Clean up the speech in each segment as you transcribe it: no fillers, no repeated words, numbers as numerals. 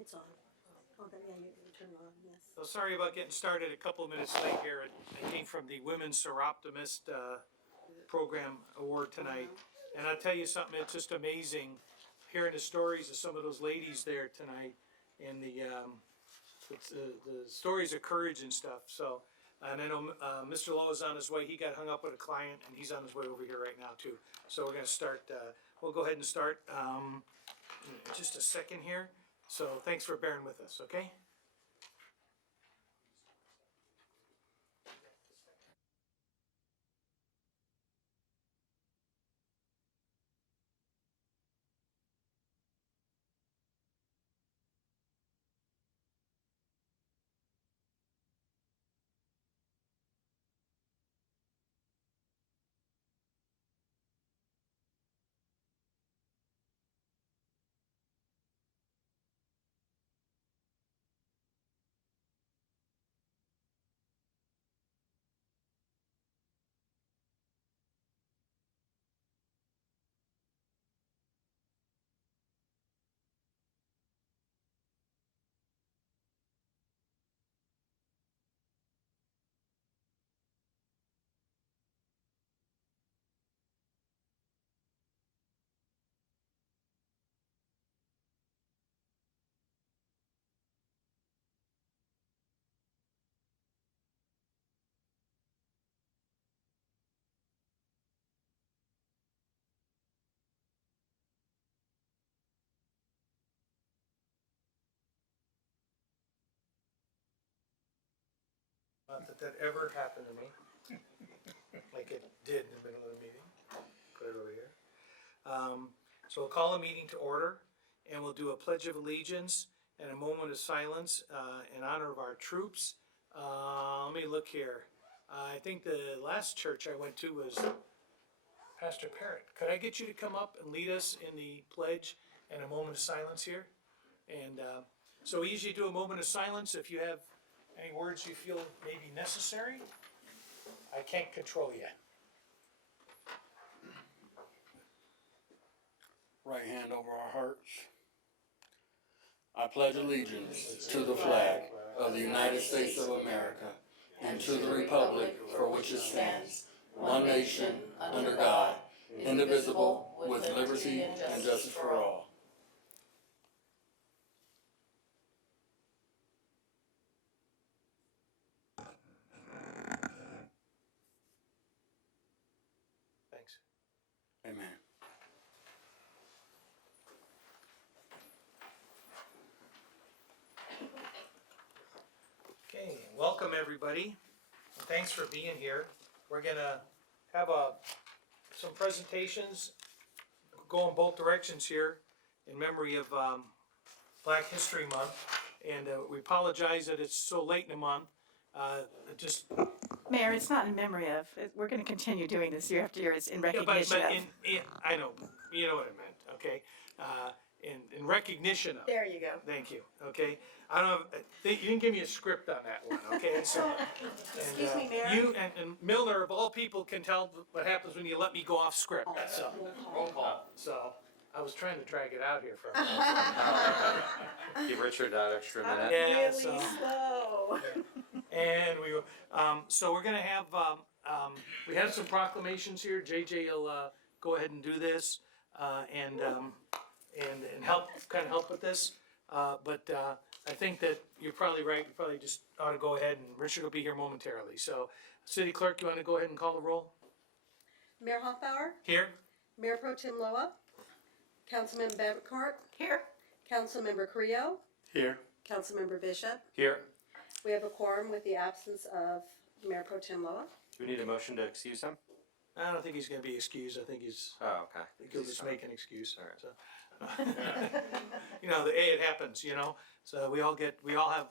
It's on. Oh, then, yeah, you turn it on, yes. So sorry about getting started a couple of minutes late here. I came from the Women's Seroptimist Program Award tonight. And I'll tell you something, it's just amazing hearing the stories of some of those ladies there tonight and the stories of courage and stuff. So, and I know Mr. Lowe is on his way. He got hung up with a client and he's on his way over here right now too. So we're gonna start, we'll go ahead and start in just a second here. So thanks for bearing with us, okay? Not that that ever happened to me, like it did in the middle of the meeting. Put it over here. So we'll call a meeting to order and we'll do a pledge of allegiance and a moment of silence in honor of our troops. Let me look here. I think the last church I went to was Pastor Parrott. Could I get you to come up and lead us in the pledge and a moment of silence here? And so we usually do a moment of silence if you have any words you feel may be necessary. I can't control you. Right hand over our hearts. I pledge allegiance to the flag of the United States of America and to the republic for which it stands, one nation, under God, indivisible, with liberty and justice for all. Thanks. Amen. Okay, welcome everybody. Thanks for being here. We're gonna have some presentations go in both directions here in memory of Black History Month. And we apologize that it's so late in the month. Just Mayor, it's not in memory of. We're going to continue doing this year after year. It's in yeah, recognition of. I know, you know what I meant. Okay, in recognition of. There you go. Thank you. Okay, I don't know. You didn't give me a script on that one. Okay, so Excuse me, Mayor? you and Milner of all people can tell what happens when you let me go off script. So Roll call. so I was trying to drag it out here for a minute. Give Richard that extra minute. Yeah, Really so slow. and so we're gonna have we have some proclamations here. JJ will go ahead and do this and help help with this. But I think that you're probably right. You probably just ought to go ahead, and Richard will be here momentarily. So, City Clerk, you want to go ahead and call the roll? Mayor Hoffbauer, Here. Mayor Pro Tem Loa, Councilman Betancourt, Here. Councilmember Creo, Here. Councilmember Bishop. Here. We have a quorum with the absence of Mayor Pro Tem Loa. Do we need a motion to excuse him? I don't think he's going to be excused. I think he's. Oh, okay. I think he'll just make an excuse. All right. So, it happens. So we all have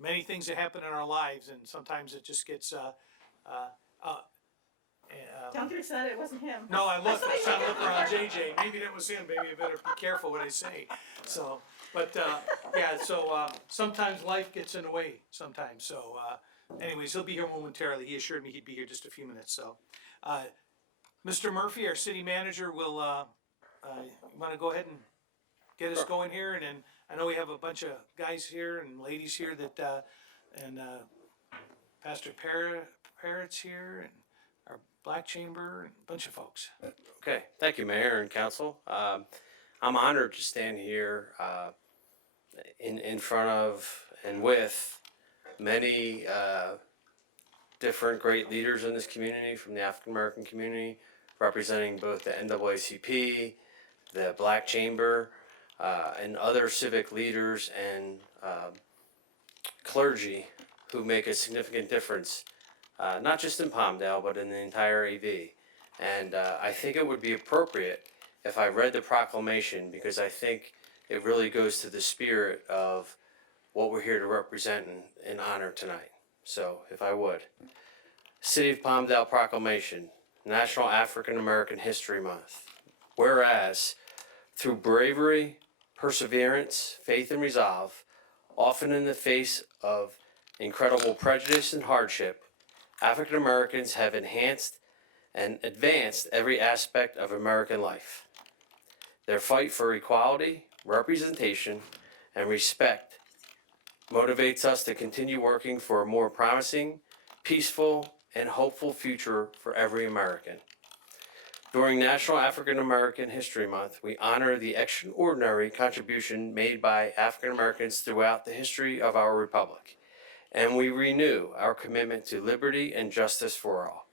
many things that happen in our lives, and sometimes it just gets. Don't get excited. It wasn't him. No, I looked. I was trying to look around JJ. Maybe that was him. Maybe I better be careful what I say. So, but yeah. So sometimes life gets in the way. Sometimes. So, anyways, he'll be here momentarily. He assured me he'd be here just a few minutes. So, Mr. Murphy, our city manager, will. You want to go ahead and get us going here, and then I know we have a bunch of guys here and ladies here that, Pastor Parrott's here, and our Black Chamber, and a bunch of folks. Okay, thank you, Mayor and Council. I'm honored to stand here in front of and with many different great leaders in this community, from the African American community, representing both the NAACP, the Black Chamber, and other civic leaders and clergy who make a significant difference, not just in Palmdale, but in the entire AV. And I think it would be appropriate if I read the proclamation, because I think it really goes to the spirit of what we're here to represent and honor tonight. So, if I would. City of Palmdale Proclamation, National African American History Month. Whereas, through bravery, perseverance, faith, and resolve, often in the face of incredible prejudice and hardship, African Americans have enhanced and advanced every aspect of American life. Their fight for equality, representation, and respect motivates us to continue working for a more promising, peaceful, and hopeful future for every American. During National African American History Month, we honor the extraordinary contribution made by African Americans throughout the history of our republic, and we renew our commitment to liberty and justice for all.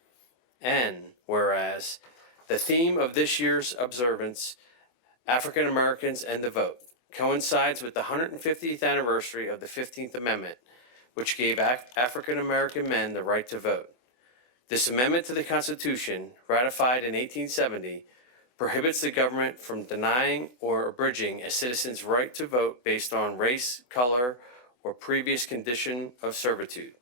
And whereas the theme of this year's observance, African Americans and the Vote, coincides with the 150th anniversary of the 15th Amendment, which gave African American men the right to vote. This amendment to the Constitution, ratified in 1870, prohibits the government from denying or abridging a citizen's right to vote based on race, color, or previous condition of servitude.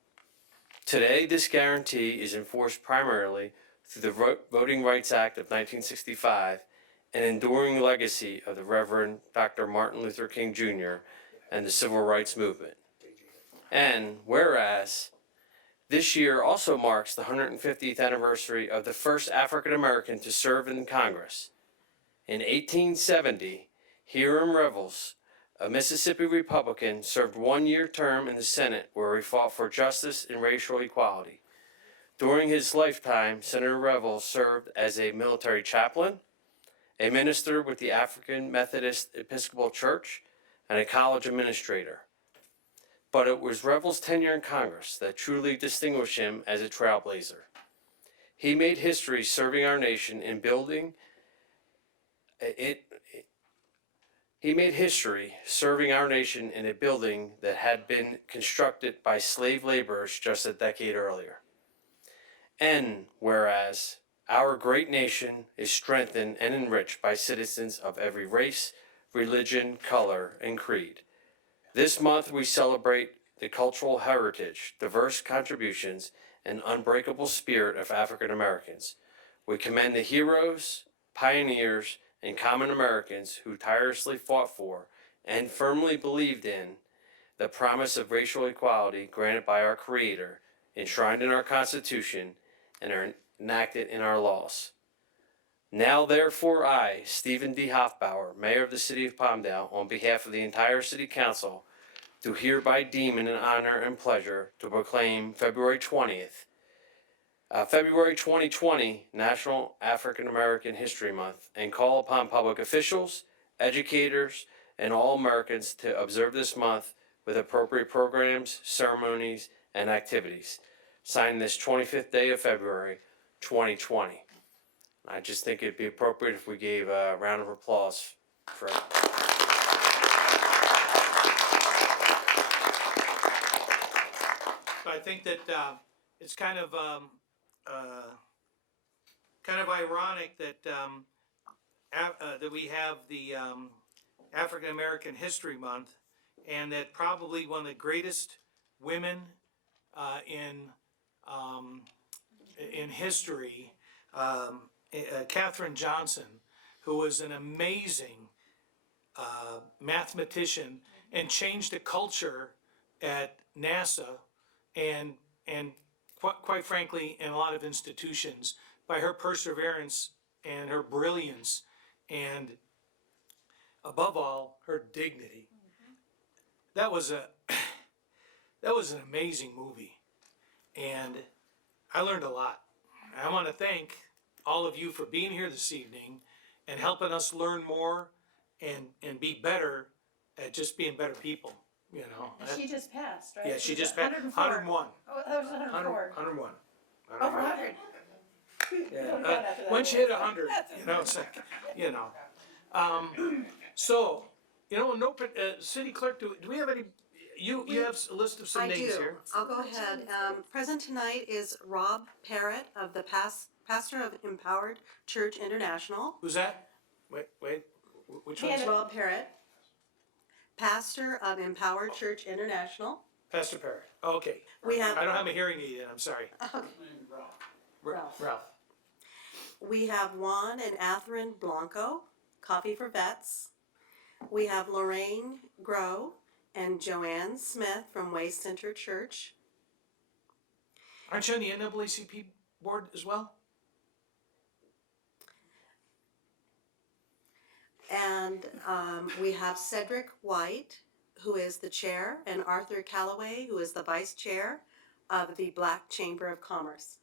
Today, this guarantee is enforced primarily through the Voting Rights Act of 1965, an enduring legacy of the Reverend Dr. Martin Luther King Jr. and the Civil Rights Movement. And whereas this year also marks the 150th anniversary of the first African American to serve in Congress. In 1870, Hiram Revels, a Mississippi Republican, served 1-year term in the Senate where he fought for justice and racial equality. During his lifetime, Senator Revels served as a military chaplain, a minister with the African Methodist Episcopal Church, and a college administrator. But it was Revels' tenure in Congress that truly distinguished him as a trailblazer. He made history serving our nation in building He made history serving our nation in a building that had been constructed by slave laborers just a decade earlier. And whereas our great nation is strengthened and enriched by citizens of every race, religion, color, and creed. This month we celebrate the cultural heritage, diverse contributions, and unbreakable spirit of African Americans. We commend the heroes, pioneers, and common Americans who tirelessly fought for and firmly believed in the promise of racial equality granted by our Creator, enshrined in our Constitution, and are enacted in our laws. Now therefore I, Stephen D. Hoffbauer, Mayor of the City of Palmdale, on behalf of the entire City Council, do hereby deem it an honor and pleasure to proclaim February 2020 National African American History Month, and call upon public officials, educators, and all Americans to observe this month with appropriate programs, ceremonies, and activities. Signed this 25th day of February, 2020. I just think it'd be appropriate if we gave a round of applause for it. So I think that it's kind of ironic that that we have the African American History Month, and that probably one of the greatest women in history, Katherine Johnson, who was an amazing mathematician and changed the culture at NASA and quite frankly in a lot of institutions by her perseverance and her brilliance and above all her dignity. that was a that was an amazing movie, and I learned a lot. I want to thank all of you for being here this evening and helping us learn more and be better at just being better people. You know. And she just passed, right? Yeah, she just passed 104. 101. Oh, that was 104. 101. Over 100. Yeah. Once you hit 100, you know, it's like, you know. So, you know, no, city clerk, do we have any, you have a list of some I names do. here. I'll go ahead. Present tonight is Rob Parrott of the pastor of Empowered Church International. Who's that? Wait, which He one's had Rob Parrott, pastor of Empowered Church International. Pastor Parrott? Oh, okay. We have I don't have a hearing aid in, I'm sorry. Ralph. Ralph. We have Juan and Atherine Blanco, Coffee for Vets. We have Lorraine Grow and Joanne Smith from Way Center Church. Aren't you on the NAACP board as well? And we have Cedric White, who is the chair, and Arthur Calloway, who is the vice chair of the Black Chamber of Commerce.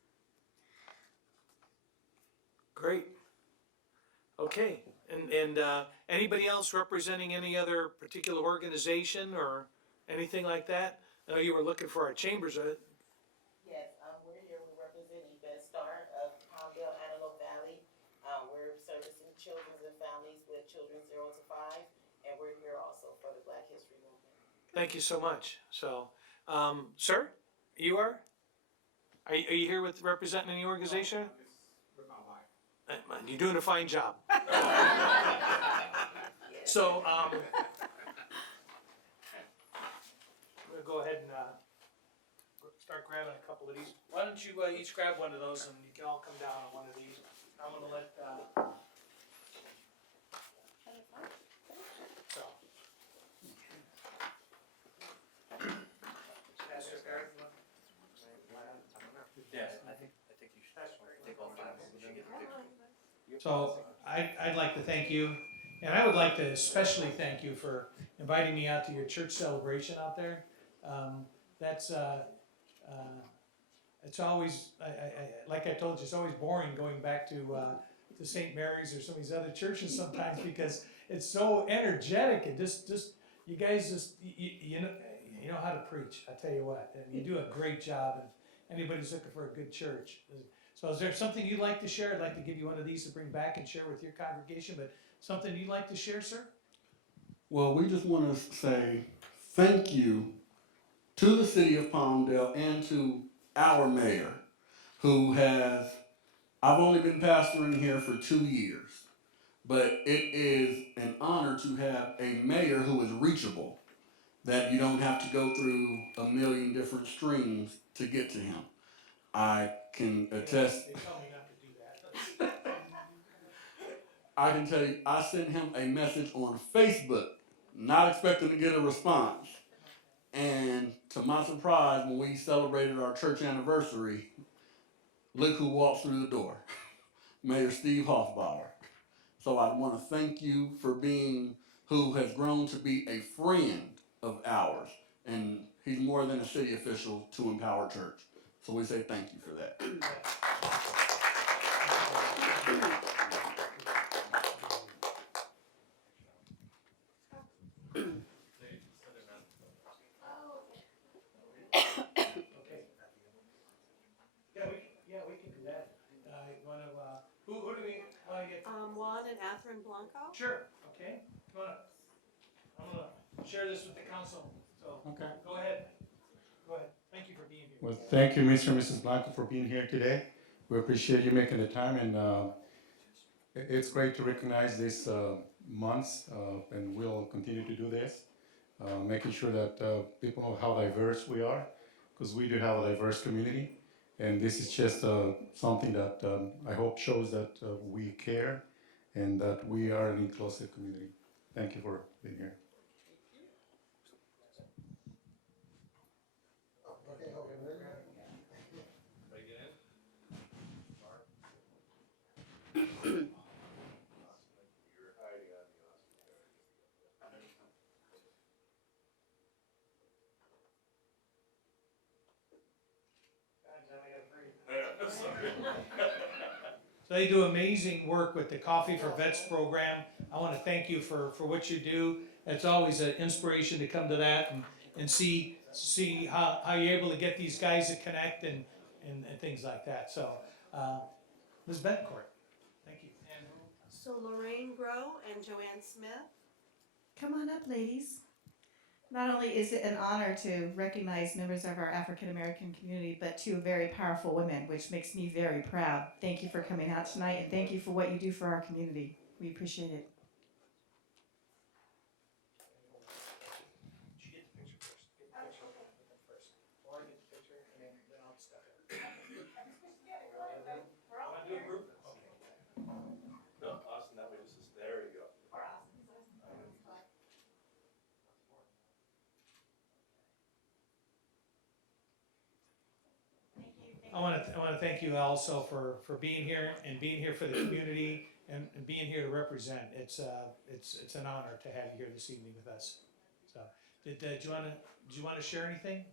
Great. Okay, and anybody else representing any other particular organization or anything like that? I know you were looking for our chambers. Yes, we're here, we're representing Best Star of Palmdale, Antelope Valley. We're servicing children and families with children 0 to 5, and we're here also for the Black History Movement. Thank you so much. So, sir, you are? Are you here with representing any organization? You're doing a fine job. So, I'm gonna go ahead and start grabbing a couple of these. Why don't you each grab one of those and you can all come down on one of these. I'm gonna let, so. Pass this card. Yeah, I think you should take all five of them. You should get the picture. So I'd like to thank you, and I would like to especially thank you for inviting me out to your church celebration out there. That's it's always, like I told you, it's always boring going back to St. Mary's or some of these other churches sometimes because it's so energetic and just you guys just you know how to preach. I tell you what, and you do a great job. And anybody's looking for a good church. So is there something you'd like to share? I'd like to give you one of these to bring back and share with your congregation, but something you'd like to share, sir? Well, we just want to say thank you to the city of Palmdale and to our mayor, who has, I've only been pastoring here for 2 years, but it is an honor to have a mayor who is reachable, that you don't have to go through a million different streams to get to him. I can attest. They tell me not to do that. I can tell you, I sent him a message on Facebook, not expecting to get a response. And to my surprise, when we celebrated our church anniversary, look who walked through the door. Mayor Steve Hoffbauer. So I want to thank you for being who has grown to be a friend of ours. And he's more than a city official to Empower Church. So we say thank you for that. Okay. Yeah, we can do that. Who do we want to get? Juan and Atherine Blanco. Sure, okay. Come on up. I'm gonna share this with the council, so Okay. go ahead. Go ahead. Thank you for being here. Well, thank you, Mr. and Mrs. Blanco, for being here today. We appreciate you making the time, and it's great to recognize these months, and we'll continue to do this, making sure that people know how diverse we are, because we do have a diverse community, and this is just something that I hope shows that we care and that we are an inclusive community. Thank you for being here. So they do amazing work with the Coffee for Vets program. I want to thank you for what you do. It's always an inspiration to come to that and see how you're able to get these guys to connect and things like that. So, Ms. Betancourt, thank you. And So Lorraine Grow and Joanne Smith. Come on up, ladies. Not only is it an honor to recognize members of our African American community, but two very powerful women, which makes me very proud. Thank you for coming out tonight, and thank you for what you do for our community. We appreciate it. did you get the picture first? Get the picture with them first. Or get the picture and then I'll discuss it. Want to do a group? Okay. No, Austin, that way this is, there you go. I want to thank you also for being here and being here for the community and being here to represent. It's an honor to have you here this evening with us. So, did you want to share anything?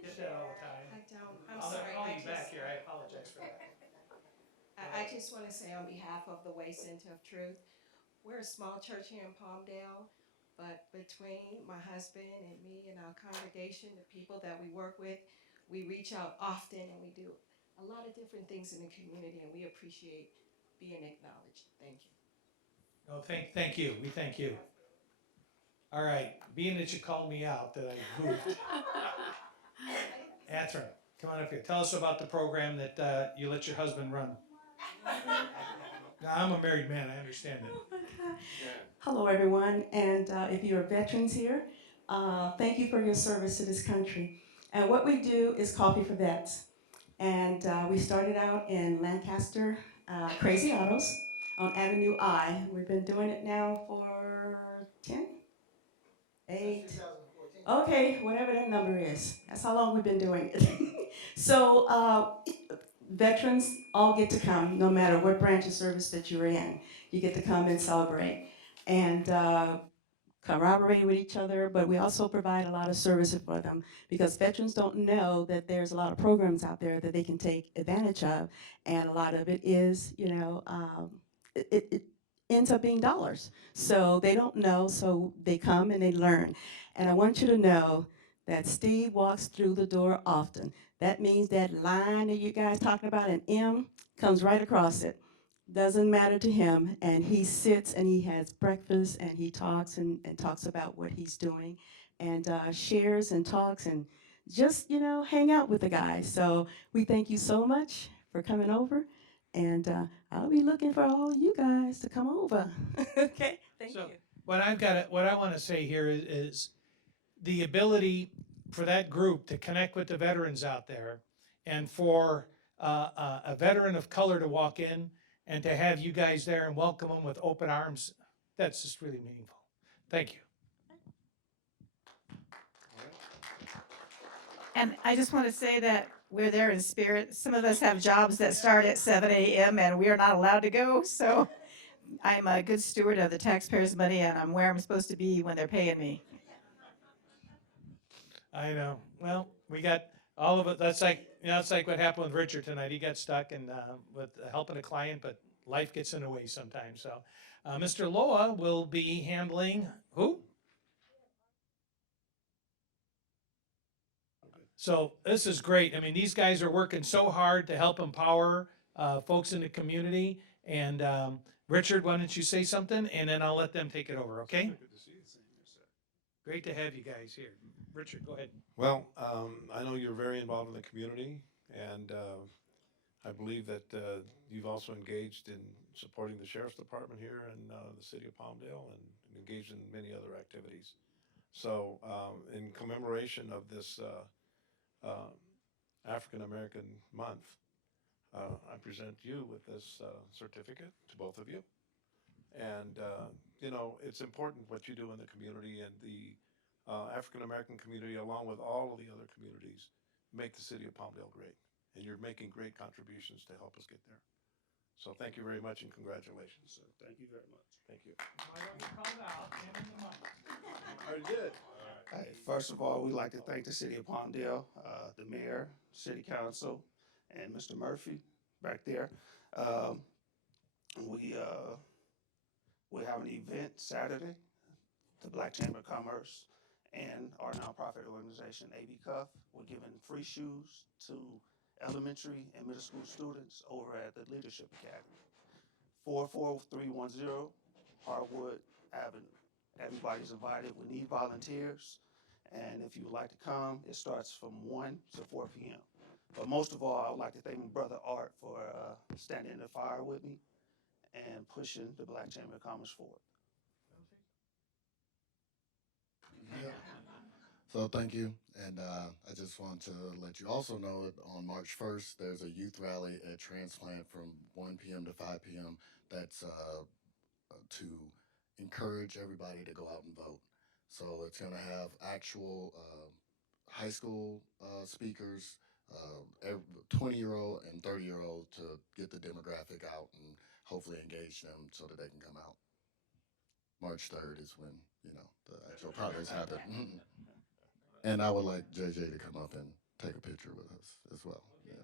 Get that all the time. I don't, I'm I'll sorry. call I you just- back here. I apologize for that. I just want to say on behalf of the Way Center of Truth, we're a small church here in Palmdale, but between my husband and me and our congregation, the people that we work with, we reach out often and we do a lot of different things in the community, and we appreciate being acknowledged. Thank you. No, thank you. We thank you. All right, being that you called me out that I goofed. Catherine, come on up here. Tell us about the program that you let your husband run. Now, I'm a married man, I understand that. Hello, everyone, and if you're veterans here, thank you for your service to this country. And what we do is Coffee for Vets. And we started out in Lancaster, Crazy Autos on Avenue I. We've been doing it now for 10, 8, okay, whatever that number is. That's how long we've been doing it. So veterans all get to come, no matter what branch of service that you're in. You get to come and celebrate and corroborate with each other, but we also provide a lot of services for them because veterans don't know that there's a lot of programs out there that they can take advantage of, and a lot of it is, it ends up being dollars. So they don't know, so they come and they learn. And I want you to know that Steve walks through the door often. That means that line that you guys talking about, an M, comes right across it. Doesn't matter to him, and he sits and he has breakfast and he talks and talks about what he's doing and shares and talks and just, hang out with the guys. So we thank you so much for coming over, and I'll be looking for all you guys to come over. Okay, thank you. What I want to say here is the ability for that group to connect with the veterans out there, and for a veteran of color to walk in and to have you guys there and welcome them with open arms, that's just really meaningful. Thank you. And I just want to say that we're there in spirit. Some of us have jobs that start at 7 a.m. and we are not allowed to go. So I'm a good steward of the taxpayers' money, and I'm where I'm supposed to be when they're paying me. I know. Well, we got all of it. That's like what happened with Richard tonight. He got stuck and with helping a client, but life gets in the way sometimes. So, Mr. Loa will be handling who? So this is great. I mean, these guys are working so hard to help empower folks in the community. And Richard, why don't you say something, and then I'll let them take it over. Okay? Good to see you, same here, sir. Great to have you guys here. Richard, go ahead. Well, I know you're very involved in the community, and I believe that you've also engaged in supporting the Sheriff's Department here in the city of Palmdale and engaged in many other activities. So in commemoration of this African American Month, I present you with this certificate to both of you. And, it's important what you do in the community, and the African American community, along with all of the other communities, make the city of Palmdale great. And you're making great contributions to help us get there. So thank you very much and congratulations. So, thank you very much. Thank you. Why don't you call it out? Hand him the mic. I already did. All right. Hey, first of all, we'd like to thank the city of Palmdale, the mayor, city council, and Mr. Murphy back there. Um, we, we have an event Saturday, the Black Chamber of Commerce and our nonprofit organization, AB Cuff. We're giving free shoes to elementary and middle school students over at the Leadership Academy. 44310 Harwood Avenue. Everybody's invited. We need volunteers. And if you would like to come, it starts from 1 to 4 p.m. But most of all, I would like to thank my brother Art for standing in the fire with me and pushing the Black Chamber of Commerce forward. Yeah. So thank you, and I just want to let you also know that on March 1st, there's a youth rally at Transplant from 1 p.m. to 5 p.m. That's to encourage everybody to go out and vote. So it's going to have actual high school speakers, 20-year-old and 30-year-old to get the demographic out and hopefully engage them so that they can come out. March 3rd is when, the actual protests happen. And I would like JJ to come up and take a picture with us as well. Yeah.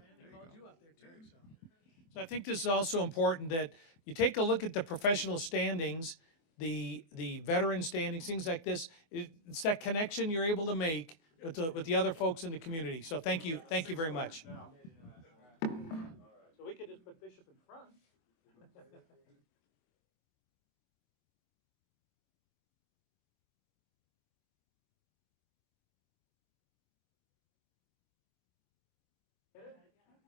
So I think this is also important that you take a look at the professional standings, the veteran standings, things like this. It's that connection you're able to make with the other folks in the community. So thank you very much. So we could just put Bishop in front.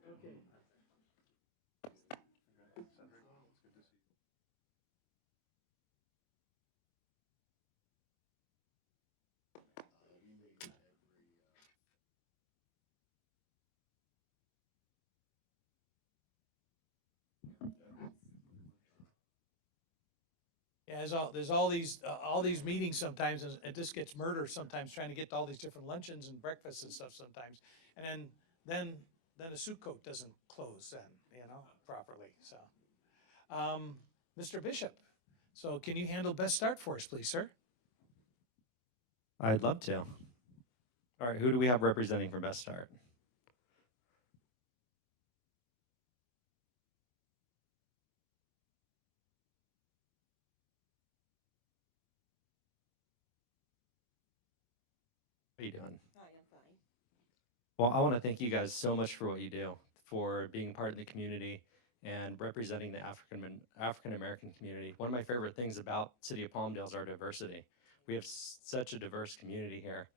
Okay. Yeah, there's all these meetings sometimes, and it just gets murdered sometimes trying to get to all these different luncheons and breakfasts and stuff sometimes. And then a suit coat doesn't close then, properly, so. Mr. Bishop, so can you handle Best Start for us, please, sir? I'd love to. All right, who do we have representing for Best Start? How are you doing? Hi, I'm fine. Well, I want to thank you guys so much for what you do, for being part of the community and representing the African American community. One of my favorite things about City of Palmdale is our diversity. We have such a diverse community here,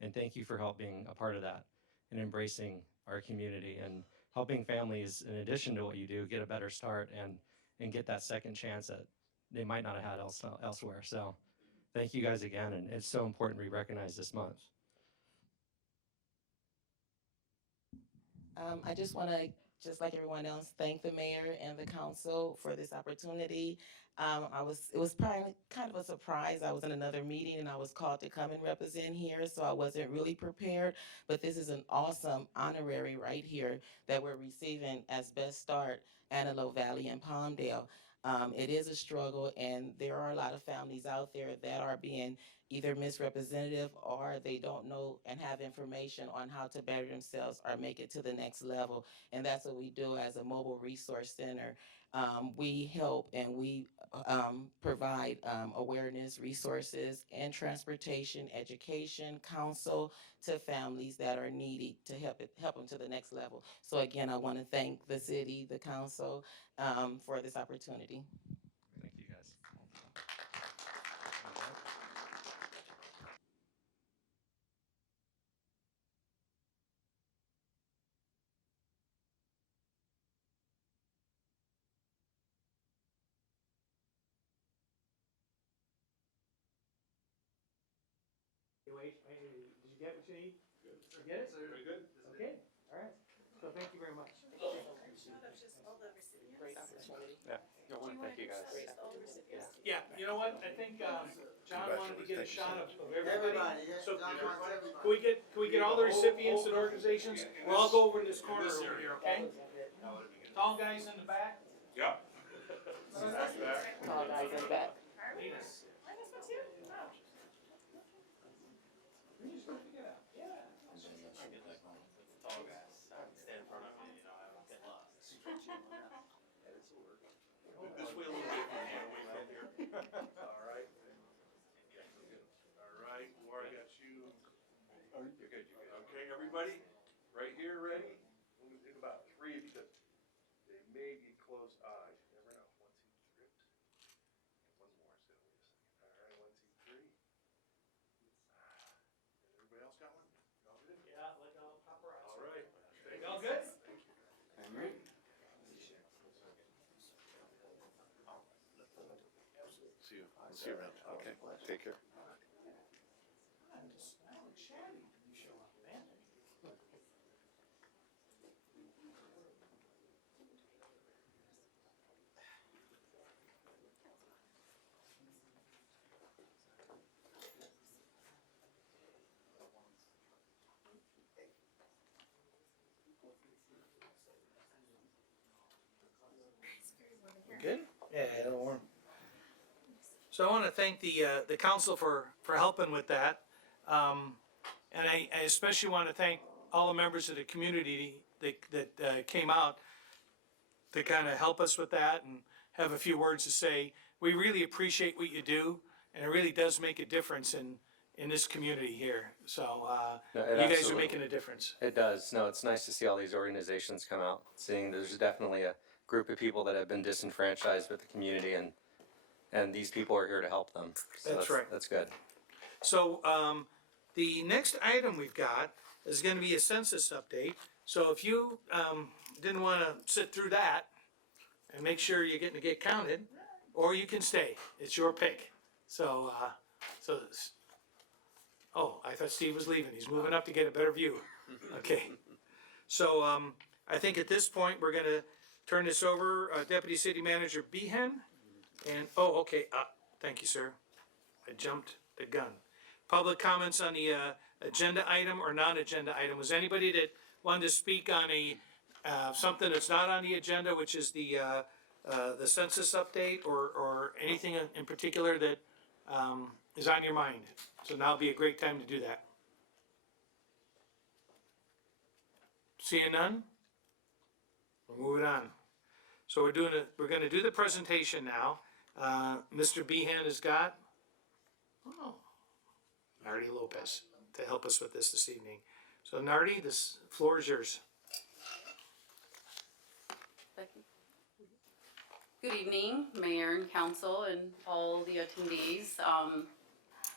and thank you for helping a part of that and embracing our community and helping families, in addition to what you do, get a better start and get that second chance that they might not have had elsewhere. So thank you guys again, and it's so important we recognize this month. I just want to, just like everyone else, thank the mayor and the council for this opportunity. It was probably kind of a surprise. I was in another meeting and I was called to come and represent here, so I wasn't really prepared. But this is an awesome honorary right here that we're receiving as Best Start, Antelope Valley and Palmdale. It is a struggle, and there are a lot of families out there that are being either misrepresentative or they don't know and have information on how to better themselves or make it to the next level. And that's what we do as a mobile resource center. We help and we provide awareness, resources, and transportation, education, counsel to families that are needy to help them to the next level. So again, I want to thank the city, the council for this opportunity. Thank you guys. Wait, did you get what you need? Good. You get it? Very good. Okay, all right. So thank you very much. Great opportunity. Yeah, thank you guys. Yeah, you know what, I think John wanted to get a shot of everybody. So can we get all the recipients and organizations? We'll all go over in this corner over here, okay? Tall guys in the back? Yeah. Tall guys in the back. Lead us. All right. All right, Laura, I got you. You're good, you're good. Okay, everybody, right here, ready? Let me think about 3 of you, because they may get close eyes. You never know. 1, 2, 3. One more, so wait a second. All right, 1, 2, 3. Everybody else got one? You all good? Yeah, like a paparazzi. All right. Thank Y'all you. good? Thank you. All right. See you around. Okay, take care. Good? Yeah, it'll warm. So I want to thank the council for helping with that. And I especially want to thank all the members of the community that came out to kind of help us with that and have a few words to say. We really appreciate what you do, and it really does make a difference in this community here. So No, it you guys are absolutely- making a difference. It does. No, it's nice to see all these organizations come out, seeing there's definitely a group of people that have been disenfranchised with the community, and these people are here to help them. So That's right. That's good. So the next item we've got is going to be a census update. So if you didn't want to sit through that and make sure you're getting to get counted, or you can stay. It's your pick. So oh, I thought Steve was leaving. He's moving up to get a better view. Okay. So I think at this point we're going to turn this over, Deputy City Manager Behan. And oh, okay. Thank you, sir. I jumped the gun. Public comments on the agenda item or non-agenda item. Was anybody that wanted to speak on a something that's not on the agenda, which is the census update or anything in particular that is on your mind? So now would be a great time to do that. Seeing none? We're moving on. So we're going to do the presentation now. Mr. Behan has got Nardi Lopez to help us with this evening. So Nardi, this floor is yours. Good evening, Mayor and Council and all the attendees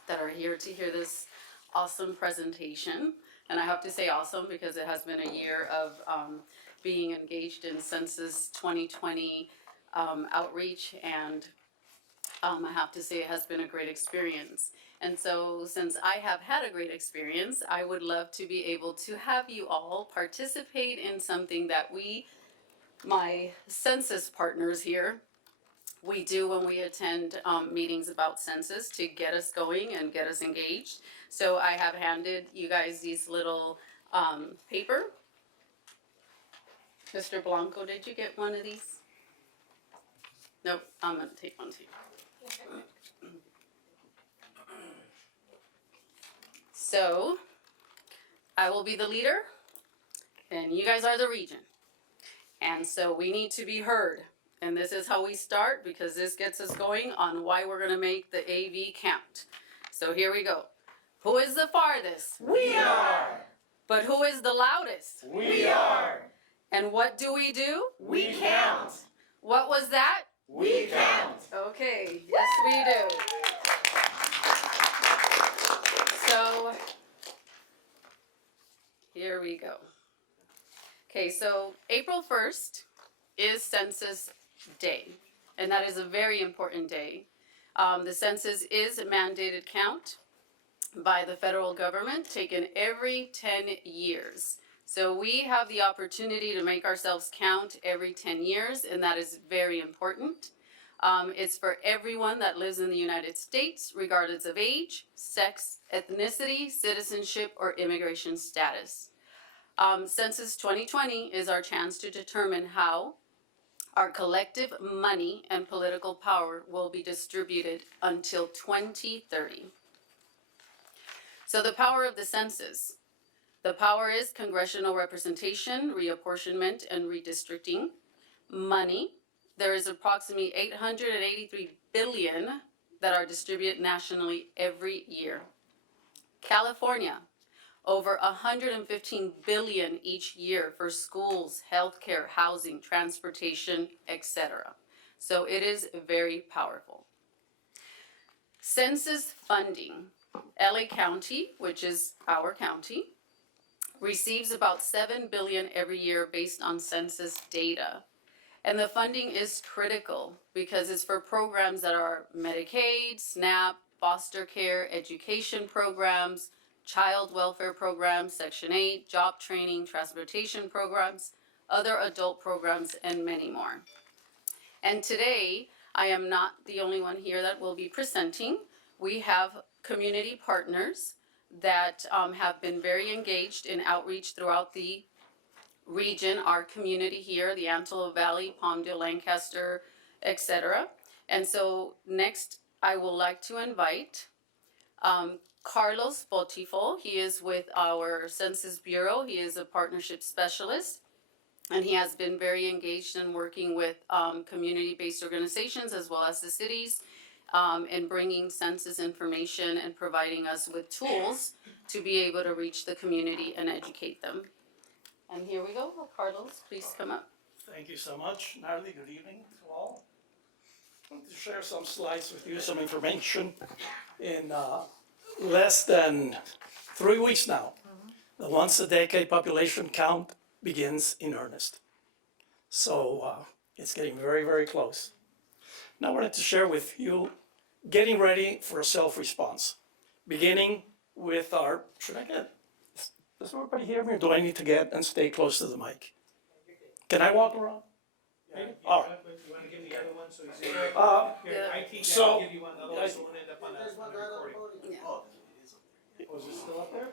that are here to hear this awesome presentation. And I have to say awesome because it has been a year of being engaged in Census 2020 outreach, and I have to say it has been a great experience. And so since I have had a great experience, I would love to be able to have you all participate in something that we, my census partners here, we do when we attend meetings about census to get us going and get us engaged. So I have handed you guys these little paper. Mr. Blanco, did you get one of these? Nope, I'm gonna take one too. So, I will be the leader, and you guys are the region. And so we need to be heard. And this is how we start, because this gets us going on why we're gonna make the AV count. So here we go. Who is the farthest? We are. But who is the loudest? We are. And what do? We count. What was that? We count. Okay, yes we do. So, here we go. Okay, so April 1st is Census Day, and that is a very important day. The census is a mandated count by the federal government, taken every 10 years. So we have the opportunity to make ourselves count every 10 years, and that is very important. It's for everyone that lives in the United States, regardless of age, sex, ethnicity, citizenship, or immigration status. Census 2020 is our chance to determine how our collective money and political power will be distributed until 2030. So the power of the census. The power is congressional representation, reapportionment, and redistricting. Money. There is approximately $883 billion that are distributed nationally every year. California, over 115 billion each year for schools, healthcare, housing, transportation, etc. So it is very powerful. Census funding. LA County, which is our county, receives about 7 billion every year based on census data. And the funding is critical because it's for programs that are Medicaid, SNAP, foster care, education programs, child welfare programs, Section 8, job training, transportation programs, other adult programs, and many more. And today, I am not the only one here that will be presenting. We have community partners that have been very engaged in outreach throughout the region, our community here, the Antelope Valley, Palmdale, Lancaster, etc. And so next, I would like to invite Carlos Botifo. He is with our Census Bureau. He is a partnership specialist, and he has been very engaged in working with community-based organizations as well as the cities in bringing census information and providing us with tools to be able to reach the community and educate them. And here we go. Carlos, please come up. Thank you so much, Natalie. Good evening to all. I want to share some slides with you, some information. In less than 3 weeks now, the once-a-decade population count begins in earnest. So it's getting very, very close. Now I wanted to share with you getting ready for a self-response, beginning with our, does everybody hear me, or do I need to get and stay close to the mic? Can I walk around? Maybe? All right. You wanna give the other one, so he's. IT So. guy Give you one, otherwise it won't end up on the recording. Oh, is it still up there?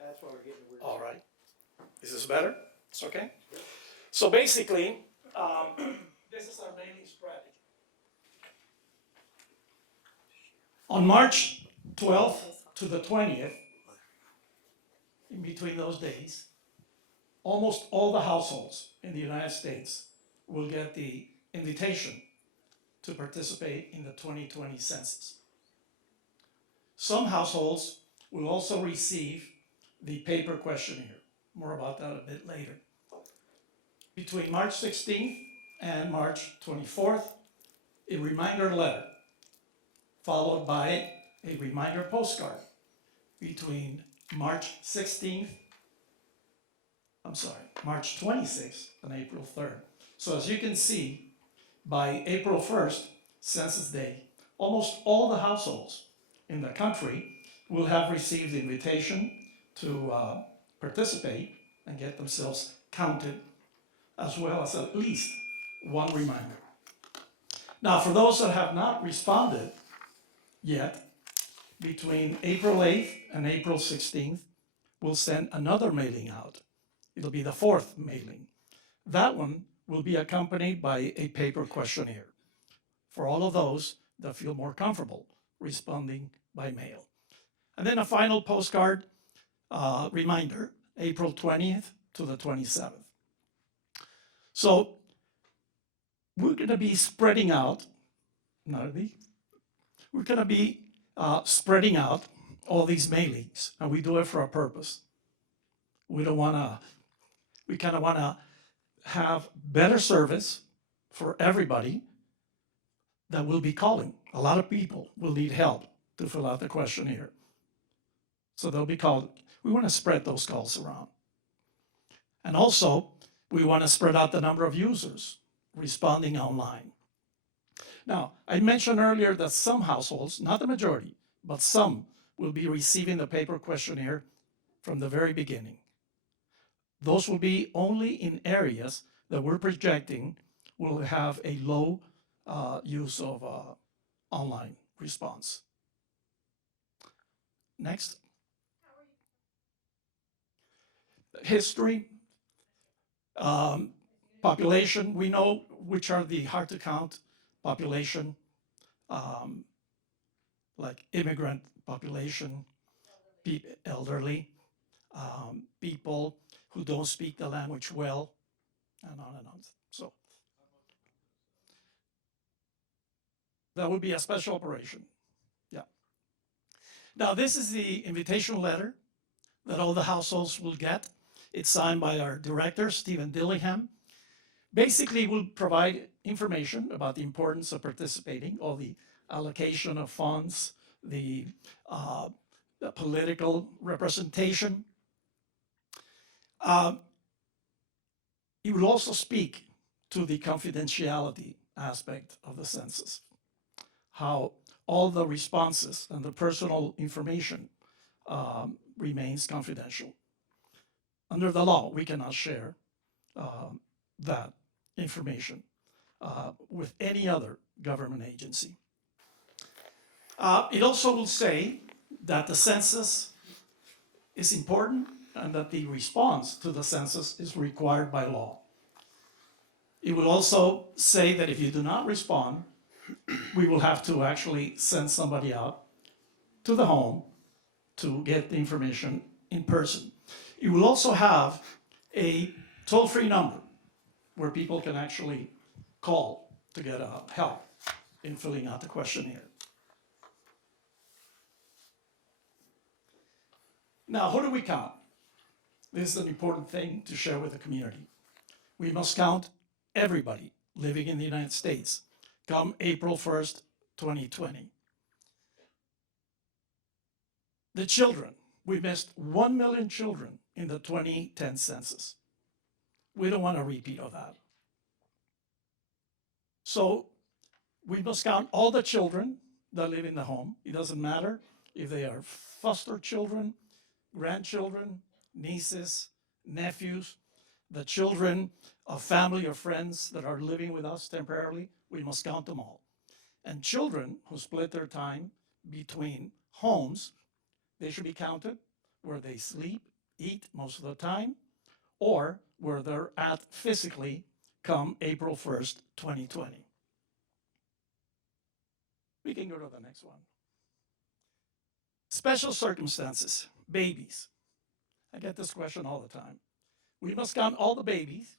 That's why we're getting the word. All right. Is this better? It's okay? So basically, this is our mailing strategy. On March 12th to the 20th, in between those days, almost all the households in the United States will get the invitation to participate in the 2020 census. Some households will also receive the paper questionnaire. More about that a bit later. Between March 16th and March 24th, a reminder letter, followed by a reminder postcard between March 26th and April 3rd. So as you can see, by April 1st, Census Day, almost all the households in the country will have received the invitation to participate and get themselves counted, as well as at least one reminder. Now, for those that have not responded yet, between April 8th and April 16th, we'll send another mailing out. It'll be the fourth mailing. That one will be accompanied by a paper questionnaire for all of those that feel more comfortable responding by mail. And then a final postcard reminder, April 20th to the 27th. So we're going to be spreading out, we're going to be spreading out all these mailings, and we do it for a purpose. We kind of want to have better service for everybody that will be calling. A lot of people will need help to fill out the questionnaire. So they'll be called. We want to spread those calls around. And also, we want to spread out the number of users responding online. Now, I mentioned earlier that some households, not the majority, but some will be receiving the paper questionnaire from the very beginning. Those will be only in areas that we're projecting will have a low use of online response. Next. History, population, we know which are the hard to count population, like immigrant population, elderly, people who don't speak the language well, and on and on. So That would be a special operation. Yeah. Now, this is the invitation letter that all the households will get. It's signed by our director, Stephen Dillingham. Basically, we'll provide information about the importance of participating, all the allocation of funds, the political representation. It will also speak to the confidentiality aspect of the census, how all the responses and the personal information remains confidential. Under the law, we cannot share that information with any other government agency. It also will say that the census is important and that the response to the census is required by law. It will also say that if you do not respond, we will have to actually send somebody out to the home to get the information in person. It will also have a toll-free number where people can actually call to get help in filling out the questionnaire. Now, who do we count? This is an important thing to share with the community. We must count everybody living in the United States come April 1st, 2020. The children, we missed 1 million children in the 2010 census. We don't want a repeat of that. So we must count all the children that live in the home. It doesn't matter if they are foster children, grandchildren, nieces, nephews, the children of family or friends that are living with us temporarily, we must count them all. And children who split their time between homes, they should be counted where they sleep, eat most of the time, or where they're at physically come April 1st, 2020. We can go to the next one. Special circumstances, babies. I get this question all the time. We must count all the babies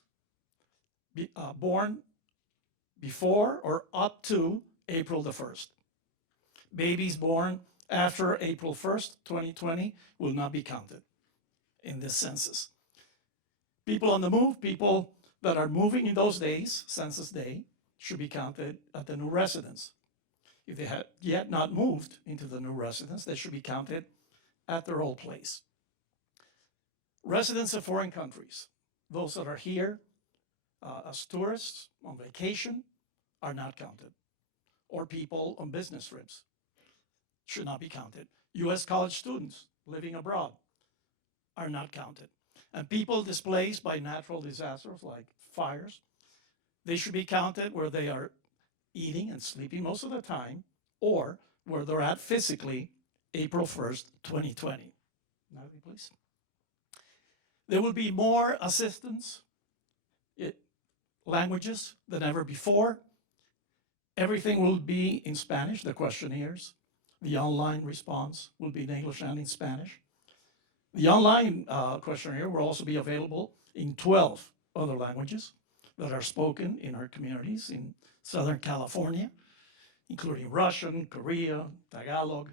born before or up to April the 1st. Babies born after April 1st, 2020 will not be counted in this census. People on the move, people that are moving in those days, census day, should be counted at the new residence. If they have yet not moved into the new residence, they should be counted at their old place. Residents of foreign countries, those that are here as tourists on vacation, are not counted. Or people on business trips should not be counted. U.S. college students living abroad are not counted. And people displaced by natural disasters like fires, they should be counted where they are eating and sleeping most of the time, or where they're at physically April 1st, 2020. Natalie, please. There will be more assistance, languages than ever before. Everything will be in Spanish, the questionnaires. The online response will be in English and in Spanish. The online questionnaire will also be available in 12 other languages that are spoken in our communities in Southern California, including Russian, Korea, Tagalog.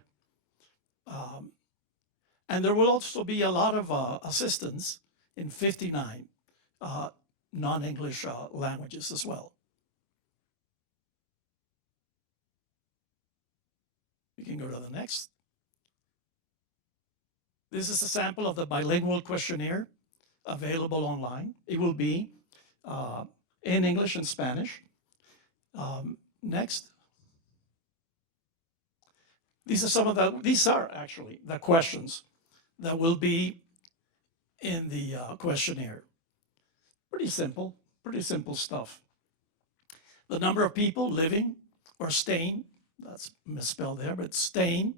And there will also be a lot of assistance in 59 non-English languages as well. We can go to the next. This is a sample of the bilingual questionnaire available online. It will be in English and Spanish. Next. These are actually the questions that will be in the questionnaire. Pretty simple stuff. The number of people living or staying, that's misspelled there, but staying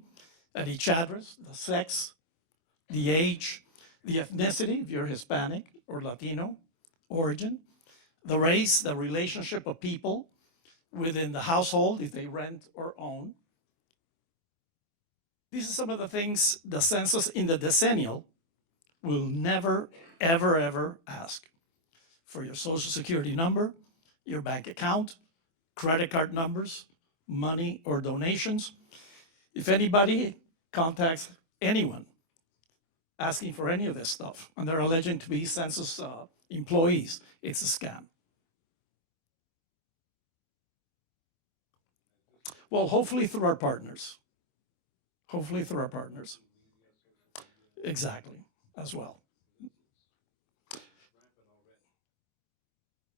at each address, the sex, the age, the ethnicity, if you're Hispanic or Latino origin, the race, the relationship of people within the household, if they rent or own. These are some of the things the census in the decennial will never, ever, ever ask. For your social security number, your bank account, credit card numbers, money, or donations. If anybody contacts anyone asking for any of this stuff, and they're alleging to be census employees, it's a scam. Well, hopefully through our partners. Hopefully through our partners. Exactly, as well.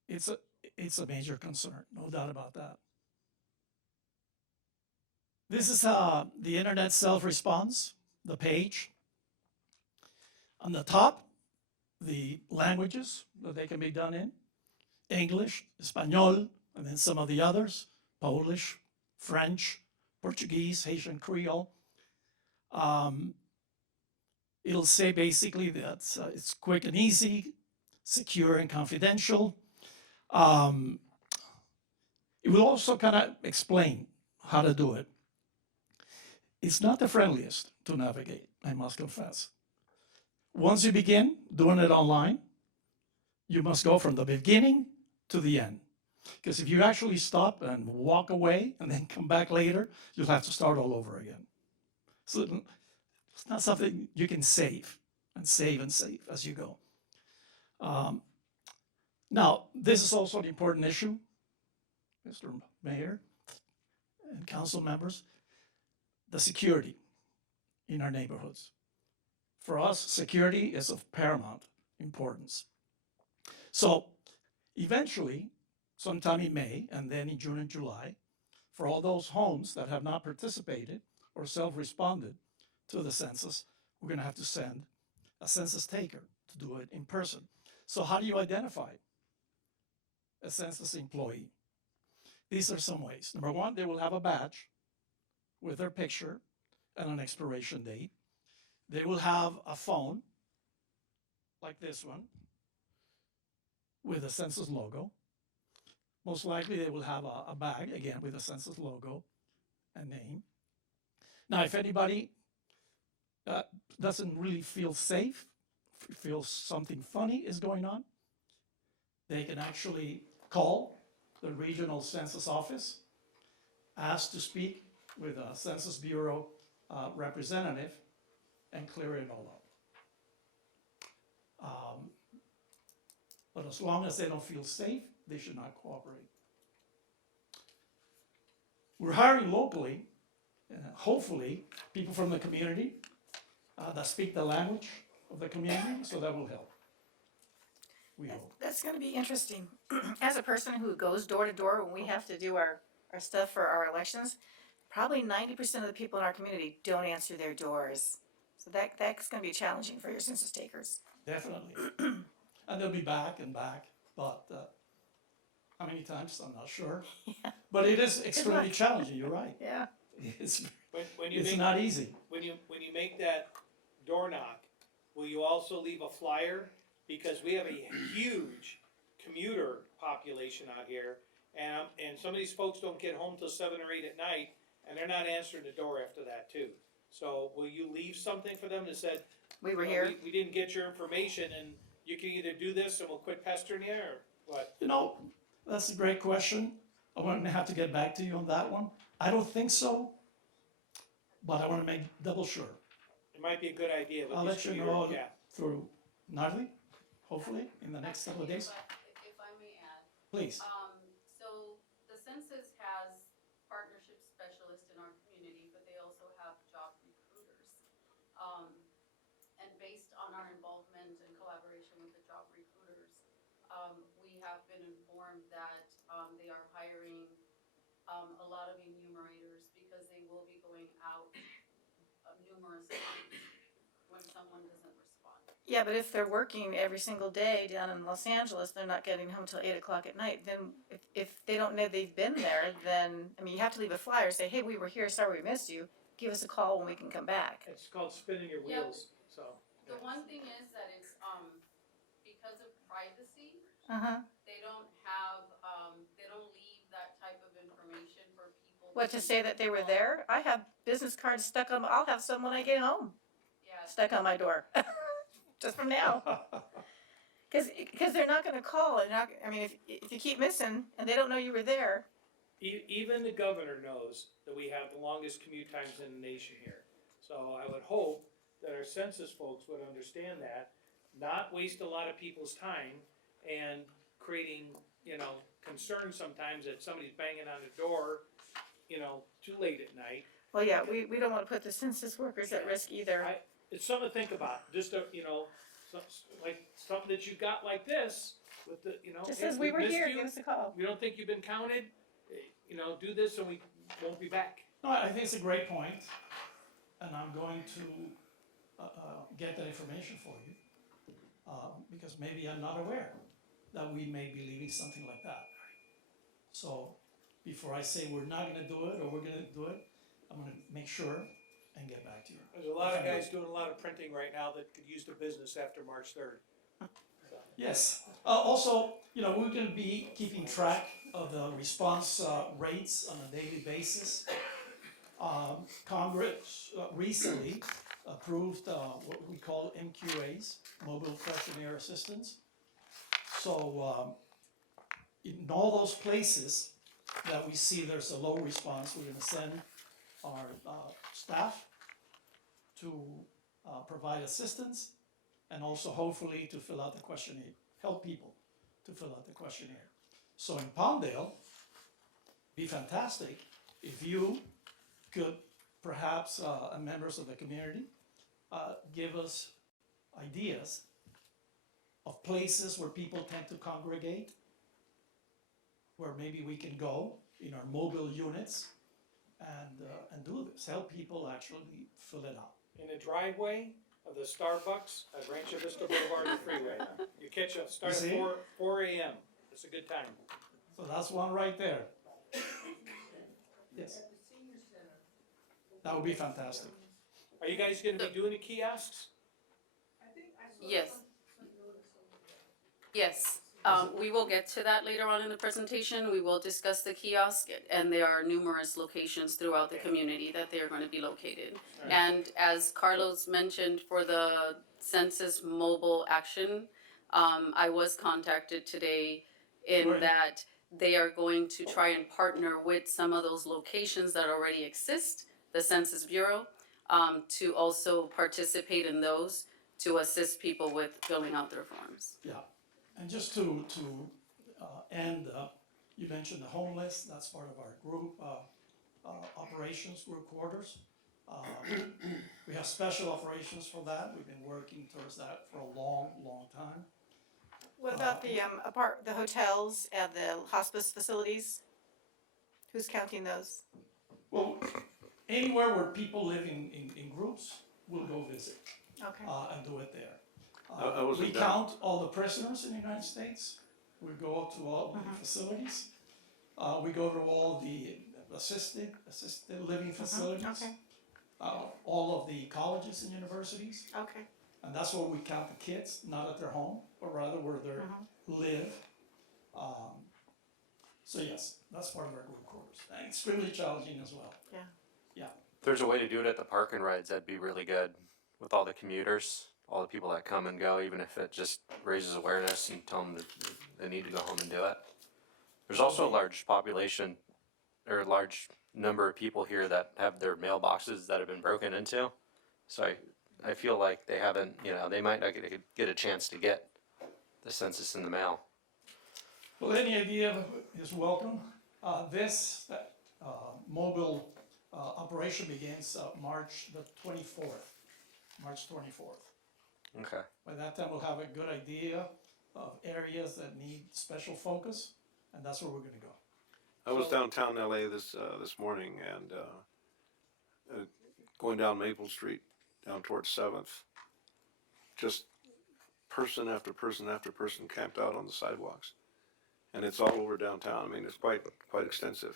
It's a major concern, no doubt about that. This is the internet self-response, the page. On the top, the languages that they can be done in: English, Espanol, and then some of the others: Polish, French, Portuguese, Haitian Creole. It'll say basically that it's quick and easy, secure and confidential. It will also kind of explain how to do it. It's not the friendliest to navigate, I must confess. Once you begin doing it online, you must go from the beginning to the end. Because if you actually stop and walk away and then come back later, you'll have to start all over again. So it's not something you can save and save and save as you go. Now, this is also an important issue, Mr. Mayor and council members, the security in our neighborhoods. For us, security is of paramount importance. So eventually, sometime in May and then in June and July, for all those homes that have not participated or self-responded to the census, we're going to have to send a census taker to do it in person. So how do you identify a census employee? These are some ways. Number one, they will have a badge with their picture and an expiration date. They will have a phone like this one with a census logo. Most likely they will have a bag, again, with a census logo and name. Now, if anybody doesn't really feel safe, feels something funny is going on, they can actually call the regional census office, ask to speak with a Census Bureau representative, and clear it all up. But as long as they don't feel safe, they should not cooperate. We're hiring locally, hopefully, people from the community that speak the language of the community, so that will help. We hope. That's going to be interesting. As a person who goes door to door when we have to do our stuff for our elections, probably 90% of the people in our community don't answer their doors. So that's going to be challenging for your census takers. Definitely. And they'll be back and back, but how many times, I'm not sure. Yeah. But it is extremely challenging, you're right. Yeah. It's When not easy. When you make that door knock, will you also leave a flyer? Because we have a huge commuter population out here, and some of these folks don't get home till 7 or 8 at night, and they're not answering the door after that too. So will you leave something for them that said, We were here. We didn't get your information, and you can either do this and we'll quit pestering you, or what? You know, that's a great question. I'm going to have to get back to you on that one. I don't think so, but I want to make double sure. It might be a good idea. With I'll these let you commuter- know Yeah. through Natalie, hopefully, in the next couple of days. If I may add. Please. So the census has partnership specialists in our community, but they also have job recruiters. And based on our involvement and collaboration with the job recruiters, we have been informed that they are hiring a lot of enumerators because they will be going out numerous times when someone doesn't respond. Yeah, but if they're working every single day down in Los Angeles, they're not getting home till 8 o'clock at night. Then if they don't know they've been there, then, I mean, you have to leave a flyer, say, hey, we were here, sorry we missed you. Give us a call when we can come back. It's called spinning your Yep. wheels, so. The one thing is that it's, because of privacy, Uh-huh. they don't have, they don't leave that type of information for people. What, to say that they were there? I have business cards stuck on, I'll have some when I get home, Yeah. stuck on my door, just from now. Because they're not going to call. I mean, if you keep missing and they don't know you were there. even the governor knows that we have the longest commute times in the nation here. So I would hope that our census folks would understand that, not waste a lot of people's time and creating, concern sometimes that somebody's banging on the door, too late at night. Well, yeah, we don't wanna put the census workers at risk either. It's something to think about, just like something that you got like this with the, Just hey, says we were missed here, you. give us a call. We don't think you've been counted, do this and we won't be back. No, I think it's a great point, and I'm going to get that information for you, because maybe I'm not aware that we may be leaving something like that. So before I say we're not gonna do it or we're gonna do it, I'm gonna make sure and get back to you. There's a lot of guys doing a lot of printing right now that could use the business after March 3rd. Yes. Also, we're going to be keeping track of the response rates on a daily basis. Congress recently approved what we call MQAs, Mobile Questionnaire Assistance. So in all those places that we see there's a low response, we're going to send our staff to provide assistance, and also hopefully to fill out the questionnaire, help people to fill out the questionnaire. So in Palmdale, be fantastic if you could perhaps, members of the community, give us ideas of places where people tend to congregate, where maybe we can go in our mobile units and do this, help people actually fill it out. In the driveway of the Starbucks at Rancho Vista Boulevard and Freeway. You catch up, start You at see? 4 a.m. It's a good time. So that's one right there. Yes. That would be fantastic. Are you guys gonna be doing the kiosks? Yes. Yes, we will get to that later on in the presentation. We will discuss the kiosk, and there are numerous locations throughout the community that they are going to be located. And as Carlos mentioned, for the census mobile action, I was contacted today in Right. that they are going to try and partner with some of those locations that already exist, the Census Bureau, to also participate in those to assist people with filling out their forms. Yeah. And just to end, you mentioned the homeless, that's part of our group operations, group quarters. We have special operations for that. We've been working towards that for a long, long time. What about the the hotels and the hospice facilities? Who's counting those? Well, anywhere where people live in groups, we'll go visit Okay. and do it there. I wasn't We down. count all the prisoners in the United States. We go to all the facilities. We go to all the assisted living facilities. Okay. All of the colleges and universities. Okay. And that's where we count the kids, not at their home, but rather where they live. So yes, that's part of our group quarters. And extremely challenging as well. Yeah. Yeah. If there's a way to do it at the park and rides, that'd be really good with all the commuters, all the people that come and go, even if it just raises awareness and tell them that they need to go home and do it. There's also a large population or a large number of people here that have their mailboxes that have been broken into. So I feel like they haven't, they might not get a chance to get the census in the mail. Well, any idea is welcome. This mobile operation begins March the 24th. March 24th. Okay. By that time, we'll have a good idea of areas that need special focus, and that's where we're going to go. I was downtown LA this morning and going down Maple Street down towards 7th. Just person after person after person camped out on the sidewalks. And it's all over downtown. I mean, it's quite extensive.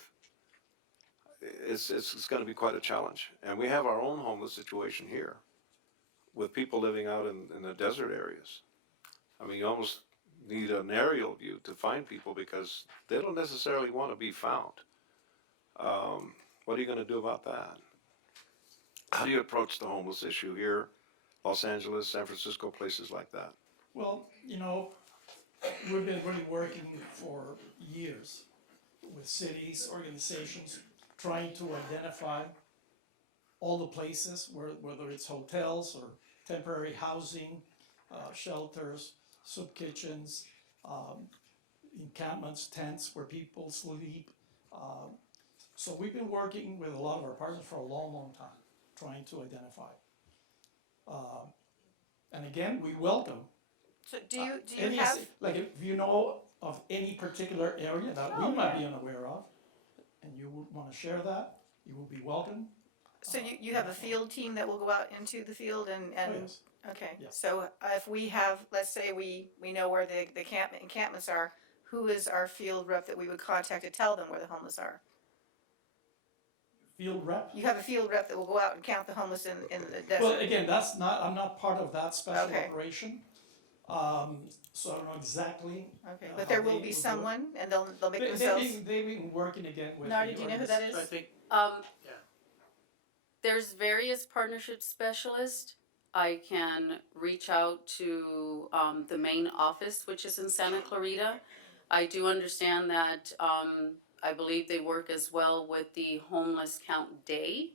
It's going to be quite a challenge. And we have our own homeless situation here with people living out in the desert areas. I mean, you almost need an aerial view to find people because they don't necessarily want to be found. What are you going to do about that? How do you approach the homeless issue here, Los Angeles, San Francisco, places like that? Well, we've been really working for years with cities, organizations, trying to identify all the places, whether it's hotels or temporary housing, shelters, soup kitchens, encampments, tents where people sleep. So we've been working with a lot of our partners for a long, long time, trying to identify. And again, we welcome. So do you any have, like if you know of any particular area that we Oh, might yeah. be unaware of, and you would want to share that, you will be welcome. so you have a field team that will go out into the field and, Oh, yes. okay. Yeah. So if we have, let's say we know where the encampments are, who is our field rep that we would contact to tell them where the homeless are? Field rep. You have a field rep that will go out and count the homeless in the desert? Well, again, I'm not part of that special Okay. operation. So I don't know exactly. Okay, but there will be someone, and they'll make themselves. They've been working again with. Nardi, do you know who that is? So I think, yeah. There's various partnership specialists. I can reach out to the main office, which is in Santa Clarita. I do understand that I believe they work as well with the Homeless Count Day.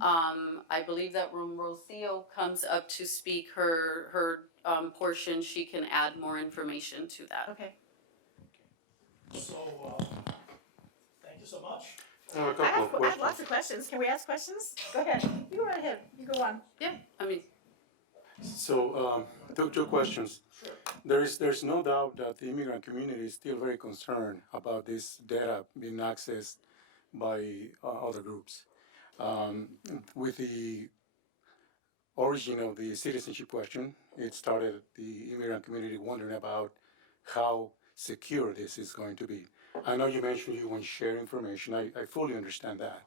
I believe that when Rocio comes up to speak her portion, she can add more information to that. Okay. So, thank you so much. I have a I couple of have questions. lots of questions. Can we ask questions? Go ahead. You go right ahead. You go on. Yeah, I mean, So, two questions. There's no doubt that the immigrant community is still very concerned about this data being accessed by other groups. With the origin of the citizenship question, it started the immigrant community wondering about how secure this is going to be. I know you mentioned you want to share information. I fully understand that.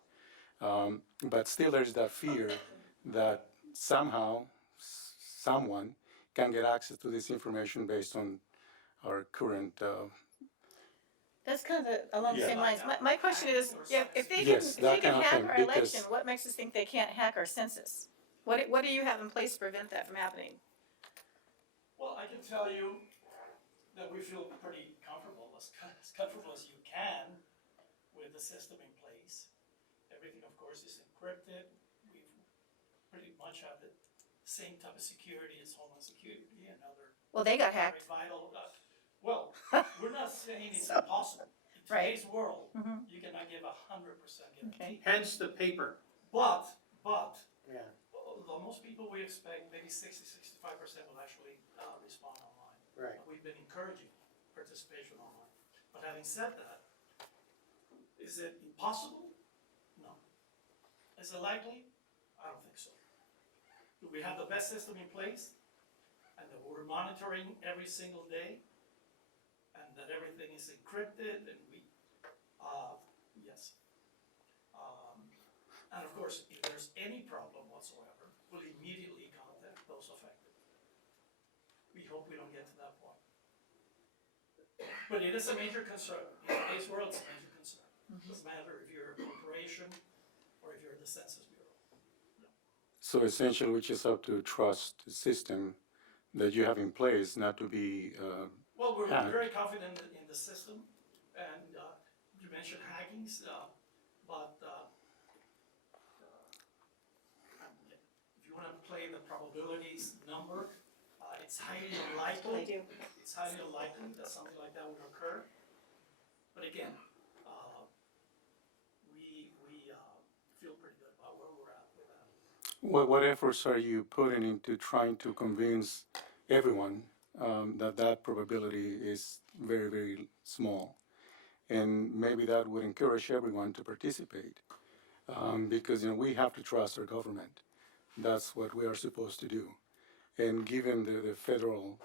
But still there's that fear that somehow someone can get access to this information based on our current That's kind of along the same lines. My question is, if they Yes, can that hack kind of thing, our because- election, what makes us think they can't hack our census? What do you have in place to prevent that from happening? Well, I can tell you that we feel pretty comfortable, as comfortable as you can with the system in place. Everything, of course, is encrypted. We pretty much have the same type of security as Homeland Security and other. Well, they got very hacked. vital. Well, we're not saying it's So- impossible. In Right. today's world, Mhm. you cannot give 100% guarantee. Hence the paper. But Yeah. most people we expect, maybe 60–65% will actually respond online. Right. We've been encouraging participation online. But having said that, is it impossible? No. Is it likely? I don't think so. Do we have the best system in place? And that we're monitoring every single day? And that everything is encrypted and yes. And of course, if there's any problem whatsoever, we'll immediately contact those affected. We hope we don't get to that point. But it is a major concern. In today's world, it's a major concern. Doesn't matter if you're a corporation or if you're the Census Bureau. So essentially, we just have to trust the system that you have in place not to be Well, we're hacked. very confident in the system, and you mentioned hackings, but if you want to play the probabilities number, it's highly unlikely. I do. It's highly unlikely that something like that would occur. But again, we feel pretty good about where we're at with that. What efforts are you putting into trying to convince everyone that probability is very, very small? And maybe that would encourage everyone to participate, because we have to trust our government. That's what we are supposed to do. And given the federal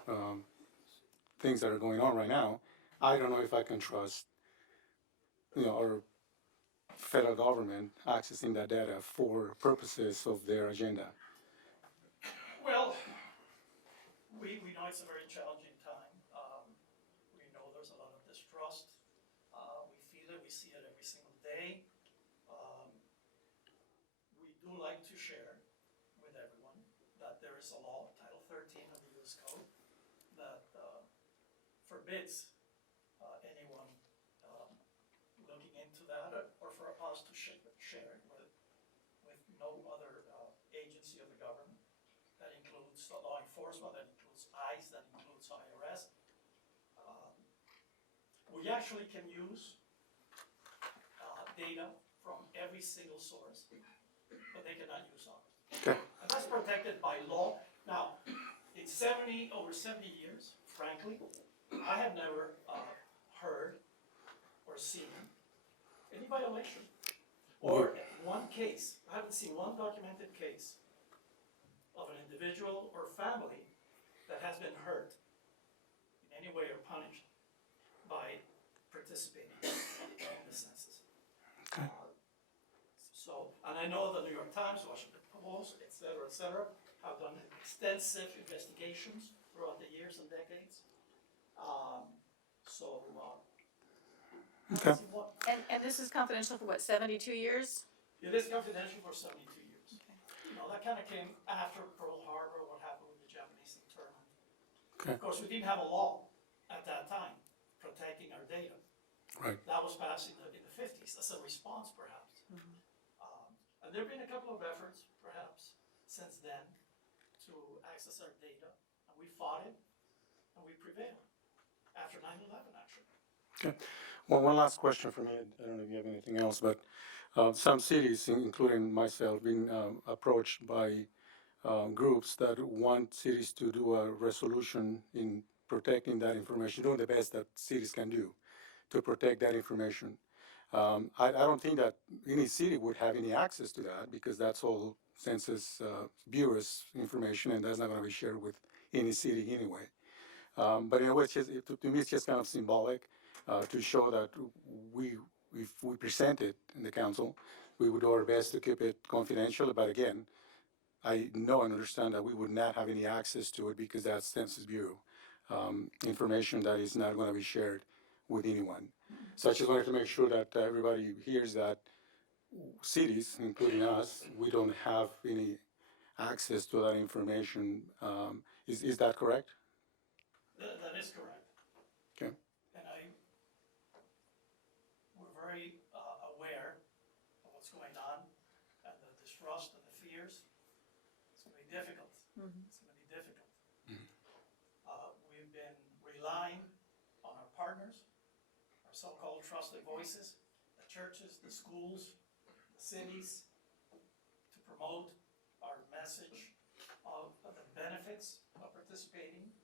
things that are going on right now, I don't know if I can trust our federal government accessing that data for purposes of their agenda. Well, we know it's a very challenging time. We know there's a lot of distrust. We feel it, we see it every single day. We do like to share with everyone that there is a law, Title 13 of the U.S. Code, that forbids anyone that or for us to share it with no other agency of the government. That includes law enforcement, that includes ICE, that includes IRS. We actually can use data from every single source, but they cannot use ours. Okay. And that's protected by law. Now, in over 70 years, frankly, I have never heard or seen any violation. Or one case, I haven't seen one documented case of an individual or family that has been hurt in any way or punished by participating in the census. Okay. So, and I know the New York Times, Washington Post, et cetera, have done extensive investigations throughout the years and decades. Okay. And this is confidential for what, 72 years? It is confidential for 72 years. You know, that kind of came after Pearl Harbor, what happened with the Japanese internment. Okay. Of course, we didn't have a law at that time protecting our data. Right. That was passed in the 50s as a response, perhaps. And there have been a couple of efforts, perhaps, since then to access our data. And we fought it, and we prevailed after 9/11, actually. Okay. Well, one last question for me. I don't know if you have anything else, but some cities, including myself, been approached by groups that want cities to do a resolution in protecting that information, doing the best that cities can do to protect that information. I don't think that any city would have any access to that because that's all Census Bureau's information, and that's not going to be shared with any city anyway. But in a way, to me, it's just kind of symbolic to show that if we present it in the council, we would do our best to keep it confidential. But again, I know and understand that we would not have any access to it because that's Census Bureau information that is not going to be shared with anyone. So I just wanted to make sure that everybody hears that cities, including us, we don't have any access to that information. Is that correct? That is correct. Okay. And we're very aware of what's going on and the distrust and the fears. It's going to be difficult. It's going to be difficult. We've been relying on our partners, our so-called trusted voices, the churches, the schools, the cities, to promote our message of the benefits of participating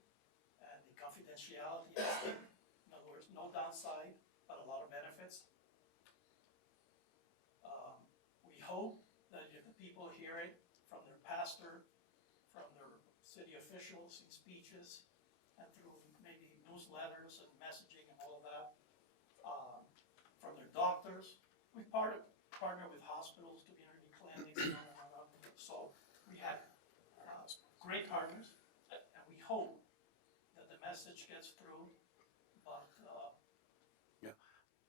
and the confidentiality. In other words, no downside, but a lot of benefits. We hope that if the people hear it from their pastor, from their city officials in speeches, and through maybe newsletters and messaging and all of that, from their doctors. We partner with hospitals, community clinics, and on. So we have great partners, and we hope that the message gets through. But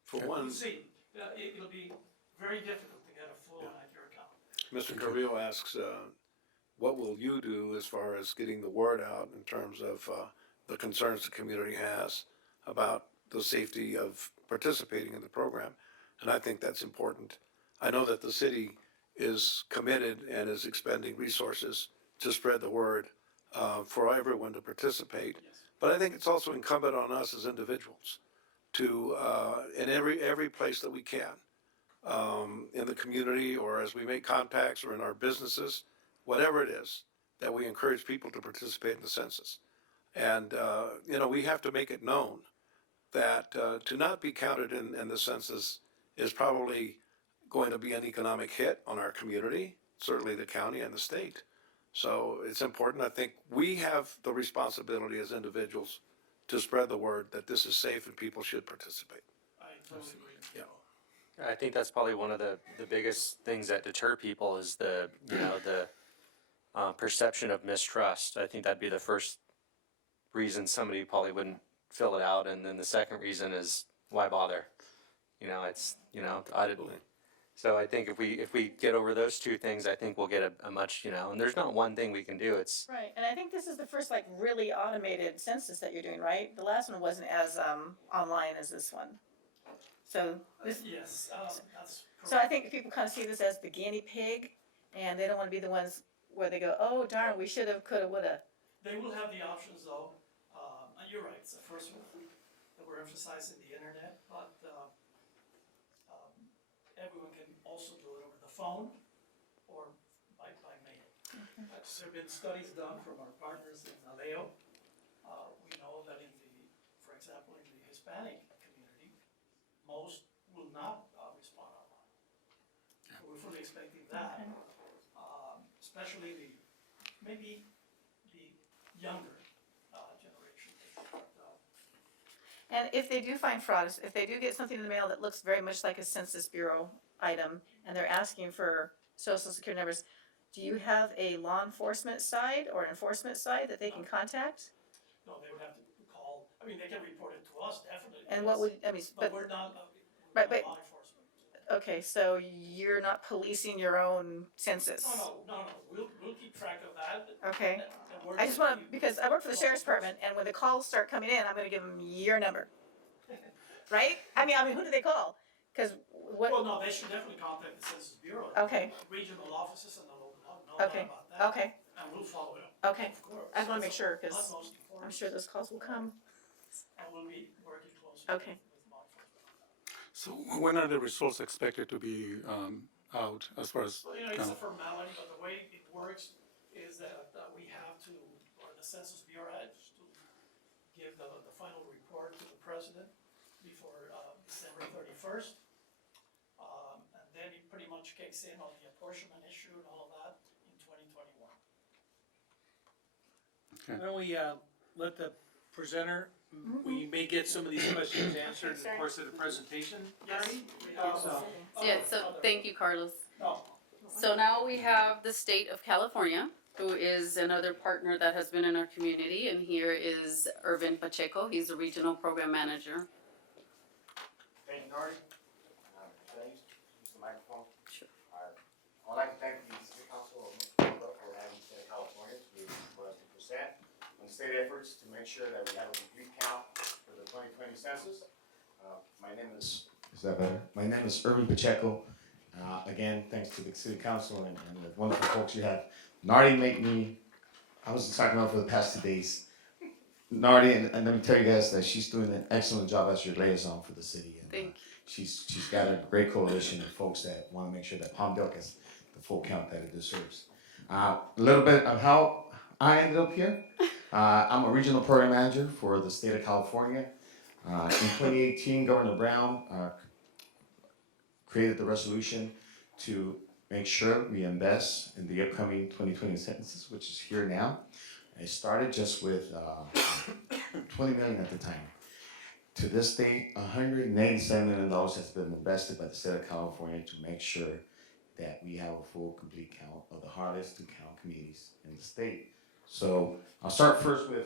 For we'll one, see. It'll be very difficult to get a full and accurate count. Mr. Carrillo asks, what will you do as far as getting the word out in terms of the concerns the community has about the safety of participating in the program? And I think that's important. I know that the city is committed and is expending resources to spread the word for everyone to participate. Yes. But I think it's also incumbent on us as individuals to, in every place that we can, in the community or as we make contacts or in our businesses, whatever it is, that we encourage people to participate in the census. And, we have to make it known that to not be counted in the census is probably going to be an economic hit on our community, certainly the county and the state. So it's important. I think we have the responsibility as individuals to spread the word that this is safe and people should participate. I totally agree. I think that's probably one of the biggest things that deter people is the perception of mistrust. I think that'd be the first reason somebody probably wouldn't fill it out, and then the second reason is why bother? So I think if we get over those two things, I think we'll get a much, and there's not one thing we can do. It's Right, and I think this is the first really automated census that you're doing, right? The last one wasn't as online as this one. So this, Yes, that's so I think people kind of see this as the guinea pig, and they don't want to be the ones where they go, oh darn, we should have, could have, would have. They will have the options though, and you're right, it's the first one that we're emphasizing the internet, but, everyone can also do it over the phone or by mail. There have been studies done from our partners in Aleo. We know that for example, in the Hispanic community, most will not respond online. So we're fully expecting that, especially maybe the younger generation. And if they do find fraud, if they do get something in the mail that looks very much like a Census Bureau item, and they're asking for social security numbers, do you have a law enforcement side or an enforcement side that they can contact? No, they would have to call, I mean, they can report it to us, definitely. And yes. what would, I mean, But but, we're not right, but, law enforcement. okay, so you're not policing your own census? No, we'll keep track of that. Okay. and work I just with want to, because I work for the sheriff's department, and when the calls start coming in, I'm gonna give them your number. Right? I mean, who do they call? Because what? Well, no, they should definitely contact the Census Bureau. Okay. Regional offices and the local, no Okay. doubt about that. Okay. And we'll follow it up. Okay. Of course. I just want to That's make sure, because utmost I'm importance. sure those calls will come. And we'll be working closely Okay. with law enforcement. So when are the results expected to be out as far as? Well, it's a formality, but the way it works is that we have to, or the Census Bureau has to give the final report to the president before December 31st. And then it pretty much kicks in on the apportionment issue and all of that in 2021. Okay. Why don't we let the presenter, we may get some of these questions answered in the course of the presentation. Yes. Yeah, so thank you, Carlos. No. So now we have the state of California, who is another partner that has been in our community, and here is Irvin Pacheco. He's the regional program manager. Thank you, Norty. Should I use the microphone? Sure. I'd like to thank the City Council of Palmdale for having the state of California to be for us to present on state efforts to make sure that we have a complete count for the 2020 census. My name is that better? My name is Irvin Pacheco. Again, thanks to the City Council and the wonderful folks you have. Nardi made me, I was talking about for the past 2 days. Nardi, and let me tell you guys that she's doing an excellent job as your liaison for the city. And, Thank you. She's got a great coalition of folks that want to make sure that Palmdale gets the full count that it deserves. A little bit of how I ended up here. I'm a regional program manager for the state of California. In 2018, Governor Brown created the resolution to make sure we invest in the upcoming 2020 census, which is here now. It started just with 20 million at the time. To this date, $187 million has been invested by the state of California to make sure that we have a full, complete count of the hardest to count communities in the state. So I'll start first with,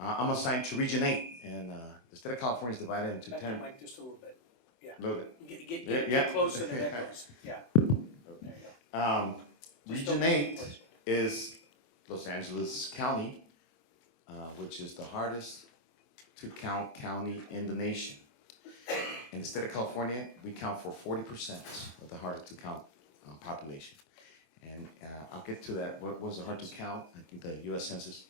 I'm assigned to Region 8, and the state of California is divided into 10. Mic just a little bit. Yeah. Little bit. Get closer to the echoes. Yeah. Region 8 is Los Angeles County, which is the hardest to count county in the nation. In the state of California, we count for 40% of the hardest to count population. And I'll get to that. What was the hard to count? I think the U.S. Census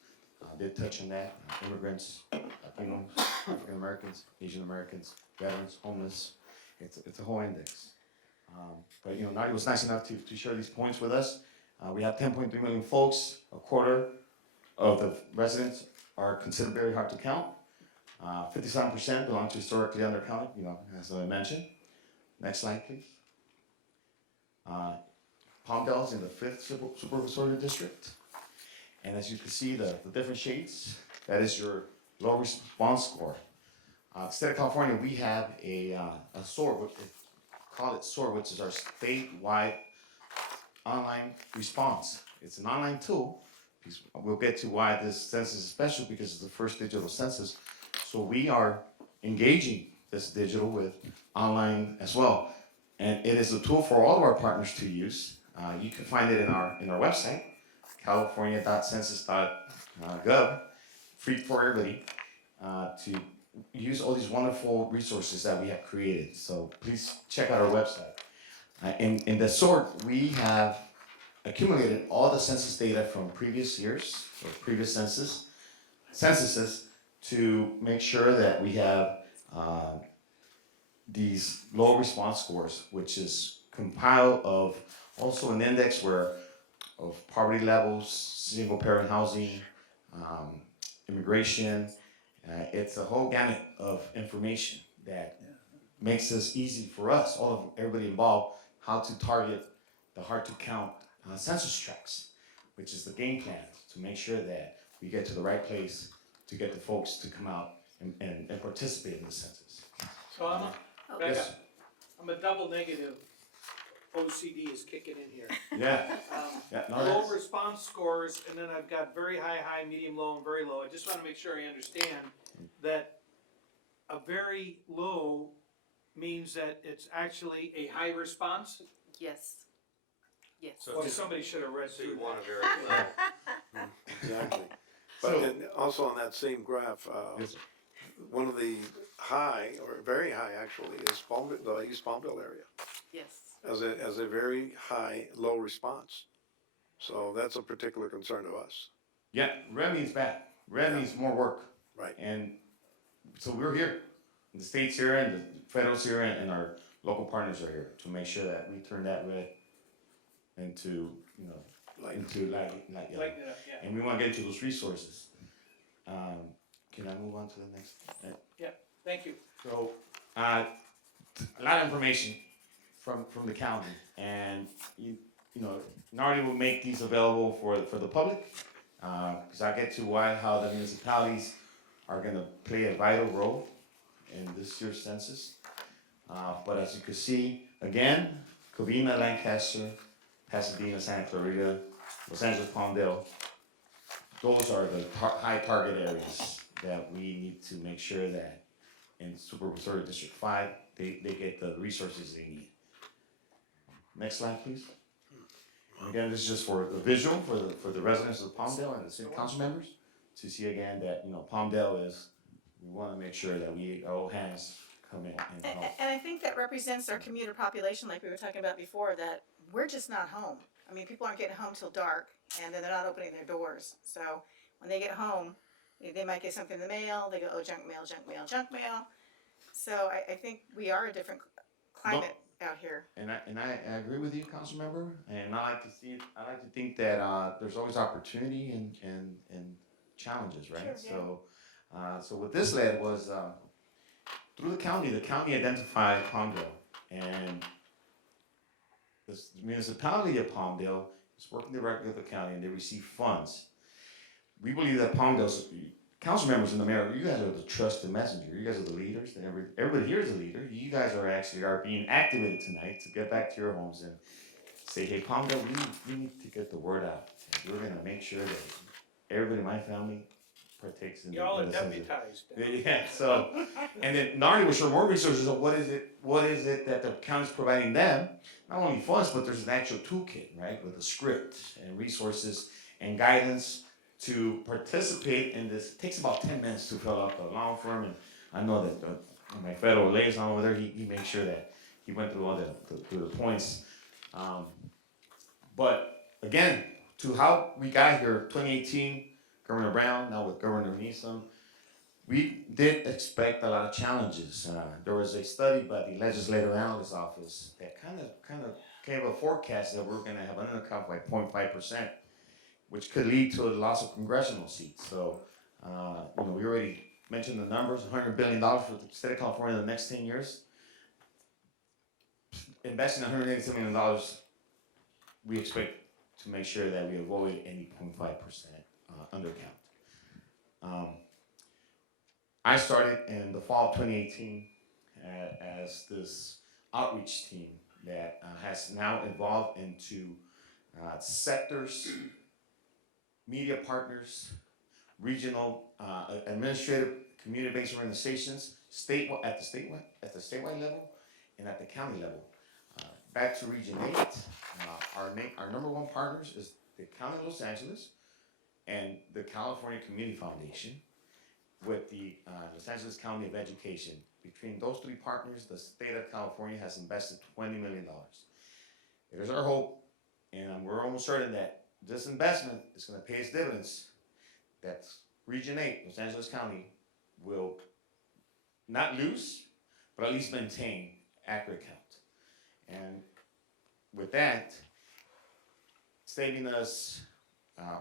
did touch on that. Immigrants, Latinos, African Americans, Asian Americans, veterans, homeless. It's a whole index. But Nadia was nice enough to share these points with us. We have 10.3 million folks. A quarter of the residents are considered very hard to count. 57% belong to historically undercounted, as I mentioned. Next slide, please. Palmdale is in the 5th supervisory district. And as you can see, the different shades, that is your low response score. State of California, we have a SOAR, call it SOAR, which is our statewide online response. It's an online tool. We'll get to why this census is special, because it's the first digital census. So we are engaging this digital with online as well. And it is a tool for all of our partners to use. You can find it in our website, california.census.gov, free for everybody to use all these wonderful resources that we have created. So please check out our website. In the sort, we have accumulated all the census data from previous years, or previous censuses, to make sure that we have these low response scores, which is compiled of also an index where of poverty levels, single parent housing, immigration. It's a whole gamut of information that makes this easy for us, everybody involved, how to target the hard to count census tracts, which is the game plan to make sure that we get to the right place to get the folks to come out and participate in the census. So back Yes. up. I'm a double negative. OCD is kicking in here. Yeah. No, Low that's, response scores, and then I've got very high, medium, low, and very low. I just want to make sure I understand that a very low means that it's actually a high response. Yes. Yes. Well, somebody should have read through want that. to very Exactly. But So- then also on that same graph, Yes, sir. one of the high, or very high actually, is Palmdale, the East Palmdale area, Yes. as a very high, low response. So that's a particular concern to us. Yeah, red means bad. Red means more work. Right. And so we're here. The state's here and the federal's here and our local partners are here to make sure that we turn that red into, into light yellow. Like, yeah. And we want to get to those resources. Can I move on to the next? Yeah, thank you. So, a lot of information from the county, and Nardi will make these available for the public, because I get to how the municipalities are going to play a vital role in this year's census. But as you can see, again, Covina, Lancaster, Pasadena, Santa Clarita, Los Angeles, Palmdale, those are the high target areas that we need to make sure that in Super Reserve District 5, they get the resources they need. Next slide, please. And again, this is just for the visual for the residents of Palmdale and the city council members to see again that Palmdale is. We want to make sure that our all hands come in and help. And I think that represents our commuter population, like we were talking about before, that we're just not home. I mean, people aren't getting home till dark, and then they're not opening their doors. So when they get home, they might get something in the mail. They go, oh, junk mail, junk mail, junk mail. So I think we are a different climate out here. And I agree with you, council member. And I like to think that there's always opportunity and challenges, right? Sure, yeah. So what this led was through the county identified Palmdale, and the municipality of Palmdale is working directly with the county, and they receive funds. We believe that Palmdale's council members in the mayor, you guys are the trusted messenger. You guys are the leaders. Everybody here is a leader. You guys are being activated tonight to get back to your homes and say, hey, Palmdale, we need to get the word out. And we're gonna make sure that everybody in my family partakes in Y'all are the census." deputized. Yeah, so, and then Nardi will share more resources of what is it that the county's providing them, not only funds, but there's an actual toolkit, right, with a script and resources and guidance to participate in this. It takes about 10 minutes to fill out the law firm, and I know that my federal liaison over there, he makes sure that he went through all the points. But again, to how we got here, 2018, Governor Brown, now with Governor Newsom, we did expect a lot of challenges. There was a study by the Legislative Analyst Office that kind of gave a forecast that we're going to have an undercount by 0.5%, which could lead to a loss of congressional seats. So, we already mentioned the numbers: $100 billion for the state of California in the next 10 years. Investing $187 million, we expect to make sure that we avoid any 0.5% undercount. I started in the fall of 2018 as this outreach team that has now evolved into sectors, media partners, regional administrative community-based organizations, at the statewide level, and at the county level. Back to Region 8, our number one partners is the County of Los Angeles and the California Community Foundation. with the Los Angeles County of Education. Between those three partners, the state of California has invested $20 million. It is our hope, and we're almost certain that this investment is going to pay its dividends, that Region 8, Los Angeles County, will not lose, but at least maintain accurate count. And with that, saving us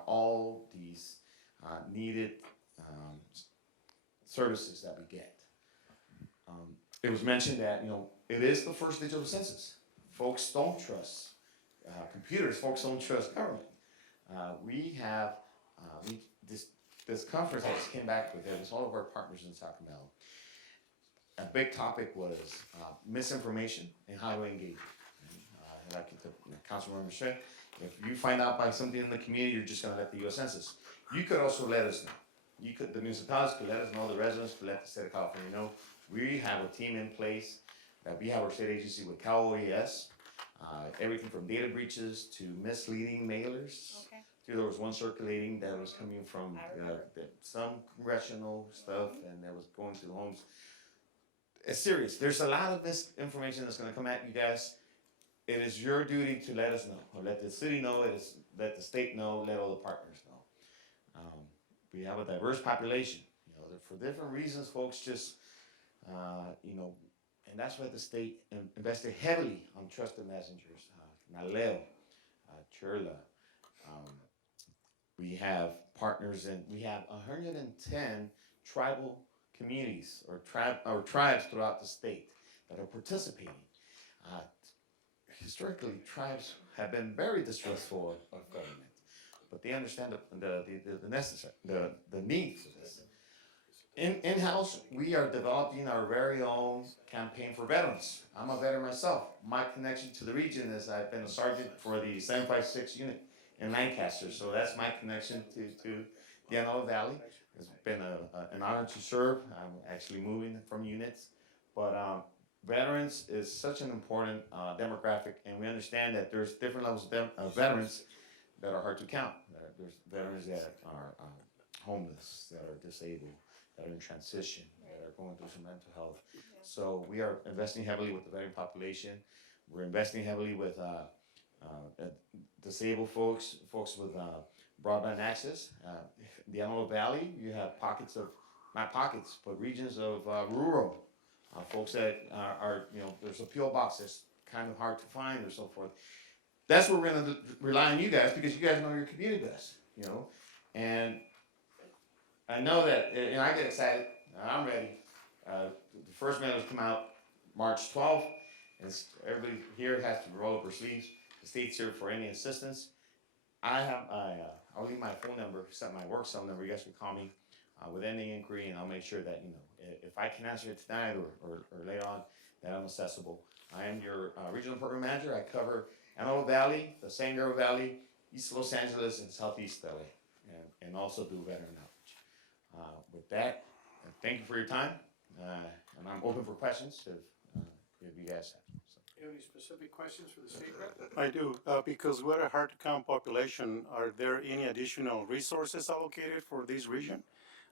all these needed services that we get. It was mentioned that, it is the first digital census. Folks don't trust computers. Folks don't trust government. This conference I just came back with, it was all of our partners in Sacramento. A big topic was misinformation and how to engage it. Like the council member said, if you find out by something in the community, you're just going to let the U.S. Census. You could also let us know. The municipalities could let us know, the residents could let the state of California know. We have a team in place that we have our state agency with Cal OES, everything from data breaches to misleading mailers. Okay. There was one circulating that was coming from some congressional stuff, and that was going to the homes. It's serious. There's a lot of misinformation that's going to come at you guys. It is your duty to let us know, or let the city know, let the state know, let all the partners know. We have a diverse population. For different reasons, folks just, and that's why the state invested heavily on trusted messengers. Naleo, Churla. We have partners, and we have 110 tribal communities or tribes throughout the state that are participating. Historically, tribes have been very distrustful of government, but they understand the need for this. In-house, we are developing our very own campaign for veterans. I'm a veteran myself. My connection to the region is I've been a sergeant for the 756 unit in Lancaster, so that's my connection to the Antelope Valley. It's been an honor to serve. I'm actually moving from units, but veterans is such an important demographic, and we understand that there's different levels of veterans that are hard to count. There's veterans that are homeless, that are disabled, that are in transition, that are going through some mental health. So we are investing heavily with the veteran population. We're investing heavily with disabled folks with broadband access. The Antelope Valley, you have pockets of, not pockets, but regions of rural folks that are, there's a PO box that's kind of hard to find or so forth. That's where we're going to rely on you guys, because you guys know your community best, and I know that, and I get excited. I'm ready. The first mailers come out March 12th, and everybody here has to roll up their sleeves. The state's here for any assistance. I'll leave my phone number, set my work cell number. You guys can call me with any inquiry, and I'll make sure that, if I can answer it tonight or later on, that I'm accessible. I am your regional program manager. I cover Antelope Valley, the San Gabriel Valley, East Los Angeles, and Southeast LA, and also do veteran outreach. With that, thank you for your time, and I'm open for questions if you guys have. Do you have any specific questions for the state rep? I do, because we're a hard-to-count population. Are there any additional resources allocated for this region,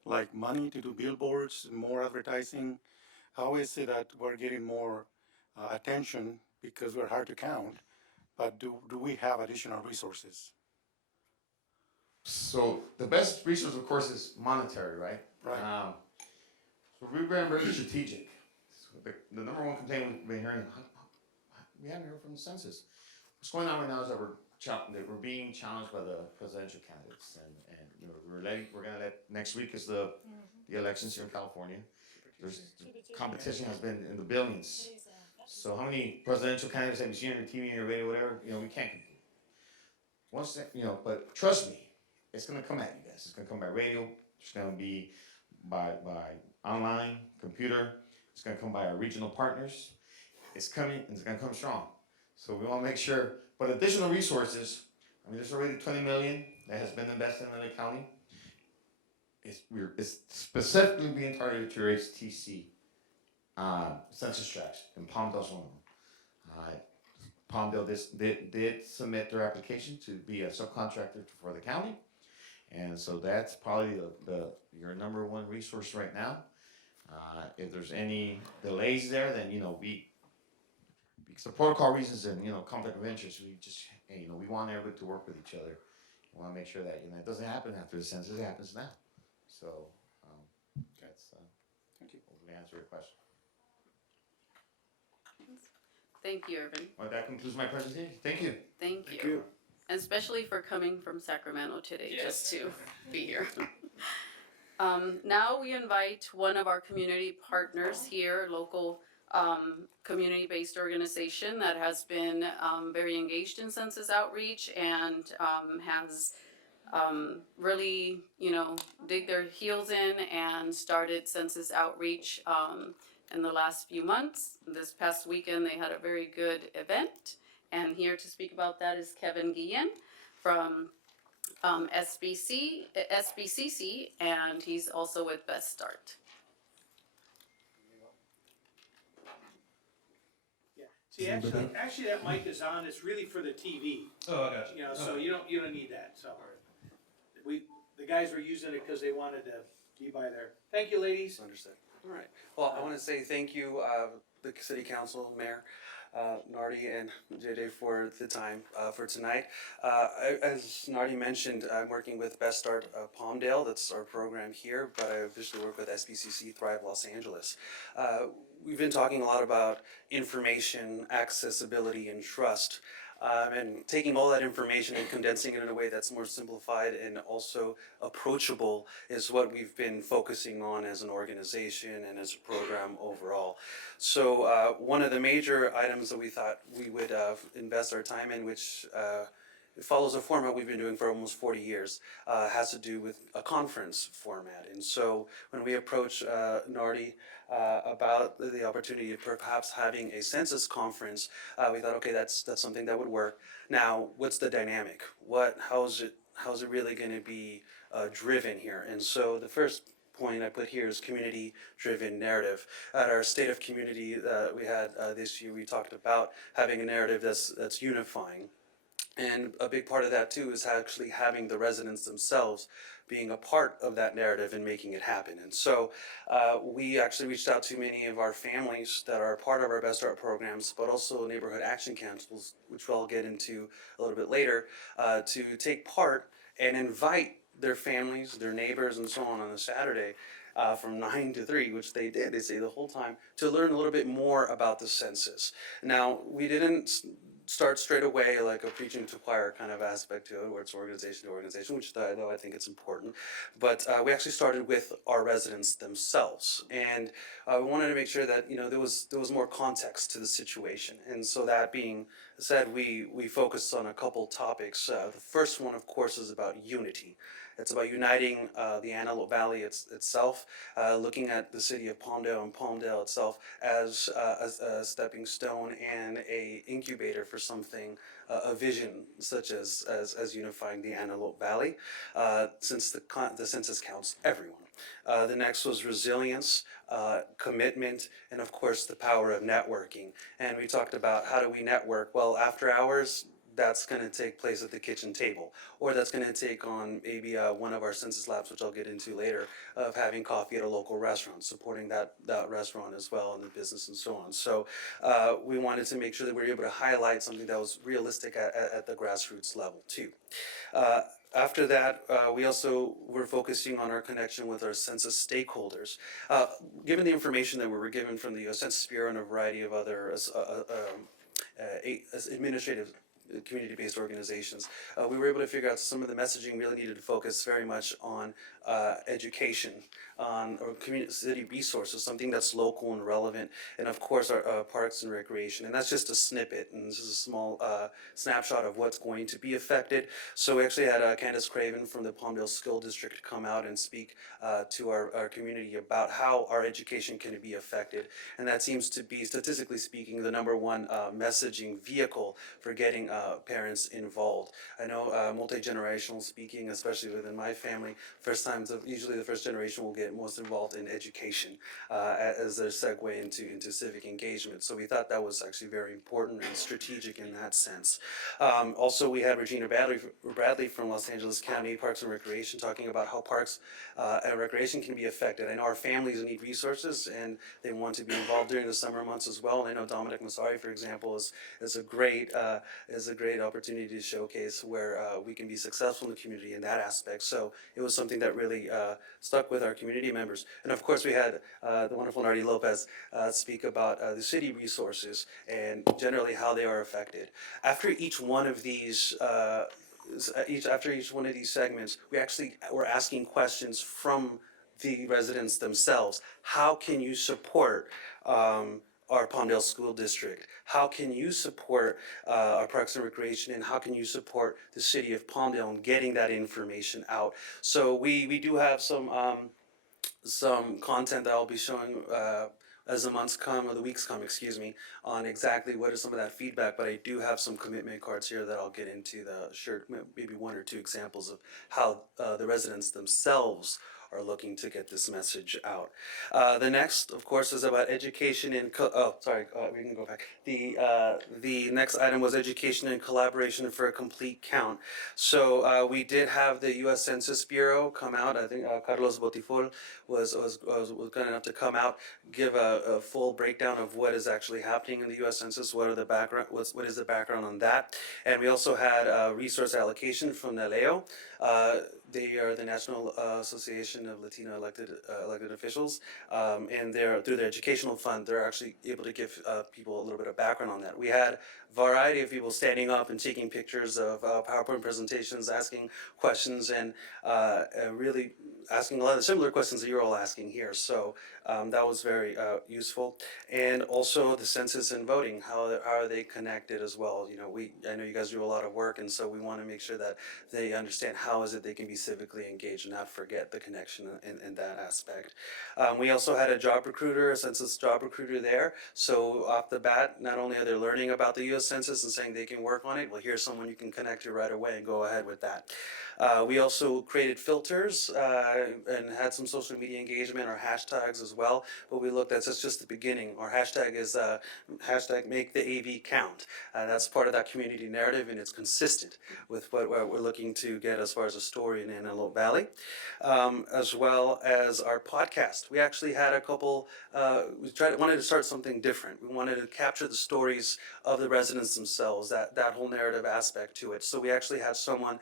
like money to do billboards, more advertising? How is it that we're getting more attention because we're hard to count, but do we have additional resources? So the best resource, of course, is monetary, right? Right. So we've been very strategic. So the number one complaint we've been hearing, we haven't heard from the census. What's going on right now is that we're being challenged by the presidential candidates, and we're going to let, next week is the elections here in California. The competition has been in the billions. So how many presidential candidates have you seen on your TV, on your radio, whatever? We can't compete. But trust me, it's going to come at you guys. It's going to come by radio. It's going to be by online, computer. It's going to come by our regional partners. It's coming, and it's going to come strong. So we want to make sure. But additional resources, there's already $20 million that has been invested in the county. It's specifically being targeted to your HTC census tracts, and Palmdale's one of them. Palmdale did submit their application to be a subcontractor for the county, And so that's probably your number one resource right now. If there's any delays there, then, because of protocol reasons and, conflict of interest, we just, hey, we want everybody to work with each other. We want to make sure that, it doesn't happen after the census, it happens now. So, that's, Thank you. hopefully answer your question. Thank you, Irvin. Well, that concludes my presentation. Thank you. Thank you. And especially for coming from Sacramento today, just to be here. Now we invite one of our community partners here, local community-based organization that has been very engaged in census outreach and has really, dig their heels in and started census outreach in the last few months. This past weekend, they had a very good event. And here to speak about that is Kevin Guillen from SBCC, and he's also with Best Start. Yeah. See, actually, that mic is on. It's really for the TV. Oh, I got you. So you don't need that. So the guys were using it because they wanted to be by there. Thank you, ladies. Understood. All right. Well, I want to say thank you, the City Council, Mayor, Nardi, and JJ for the time for tonight. As Nardi mentioned, I'm working with Best Start Palmdale. That's our program here, but I officially work with SBCC Thrive Los Angeles. We've been talking a lot about information, accessibility, and trust. And taking all that information and condensing it in a way that's more simplified and also approachable is what we've been focusing on as an organization and as a program overall. So one of the major items that we thought we would invest our time in, which it follows a format we've been doing for almost 40 years, has to do with a conference format. And so when we approached Nardi about the opportunity of perhaps having a census conference, we thought, okay, that's something that would work. Now, what's the dynamic? How's it really going to be driven here? And so the first point I put here is community-driven narrative. At our State of Community that we had this year, we talked about having a narrative that's unifying. And a big part of that too is actually having the residents themselves being a part of that narrative and making it happen. And so we actually reached out to many of our families that are part of our Best Start programs, but also neighborhood action councils, which I'll get into a little bit later, to take part and invite their families, their neighbors, and so on a Saturday from 9 to 3, which they did, they say the whole time, to learn a little bit more about the census. Now, we didn't start straight away like a preaching to choir kind of aspect to it, where it's organization to organization, which though I think it's important. But we actually started with our residents themselves, and we wanted to make sure that there was more context to the situation. And so that being said, we focused on a couple topics. The first one, of course, is about unity. It's about uniting the Antelope Valley itself, looking at the city of Palmdale and Palmdale itself as a stepping stone and a incubator for something, a vision such as unifying the Antelope Valley, since the census counts everyone. The next was resilience, commitment, and of course the power of networking. And we talked about how do we network? Well, after hours, that's going to take place at the kitchen table, or that's going to take on maybe one of our census labs, which I'll get into later, of having coffee at a local restaurant, supporting that restaurant as well and the business and so on. So we wanted to make sure that we were able to highlight something that was realistic at the grassroots level too. After that, we also were focusing on our connection with our census stakeholders. Given the information that we were given from the U.S. Census Bureau and a variety of other administrative community-based organizations, we were able to figure out some of the messaging really needed to focus very much on education, on community city resources, something that's local and relevant, and of course our parks and recreation. And that's just a snippet, and this is a small snapshot of what's going to be affected. So we actually had Candace Craven from the Palmdale School District come out and speak to our community about how our education can be affected. And that seems to be, statistically speaking, the #1 messaging vehicle for getting parents involved. I know multi-generational speaking, especially within my family, usually the first generation will get most involved in education as their segue into civic engagement. So we thought that was actually very important and strategic in that sense. Also, we had Regina Bradley from Los Angeles County Parks and Recreation talking about how parks and recreation can be affected. I know our families need resources and they want to be involved during the summer months as well. And I know Dominic Masari, for example, is a great opportunity to showcase where we can be successful in the community in that aspect. So it was something that really stuck with our community members. And of course, we had the wonderful Nardi Lopez speak about the city resources and generally how they are affected. After each one of these after each one of these segments, we actually were asking questions from the residents themselves. How can you support our Palmdale School District? How can you support our Parks and Recreation, and how can you support the city of Palmdale in getting that information out? So we do have some content that I'll be showing as the months come, or the weeks come, excuse me, on exactly what is some of that feedback. But I do have some commitment cards here that I'll get into maybe one or two examples of how the residents themselves are looking to get this message out. The next, of course, is about education and we can go back. The next item was education and collaboration for a complete count. So we did have the U.S. Census Bureau come out. I think Carlos Botifol was kind enough to come out, give a full breakdown of what is actually happening in the U.S. Census. What is the background on that? And we also had resource allocation from NALEO. They are the National Association of Latino elected officials, and through their educational fund, they're actually able to give people a little bit of background on that. We had a variety of people standing up and taking pictures of PowerPoint presentations, asking questions, and really asking a lot of similar questions that you're all asking here. So that was very useful. And also the census and voting, how are they connected as well? You know, I know you guys do a lot of work, and so we want to make sure that they understand how is it they can be civically engaged and not forget the connection in that aspect. We also had a job recruiter, a census job recruiter there. So off the bat, not only are they learning about the U.S. Census and saying they can work on it, well, here's someone you can connect to right away and go ahead with that. We also created filters and had some social media engagement or hashtags as well, but we looked, that's just the beginning. Our hashtag is hashtag make the AV count. That's part of that community narrative, and it's consistent with what we're looking to get as far as a story in Antelope Valley, as well as our podcast. We actually had a couple, wanted to start something different. We wanted to capture the stories of the residents themselves, that whole narrative aspect to it. So we actually had someone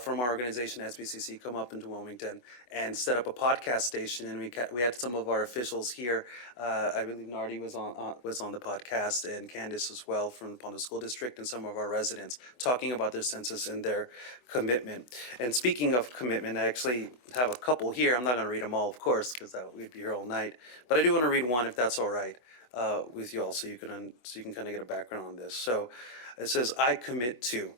from our organization, SBCC, come up into Wilmington and set up a podcast station, and we had some of our officials here. I believe Nardi was on the podcast, and Candace as well from the Palmdale School District, and some of our residents talking about their census and their commitment. And speaking of commitment, I actually have a couple here. I'm not going to read them all, of course, because we'd be here all night. But I do want to read one, if that's all right, with you all, so you can kind of get a background on this. So it says, "I commit to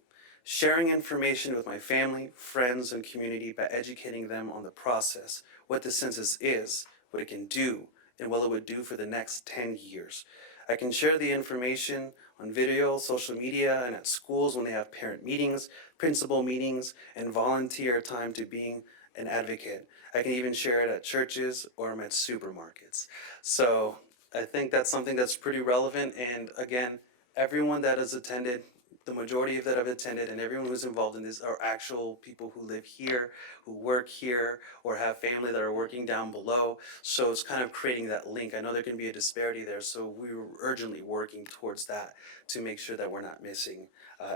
sharing information with my family, friends, and community by educating them on the process, what the census is, what it can do, and what it would do for the next 10 years. I can share the information on video, social media, and at schools when they have parent meetings, principal meetings, and volunteer time to being an advocate. I can even share it at churches or at supermarkets." So I think that's something that's pretty relevant, and again, everyone that has attended, the majority of that have attended, and everyone who's involved in this are actual people who live here, who work here, or have family that are working down below. So it's kind of creating that link. I know there can be a disparity there, so we're urgently working towards that to make sure that we're not missing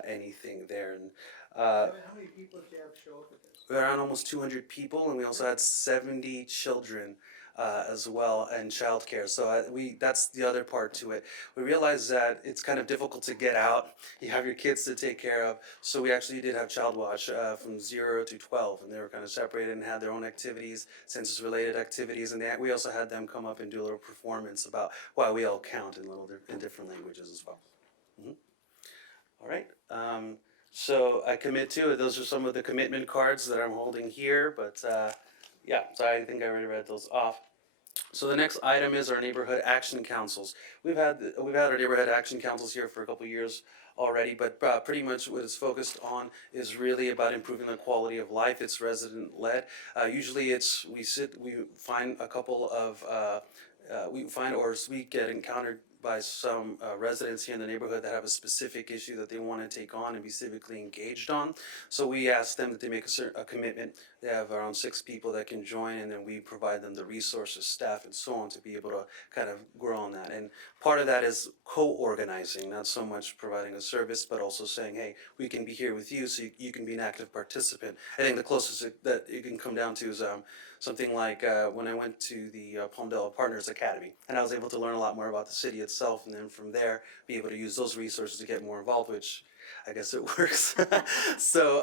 anything there. And How many people did you have show up at this? we're around almost 200 people, and we also had 70 children as well, and childcare. So that's the other part to it. We realized that it's kind of difficult to get out. You have your kids to take care of. So we actually did have child watch from 0 to 12, and they were kind of separated and had their own activities, census-related activities, and we also had them come up and do a little performance about why we all count in different languages as well. All right. So I commit to it. Those are some of the commitment cards that I'm holding here, but yeah, so I think I already read those off. So the next item is our neighborhood action councils. We've had our neighborhood action councils here for a couple of years already, but pretty much what it's focused on is really about improving the quality of life. It's resident led. Usually, we find a couple of we get encountered by some residents here in the neighborhood that have a specific issue that they want to take on and be civically engaged on. So we ask them that they make a commitment. They have around 6 people that can join, and then we provide them the resources, staff, and so on to be able to kind of grow on that. And part of that is co-organizing, not so much providing a service, but also saying, hey, we can be here with you so you can be an active participant. I think the closest that you can come down to is something like when I went to the Palmdale Partners Academy, and I was able to learn a lot more about the city itself, and then from there be able to use those resources to get more involved, which I guess it works. So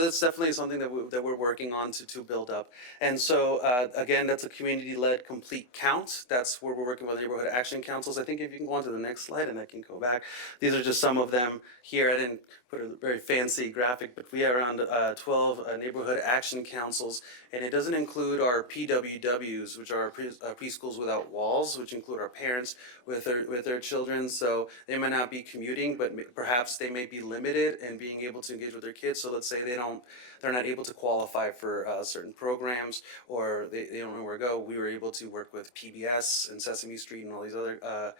that's definitely something that we're working on to build up. And so again, that's a community-led complete count. That's where we're working with neighborhood action councils. I think if you can go on to the next slide, and I can go back. These are just some of them here. I didn't put a very fancy graphic, but we have around 12 neighborhood action councils, and it doesn't include our PWWs, which are our preschools without walls, which include our parents with their children. So they might not be commuting, but perhaps they may be limited in being able to engage with their kids. So let's say they're not able to qualify for certain programs, or they don't know where to go. We were able to work with PBS and Sesame Street and all these other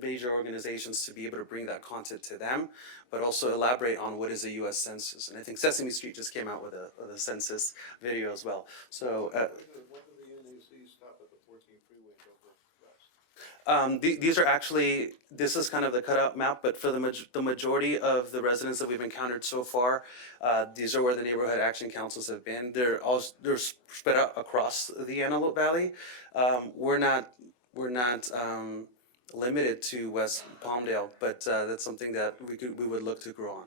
major organizations to be able to bring that content to them, but also elaborate on what is a U.S. Census. And I think Sesame Street just came out with a census video as well. So. These are actually, this is kind of the cutout map, but for the majority of the residents that we've encountered so far, these are where the neighborhood action councils have been. They're spread out across the Antelope Valley. We're not limited to West Palmdale, but that's something that we would look to grow on.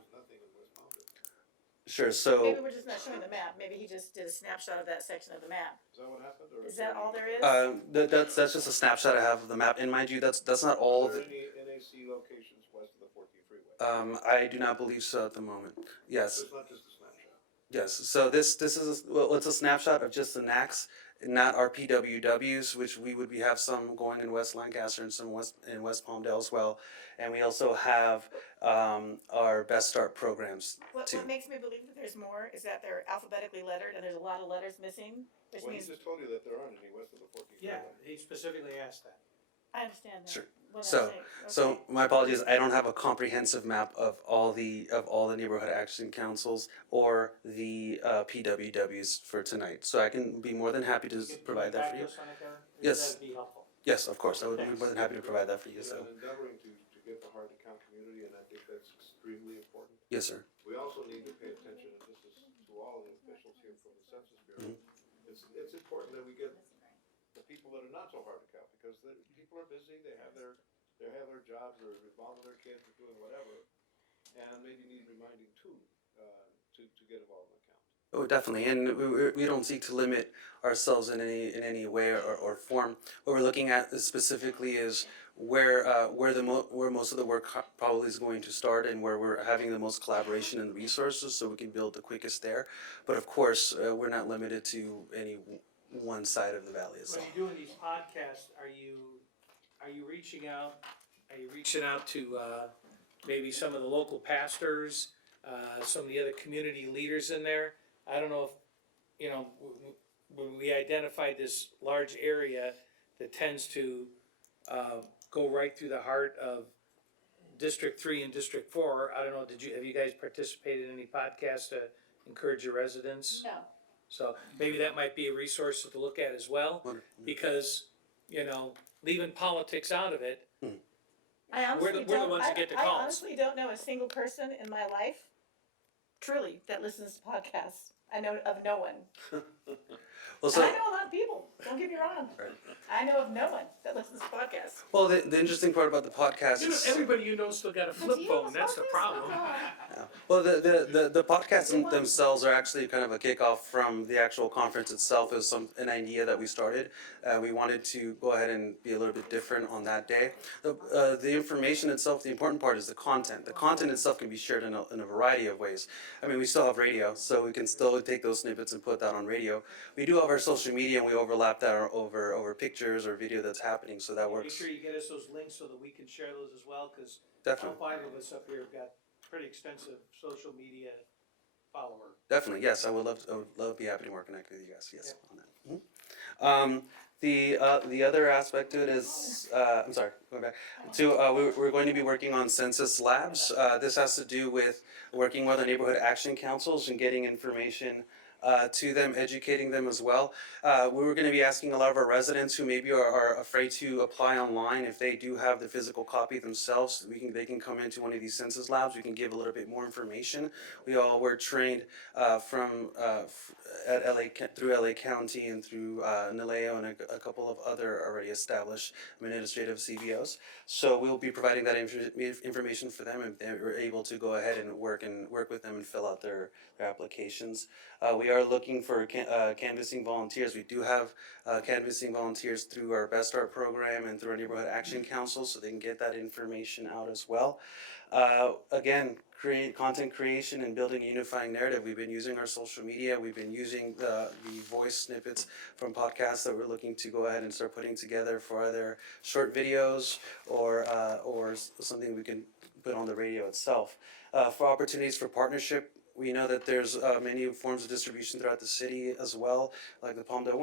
Sure. So Maybe we're just not showing the map. Maybe he just did a snapshot of that section of the map. Is that what happened? Or is that all there is? That's just a snapshot I have of the map. And mind you, that's not all. Are there any NAC locations west of the 14th Freeway? I do not believe so at the moment. Yes. So it's not just a snapshot. Yes. So this is it's a snapshot of just the NACs, not our PWWs, which we would have some going in West Lancaster and some in West Palmdale as well. And we also have our Best Start programs too. What makes me believe that there's more is that they're alphabetically lettered and there's a lot of letters missing. Which Well, means he just told you that there aren't any west of the 14th Yeah, Freeway. he specifically asked that. I understand that. Sure. What I'm So, saying. so my apologies. I don't have a comprehensive map of all the neighborhood action councils or the PWWs for tonight. So I can be more than happy to provide that for you. Yes. That'd be helpful. Yes, of course. I would be more than happy to provide that for you. So. I'm endeavoring to get the hard to count community, and I think that's extremely important. Yes, sir. We also need to pay attention, and this is to all the officials here from the Census Bureau. It's important that we get the people that are not so hard to count, because people are busy, they have their jobs, they're involved with their kids, they're doing whatever, and maybe need reminding too, to get involved in the count. Oh, definitely, and we don't seek to limit ourselves in any way or form. What we're looking at specifically is where most of the work probably is going to start, and where we're having the most collaboration and resources, so we can build the quickest there. But of course, we're not limited to any one side of the valley itself. When you're doing these podcasts, are you reaching out? Are you reaching out to maybe some of the local pastors, some of the other community leaders in there? I don't know if when we identified this large area that tends to go right through the heart of District 3 and District 4. I don't know. Have you guys participated in any podcasts to encourage your residents? No. So maybe that might be a resource to look at as well, because leaving politics out of it, we're the ones that get the calls. I honestly don't know a single person in my life, truly, that listens to podcasts. I know of no one. Well, and I know a lot of people. Don't get me wrong. Right. I know of no one that listens to podcasts. Well, the interesting part about the podcast is everybody you know still got a flip phone. That's the problem. Well, the podcasts themselves are actually kind of a kickoff from the actual conference itself. It was an idea that we started. We wanted to go ahead and be a little bit different on that day. The information itself, the important part is the content. The content itself can be shared in a variety of ways. I mean, we still have radio, so we can still take those snippets and put that on radio. We do have our social media, and we overlap that over pictures or video that's happening, so that Make works. sure you get us those links so that we can share those as well, because all Definitely. 5 of us up here have got pretty extensive social media follower. Definitely, yes. I would be happy to more connect with you guys. Yes, on that. The other aspect to it is, I'm sorry, going back to we're going to be working on census labs. This has to do with working with our neighborhood action councils and getting information to them, educating them as well. We were going to be asking a lot of our residents who maybe are afraid to apply online, if they do have the physical copy themselves, they can come into one of these census labs. We can give a little bit more information. We all were trained through LA County and through NALEO and a couple of other already established administrative CBOs. So we'll be providing that information for them, and they're able to go ahead and work with them and fill out their applications. We are looking for canvassing volunteers. We do have canvassing volunteers through our Best Start program and through our Neighborhood Action Council, so they can get that information out as well. Again, content creation and building a unifying narrative. We've been using our social media. We've been using the voice snippets from podcasts that we're looking to go ahead and start putting together for either short videos or something we can put on the radio itself. For opportunities for partnership, we know that there's many forms of distribution throughout the city as well, like the Palmdale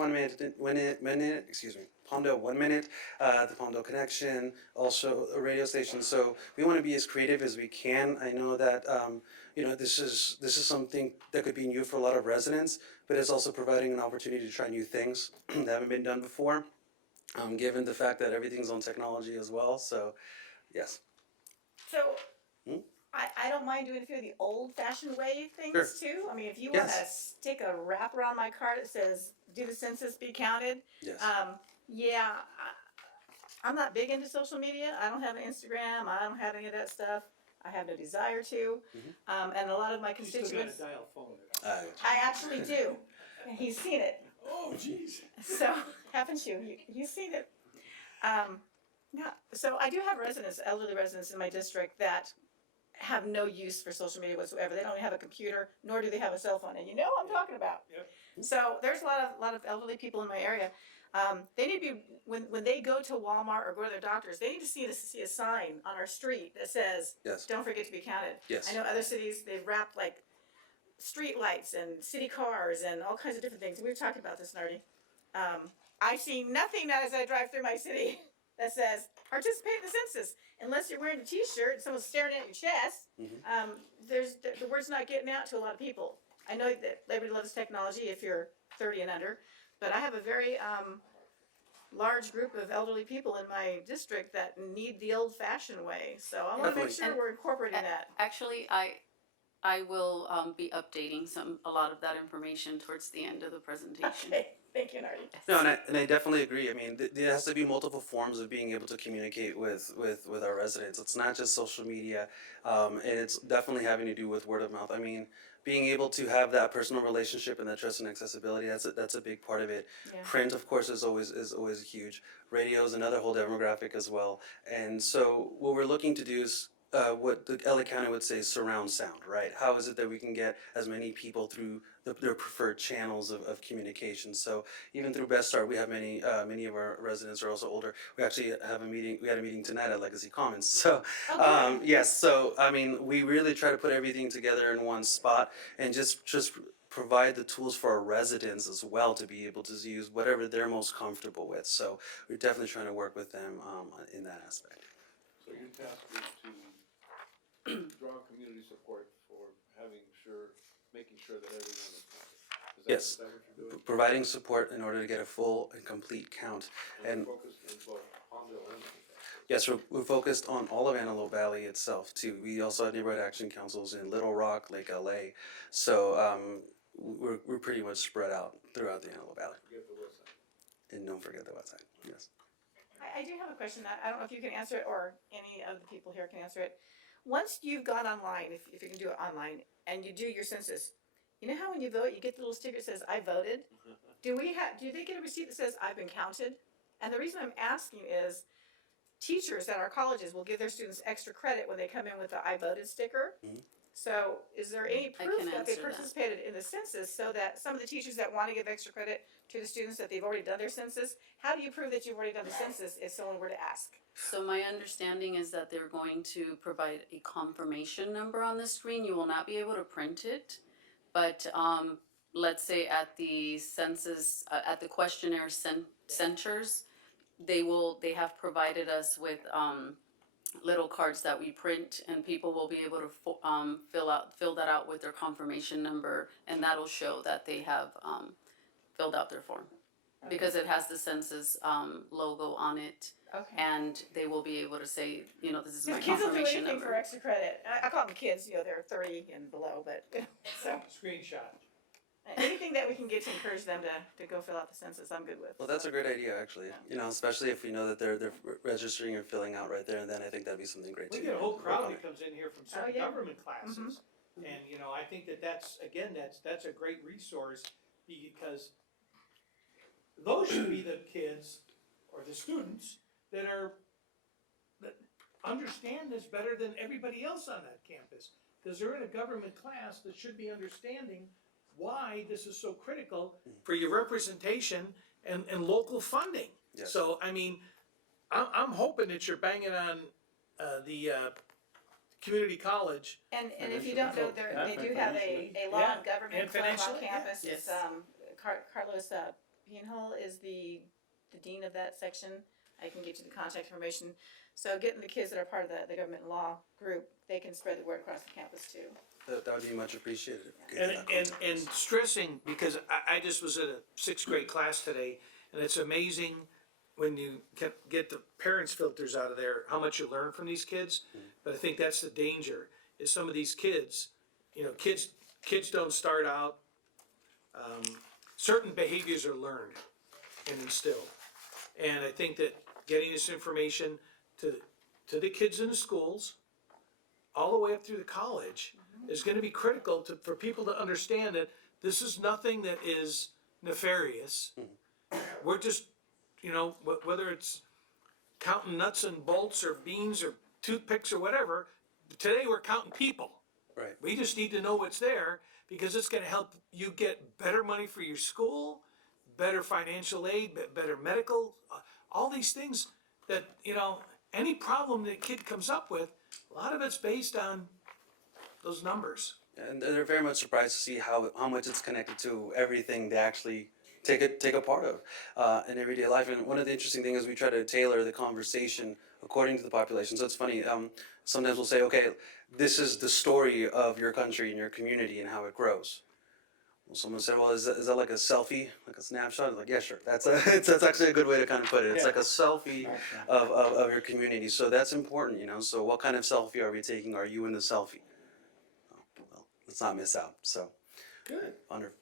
Palmdale 1 Minute, the Palmdale Connection, also a radio station. So we want to be as creative as we can. I know that this is something that could be new for a lot of residents, but it's also providing an opportunity to try new things that haven't been done before, given the fact that everything's on technology as well. So, yes. So, I don't mind doing a few of the old-fashioned way things Sure. too. I mean, if you want to Yes. stick a wrap around my car that says "Do the census, be counted." Yes. I'm not big into social media. I don't have an Instagram. I don't have any of that stuff. I have no desire to. And a lot of my You still got constituents, a dial phone. I actually do. And he's seen it. Oh, jeez. So, haven't you? You've seen it. So I do have residents, elderly residents in my district that have no use for social media whatsoever. They don't have a computer, nor do they have a cell phone. And you know what I'm talking about. Yep. So there's a lot of elderly people in my area. They need to be, when they go to Walmart or go to their doctors, they need to see a sign on our street that says, Yes. "Don't forget to be counted." Yes. I know other cities, they've wrapped like street lights and city cars and all kinds of different things. We were talking about this, Nardi. I see nothing as I drive through my city that says, "Participate in the census." Unless you're wearing a t-shirt and someone's staring at your chest, the word's not getting out to a lot of people. I know that everybody loves technology if you're 30 and under, but I have a very large group of elderly people in my district that need the old-fashioned way. So I want to make sure we're incorporating that. Actually, I will be updating a lot of that information towards the end of the presentation. Okay. Thank you, Nardi. No, and I definitely agree. I mean, there has to be multiple forms of being able to communicate with our residents. It's not just social media, and it's definitely having to do with word of mouth. I mean, being able to have that personal relationship and that trust and accessibility, that's a big part of it. Yeah. Print, of course, is always huge. Radio is another whole demographic as well. And so what we're looking to do is what the LA County would say surround sound, right? How is it that we can get as many people through their preferred channels of communication? So even through Best Start, we have many of our residents are also older. We actually have we had a meeting tonight at Legacy Commons. So yes, so I mean, we really try to put everything together in one spot and just provide the tools for our residents as well to be able to use whatever they're most comfortable with. So we're definitely trying to work with them in that aspect. So your task is to draw community support for making sure that everyone is counted. Yes, Is that what you're doing? providing support in order to get a full and complete count. And focused in both Palmdale and yes, we're focused on all of Antelope Valley itself too. We also have neighborhood action councils in Little Rock, Lake LA. So we're pretty much spread out throughout the Antelope Valley. forget the website. And don't forget the website. Yes. I do have a question. I don't know if you can answer it or any of the people here can answer it. once you've gone online, if you can do it online, and you do your census, you know how when you vote, you get the little sticker that says, I voted? Do they get a receipt that says, I've been counted? And the reason I'm asking is, teachers at our colleges will give their students extra credit when they come in with the I voted sticker. So is there any I proof can that they answer that. participated in the census, so that some of the teachers that want to give extra credit to the students that they've already done their census, how do you prove that you've already done the census if someone were to ask? So my understanding is that they're going to provide a confirmation number on the screen. You will not be able to print it, but let's say at the census, at the questionnaire centers, they have provided us with little cards that we print, and people will be able to fill that out with their confirmation number, and that'll show that they have filled out their form. Because it has the census logo on it. Okay. And they will be able to say, you know, this is my Because kids will do confirmation anything for number. extra credit. I call them kids, you know, they're 30 and below, but, so, Screenshot. anything that we can get to encourage them to go fill out the census, I'm good with. Well, that's a great idea, actually. You know, especially if we know that they're registering and filling out right there, and then I think that'd be something great We to get a whole work crowd on that it. comes in here from certain yeah. government classes. And, you know, I think that's a great resource, because those should be the kids or the students that understand this better than everybody else on that campus. Because they're in a government class that should be understanding why this is so critical for your representation and local funding. Yes. So, I mean, I'm hoping that you're banging on the community college. And if you don't know, they do have a law and government And club on financially, yeah. campus. It's, Carlos Pinhole is the dean of that section. I can get you the contact information. So getting the kids that are part of the government law group, they can spread the word across the campus too. That would be much appreciated. And stressing, because I just was in a sixth grade class today, and it's amazing when you can get the parents' filters out of there, how much you learn from these kids. But I think that's the danger, is some of these kids, you know, kids don't start out, certain behaviors are learned and instilled. And I think that getting this information to the kids in the schools, all the way up through the college, is gonna be critical for people to understand that this is nothing that is nefarious. We're just, you know, whether it's counting nuts and bolts or beans or toothpicks or whatever, today we're counting people. Right. We just need to know what's there, because it's gonna help you get better money for your school, better financial aid, better medical, all these things that, you know, any problem that a kid comes up with, a lot of it's based on those numbers. And they're very much surprised to see how much it's connected to everything they actually take a part of in everyday life. And one of the interesting things is we try to tailor the conversation according to the population. So it's funny, sometimes we'll say, okay, this is the story of your country and your community and how it grows. Well, someone said, well, is that like a selfie, like a snapshot? I'm like, yeah, sure. That's actually a good way to kind of put it. It's like a selfie of your community. So that's important, you know. So what kind of selfie are we taking? Are you in the selfie? Well, let's not miss out. So Good.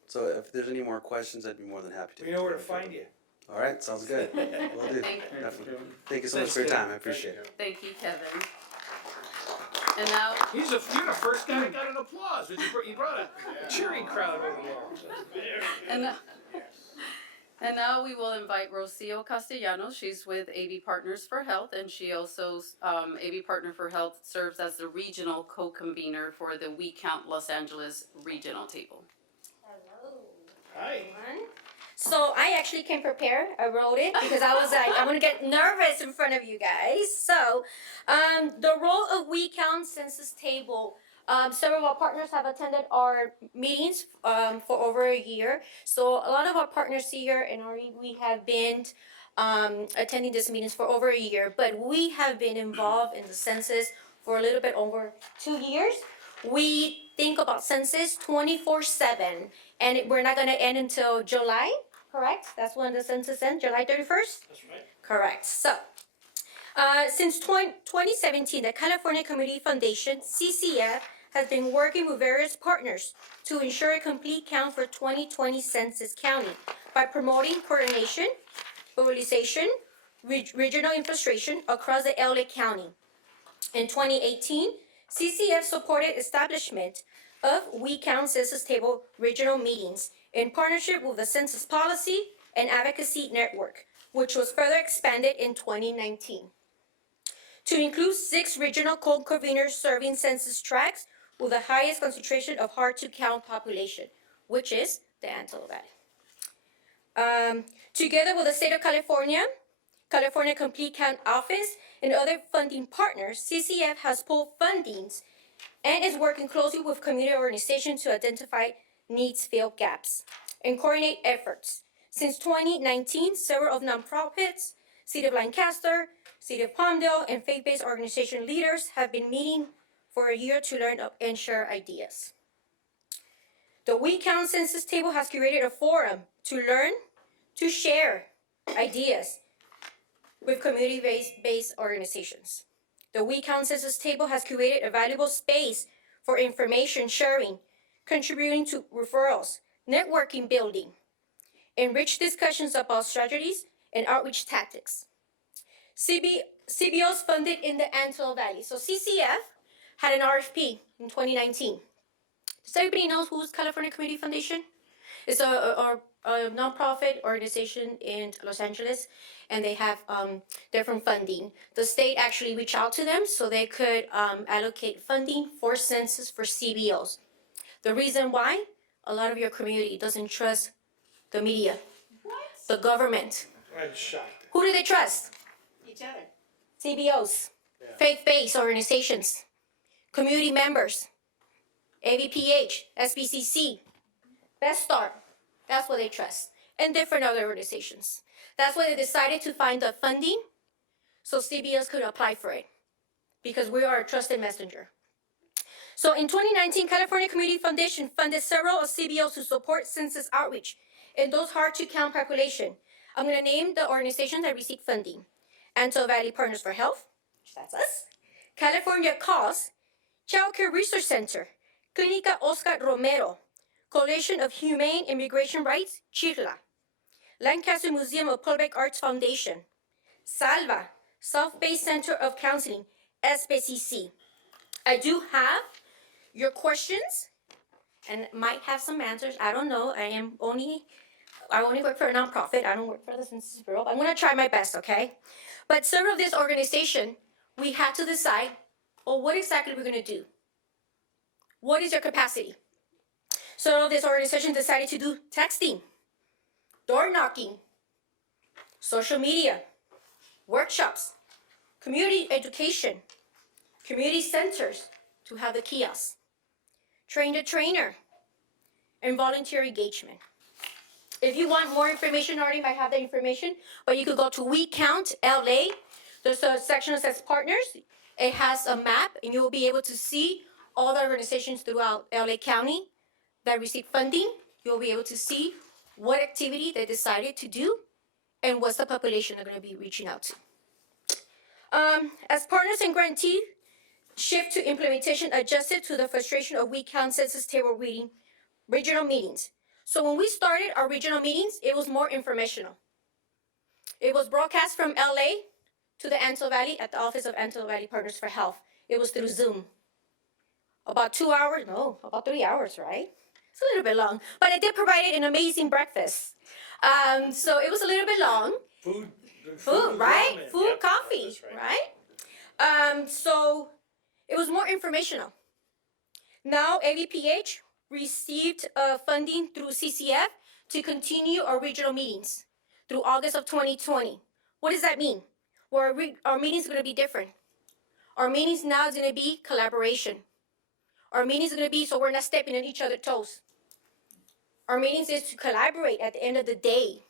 So if there's any more questions, I'd be more than happy to. We know where to find you. All right, sounds good. Will do. Thank you. Definitely. Thank you so much for your time. I appreciate it. Thank you, Kevin. And now, You're the first guy that got an applause. You brought a cheering crowd over there. and now we will invite Rocio Castellanos. She's with AV Partners for Health, and she also, AV Partner for Health serves as the regional co-convener for the We Count Los Angeles regional table. Hello. Hi. Everyone. So I actually came prepared. I wrote it because I was like, I'm gonna get nervous in front of you guys. So, the role of We Count Census Table. Several of our partners have attended our meetings for over a year. So a lot of our partners here in we have been attending these meetings for over a year. But we have been involved in the census for a little bit over 2 years. We think about census 24/7, and we're not going to end until July, correct? That's when the census ends, July 31st? That's right. Correct. So, since 2017, the California Community Foundation, CCF, has been working with various partners to ensure a complete count for 2020 Census County by promoting coordination, mobilization, regional infiltration across the LA County. In 2018, CCF supported establishment of We Count Census Table regional meetings in partnership with the Census Policy and Advocacy Network, which was further expanded in 2019 to include 6 regional co-conveners serving census tracts with the highest concentration of hard-to-count population, which is the Antelope Valley. Together with the state of California, California Complete Count Office, and other funding partners, CCF has pulled fundings and is working closely with community organizations to identify needs, fill gaps, and coordinate efforts. Since 2019, several of nonprofits, City of Lancaster, City of Palmdale, and faith-based organization leaders have been meeting for a year to learn and share ideas. The We Count Census Table has curated a forum to learn, to share ideas with community-based organizations. The We Count Census Table has curated a valuable space for information sharing, contributing to referrals, networking building, and rich discussions about strategies and outreach tactics. CBOs funded in the Antelope Valley. So CCF had an RFP in 2019. Does everybody know who's California Community Foundation? It's a nonprofit organization in Los Angeles, and they have different funding. The state actually reached out to them so they could allocate funding for census for CBOs. The reason why? A lot of your community doesn't trust the media, the government. I'm shocked. Who do they trust? Each other. CBOs, faith-based organizations, community members, AVPH, SBCC, Best Start. That's what they trust. And different other organizations. That's why they decided to find the funding so CBOs could apply for it, because we are a trusted messenger. So in 2019, California Community Foundation funded several of CBOs to support census outreach in those hard-to-count population. I'm going to name the organizations that received funding. Antelope Valley Partners for Health, that's us. California Cause, Child Care Research Center, Clínica Oscar Romero, Coalition of Humane Immigration Rights, CHIRLA, Lancaster Museum of Public Arts Foundation, SALVA, South Bay Center of Counseling, SBCC. I do have your questions and might have some answers. I don't know. I only work for a nonprofit. I don't work for the Census Bureau. I'm going to try my best, okay? But several of this organization, we had to decide, well, what exactly we're going to do. What is your capacity? So this organization decided to do texting, door knocking, social media, workshops, community education, community centers to have the kiosks, train the trainer, and volunteer engagement. If you want more information, I already might have the information, but you could go to We Count LA. There's a section that says partners. It has a map, and you will be able to see all the organizations throughout LA County that receive funding. You'll be able to see what activity they decided to do and what's the population they're going to be reaching out to. As partners and grantees shift to implementation adjusted to the frustration of We Count Census Table reading regional meetings. So when we started our regional meetings, it was more informational. It was broadcast from LA to the Antelope Valley at the Office of Antelope Valley Partners for Health. It was through Zoom. About 2 hours, no, about 3 hours, right? It's a little bit long, but it did provide an amazing breakfast. So it was a little bit long. Food, right? ramen. Food, Yep, coffee, that's right. right? So it was more informational. Now AVPH received funding through CCF to continue our regional meetings through August of 2020. What does that mean? Well, our meetings are going to be different. Our meetings now is going to be collaboration. Our meetings are going to be so we're not stepping on each other's toes. Our meetings is to collaborate at the end of the day,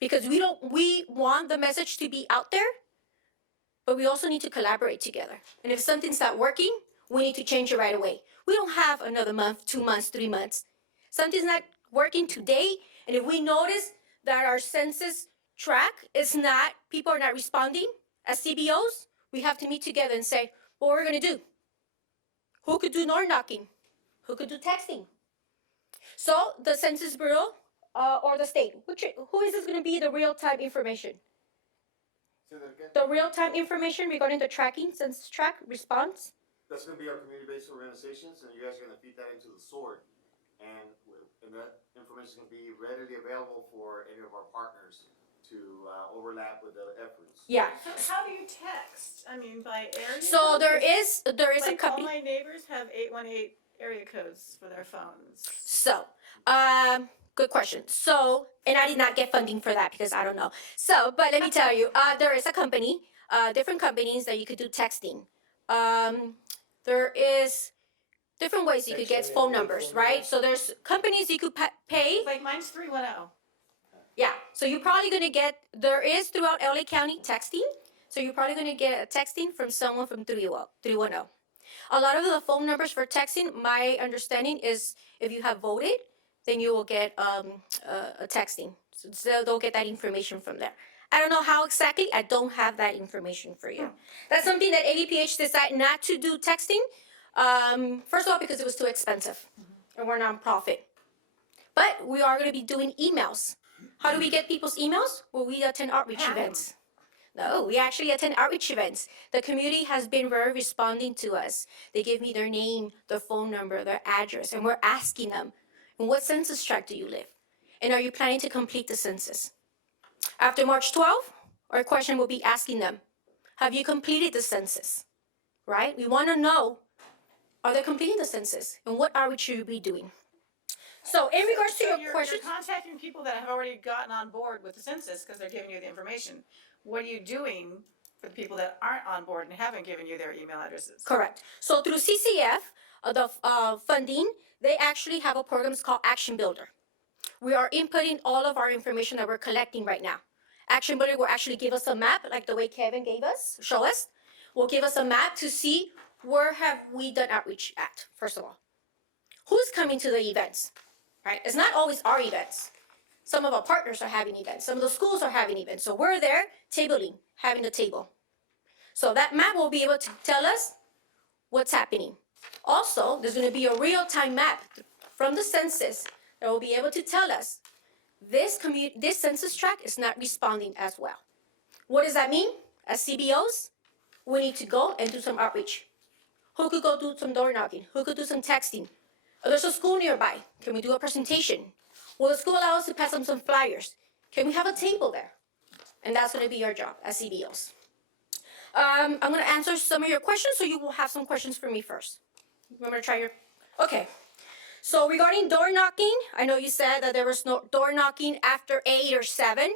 because we want the message to be out there, but we also need to collaborate together. And if something's not working, we need to change it right away. We don't have another month, 2 months, 3 months. Something's not working today, and if we notice that our census track is not, people are not responding as CBOs, we have to meet together and say, what we're going to do. Who could do door knocking? Who could do texting? So the Census Bureau or the state, who is this going to be the real-time information? The real-time information regarding the tracking, census track response? that's gonna be our community-based organizations, and you guys are gonna feed that into the sword. And that information is gonna be readily available for any of our partners to overlap with the efforts. Yeah. So how do you text? I mean, by area So code? there is a Like all company. my neighbors have 818 area codes for their phones. So, good question. So, and I did not get funding for that because I don't know. So, but let me tell you, there is a company, different companies that you could do texting. There is different ways you could get phone numbers, right? So there's companies you could pay. Like mine's 310. Yeah. So you're probably gonna get, there is throughout LA County texting. So you're probably gonna get a texting from someone from 310. A lot of the phone numbers for texting, my understanding is if you have voted, then you will get a texting. So they'll get that information from there. I don't know how exactly. I don't have that information for you. That's something that AVPH decided not to do texting. First of all, because it was too expensive, and we're nonprofit. But we are going to be doing emails. How do we get people's emails? Well, we attend outreach events. No, we actually attend outreach events. The community has been very responding to us. They give me their name, their phone number, their address, and we're asking them, in what census tract do you live? And are you planning to complete the census? After March 12th, our question will be asking them, have you completed the census? Right? We want to know, are they completing the census? And what outreach should you be doing? So in regards to your question, You're contacting people that have already gotten on board with the census because they're giving you the information. What are you doing for the people that aren't on board and haven't given you their email addresses? correct. So through CCF, the funding, they actually have a program called Action Builder. We are inputting all of our information that we're collecting right now. Action Builder will actually give us a map, like the way Kevin gave us, show us. Will give us a map to see where have we done outreach at, first of all. Who's coming to the events, right? It's not always our events. Some of our partners are having events. Some of the schools are having events. So we're there tabling, having a table. So that map will be able to tell us what's happening. Also, there's going to be a real-time map from the census that will be able to tell us this census tract is not responding as well. What does that mean? As CBOs, we need to go and do some outreach. Who could go do some door knocking? Who could do some texting? There's a school nearby. Can we do a presentation? Will the school allow us to pass them some flyers? Can we have a table there? And that's going to be our job as CBOs. I'm going to answer some of your questions, so you will have some questions for me first. You want me to try your... Okay. So regarding door knocking, I know you said that there was no door knocking after 8 or 7.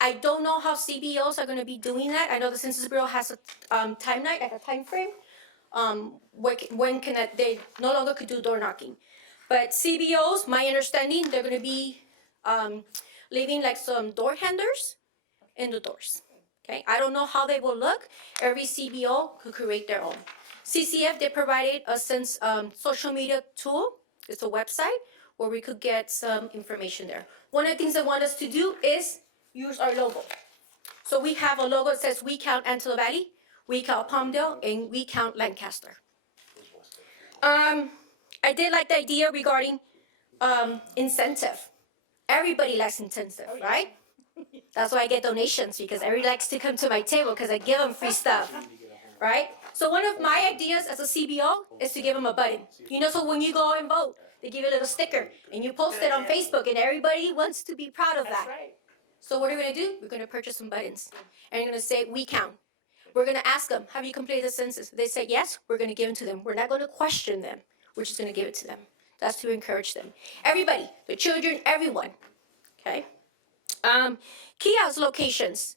I don't know how CBOs are going to be doing that. I know the Census Bureau has a time night, like a time frame. When they no longer could do door knocking. But CBOs, my understanding, they're going to be leaving like some door handlers in the doors. Okay, I don't know how they will look. Every CBO could create their own. CCF, they provided a social media tool. It's a website where we could get some information there. One of the things they want us to do is use our logo. So we have a logo that says We Count Antelope Valley, We Count Palmdale, and We Count Lancaster. I did like the idea regarding incentive. Everybody likes incentive, right? That's why I get donations, because everybody likes to come to my table because I give them free stuff, right? So one of my ideas as a CBO is to give them a button. You know, so when you go and vote, they give you a little sticker and you post it on Facebook, and everybody wants to be proud of that. That's right. So what are we going to do? We're going to purchase some buttons, and you're going to say, We Count. We're going to ask them, have you completed the census? If they say yes, we're going to give them to them. We're not going to question them. We're just going to give it to them. That's to encourage them. Everybody, the children, everyone. Okay? Kiosk locations.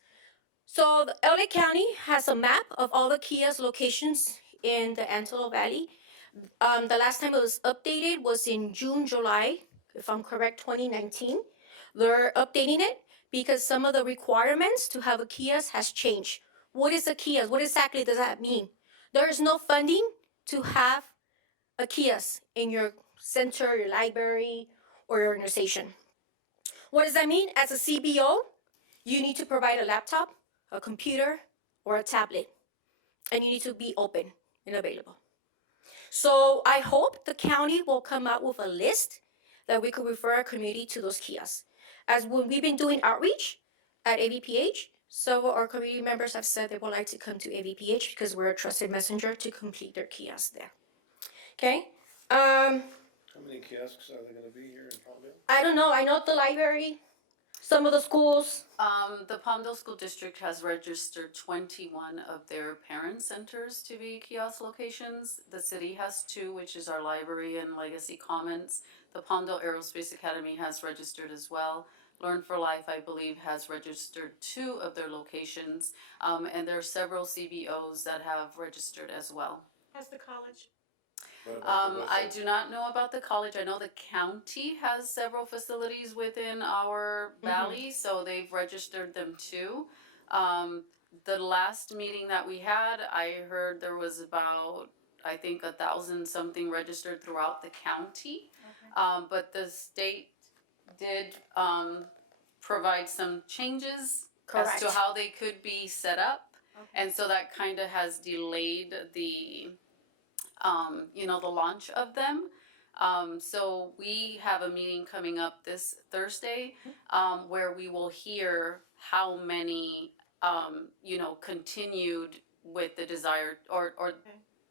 So the LA County has a map of all the kiosk locations in the Antelope Valley. The last time it was updated was in June, July, if I'm correct, 2019. They're updating it because some of the requirements to have a kiosk has changed. What is a kiosk? What exactly does that mean? There is no funding to have a kiosk in your center, your library, or your organization. What does that mean? As a CBO, you need to provide a laptop, a computer, or a tablet, and you need to be open and available. So I hope the county will come out with a list that we could refer our community to those kiosks. As when we've been doing outreach at AVPH, several of our community members have said they would like to come to AVPH because we're a trusted messenger to complete their kiosk there. Okay? How many kiosks are there gonna be here in Palmdale? I don't know. I know the library, some of the schools. The Palmdale School District has registered 21 of their parent centers to be kiosk locations. The city has 2, which is our library and Legacy Commons. The Palmdale Aerospace Academy has registered as well. Learn for Life, I believe, has registered 2 of their locations. And there are several CBOs that have registered as well. Has the college? I do not know about the college. I know the county has several facilities within our valley, so they've registered them too. The last meeting that we had, I heard there was about, I think, 1,000 something registered throughout the county. But the state did provide some changes Correct. as to how they could be set up. And so that kind of has delayed the the launch of them. So we have a meeting coming up this Thursday, where we will hear how many, continued with the desire or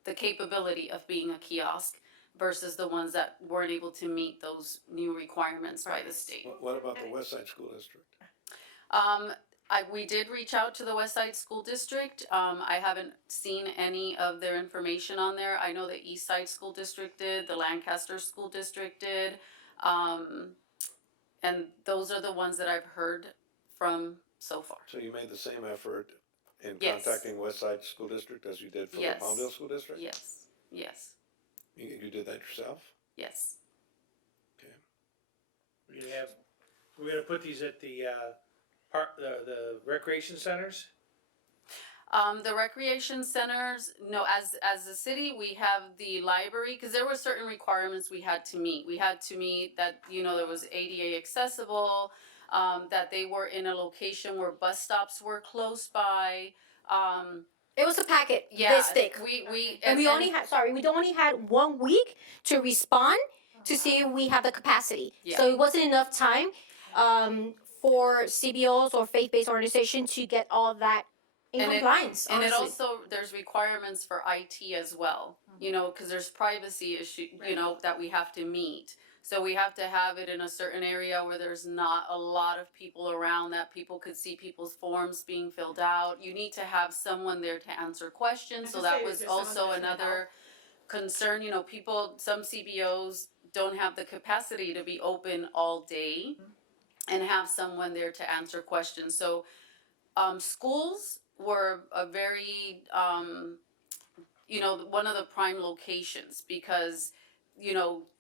the capability of being a kiosk versus the ones that weren't able to meet those new requirements by the state. What about the West Side School District? We did reach out to the West Side School District. I haven't seen any of their information on there. I know the East Side School District did, the Lancaster School District did. And those are the ones that I've heard from so far. So you made the same effort in Yes. contacting West Side School District as you did for Yes. the Palmdale School District? Yes, yes, You did that yourself? yes. We're gonna put these at the, the recreation centers? The recreation centers, no, as a city, we have the library, because there were certain requirements we had to meet. We had to meet that, there was ADA accessible, that they were in a location where bus stops were close by. It was a packet Yeah, this thick. we And we only had 1 week to respond to see if we have the capacity. Yeah. So it wasn't enough time for CBOs or faith-based organizations to get all that in compliance. And it honestly. also, there's requirements for IT as well, because there's privacy issue, that we have to meet. So we have to have it in a certain area where there's not a lot of people around, that people could see people's forms being filled out. You need to have someone there to answer questions, so that was also another concern. Some CBOs don't have the capacity to be open all day and have someone there to answer questions. So schools were a very, one of the prime locations, because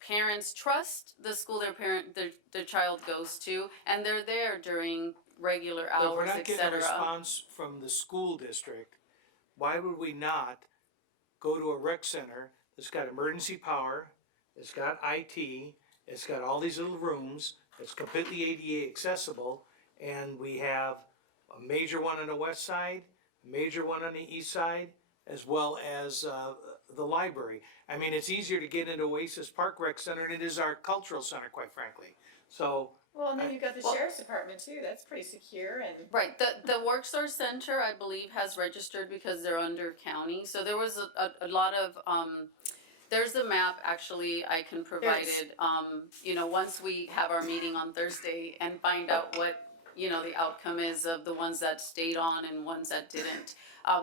parents trust the school their child goes to, and they're there during regular But if we're hours, not getting a etc. response from the school district, why would we not go to a rec center that's got emergency power, it's got IT, it's got all these little rooms, it's completely ADA accessible, and we have a major one on the west side, a major one on the east side, as well as the library. I mean, it's easier to get into Oasis Park Rec Center than it is our cultural center, quite frankly. So, Well, and then you've got the sheriff's department too. That's pretty secure and. Right, the Worksource Center, I believe, has registered because they're under county, so there was a lot of, there's a map, actually, I can provide it, once we have our meeting on Thursday and find out what, the outcome is of the ones that stayed on and ones that didn't.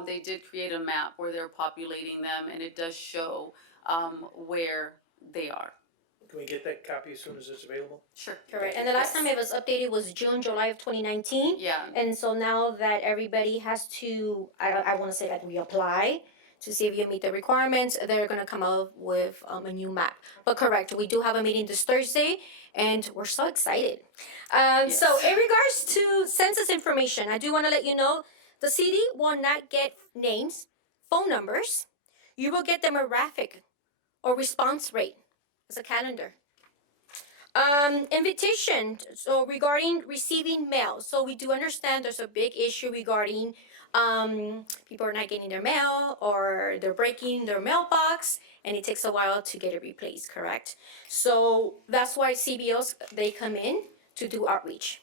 They did create a map where they're populating them, and it does show, where they are. can we get that copy as soon as it's available? Sure. Correct. And the last time it was updated was June, July of 2019. Yeah. And so now that everybody has to, I want to say like reapply to see if you meet the requirements, they're going to come up with a new map. But correct, we do have a meeting this Thursday, and we're so excited. So in regards to census information, I do want to let you know the city will not get names, phone numbers. You will get demographic or response rate. It's a calendar. Invitation, so regarding receiving mail. So we do understand there's a big issue regarding people are not getting their mail, or they're breaking their mailbox, and it takes a while to get it replaced, correct? So that's why CBOs, they come in to do outreach.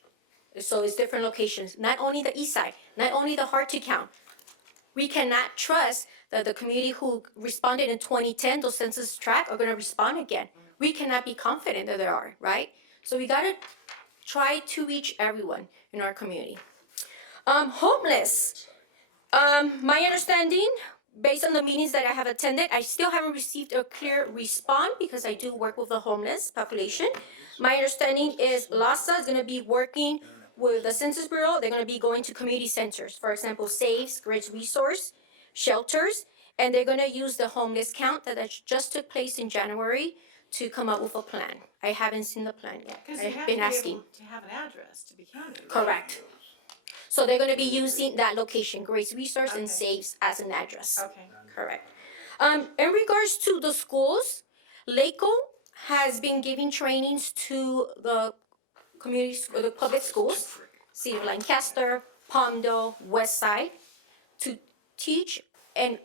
So it's different locations, not only the east side, Not only the hard to count. We cannot trust that the community who responded in 2010, those census tracts, are going to respond again. We cannot be confident that they are, right? So we got to try to reach everyone in our community. Homeless. My understanding, based on the meetings that I have attended, I still haven't received a clear response because I do work with the homeless population. My understanding is LASA is going to be working with the Census Bureau. They're going to be going to community centers, for example, SAFES, Great Resource, shelters, and they're going to use the homeless count that just took place in January to come up with a plan. I haven't seen the plan yet. Because you I've have been to be asking. able to have an address to be counted. Correct. So they're gonna be using that location, Grace Resource and Okay. Saves as an address. Okay. Correct. In regards to the schools, LACO has been giving trainings to the communities, the public schools, City of Lancaster, Palmdale, West Side, to teach and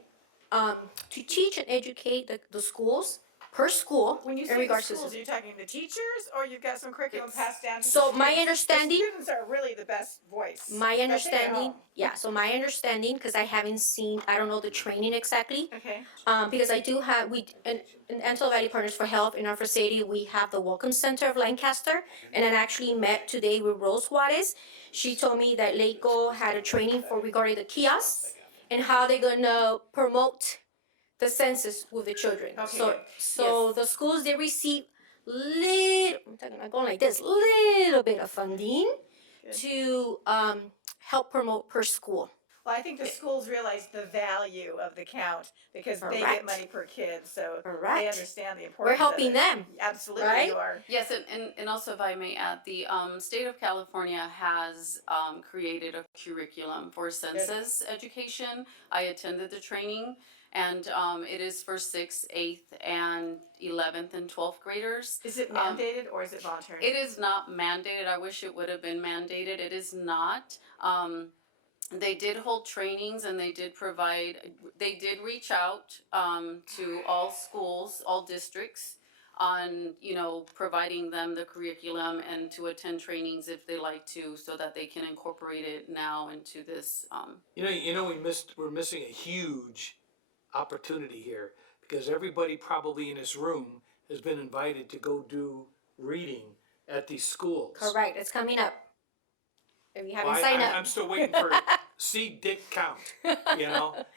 educate the schools per school When you in say the regards schools, are you talking the teachers, or you've got some curriculum passed down to the So students? my understanding- The students are really the best voice. My especially at understanding, home. yeah, so my understanding, because I haven't seen, I don't know the training exactly. Okay. Because I do have, in Antelope Valley Partners for Health, in our facility, we have the Welcome Center of Lancaster. And I actually met today with Rose Juarez. She told me that LACO had a training for regarding the kiosks and how they're gonna promote the census with the children. Okay, So, good. so the schools, they receive I'm going like this, little bit of funding to help promote per school. Well, I think the schools realize the value of the count because they Correct. get money per kid, so they Correct. understand the importance. We're helping of it. them, Absolutely, right? you are. Yes, and also if I may add, the state of California has created a curriculum for census education. I attended the training, and it is for 6th, 8th, and 11th and 12th graders. Is it mandated or is it voluntary? It is not mandated. I wish it would have been mandated. It is not. They did hold trainings and they did reach out to all schools, all districts on, providing them the curriculum and to attend trainings if they like to, so that they can incorporate it now into this. We're missing a huge opportunity here because everybody probably in this room has been invited to go do reading at these schools. Correct, it's coming up. If you haven't Well, signed up. I'm still waiting for See Dick Count.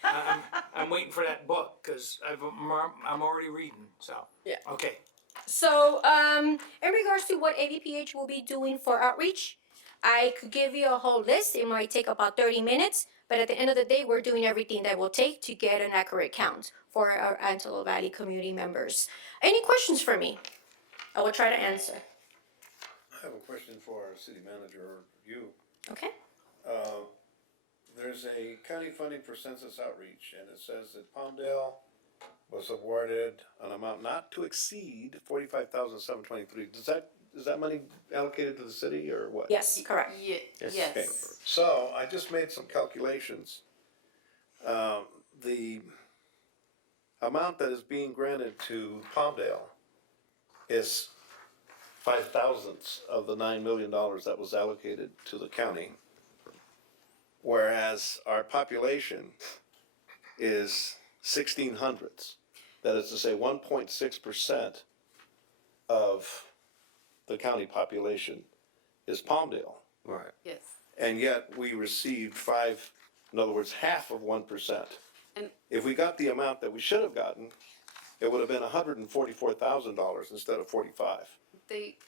I'm waiting for that book because I'm already reading. So Yeah. Okay. So, in regards to what AVPH will be doing for outreach, I could give you a whole list. It might take about 30 minutes, but at the end of the day, we're doing everything that will take to get an accurate count for our Antelope Valley community members. Any questions for me? I will try to answer. I have a question for our city manager or you. Okay. There's a county funding for census outreach, and it says that Palmdale was awarded an amount not to exceed $45,723. Is that money allocated to the city or what? Yes, correct. Yes. Okay. So I just made some calculations. The amount that is being granted to Palmdale is 5/1000ths of the $9 million that was allocated to the county. Whereas our population is 1,600s. That is to say 1.6% of the county population is Palmdale. Right. Yes. And yet we received in other words, half of 1%. And If we got the amount that we should have gotten, it would have been $144,000 instead of 45.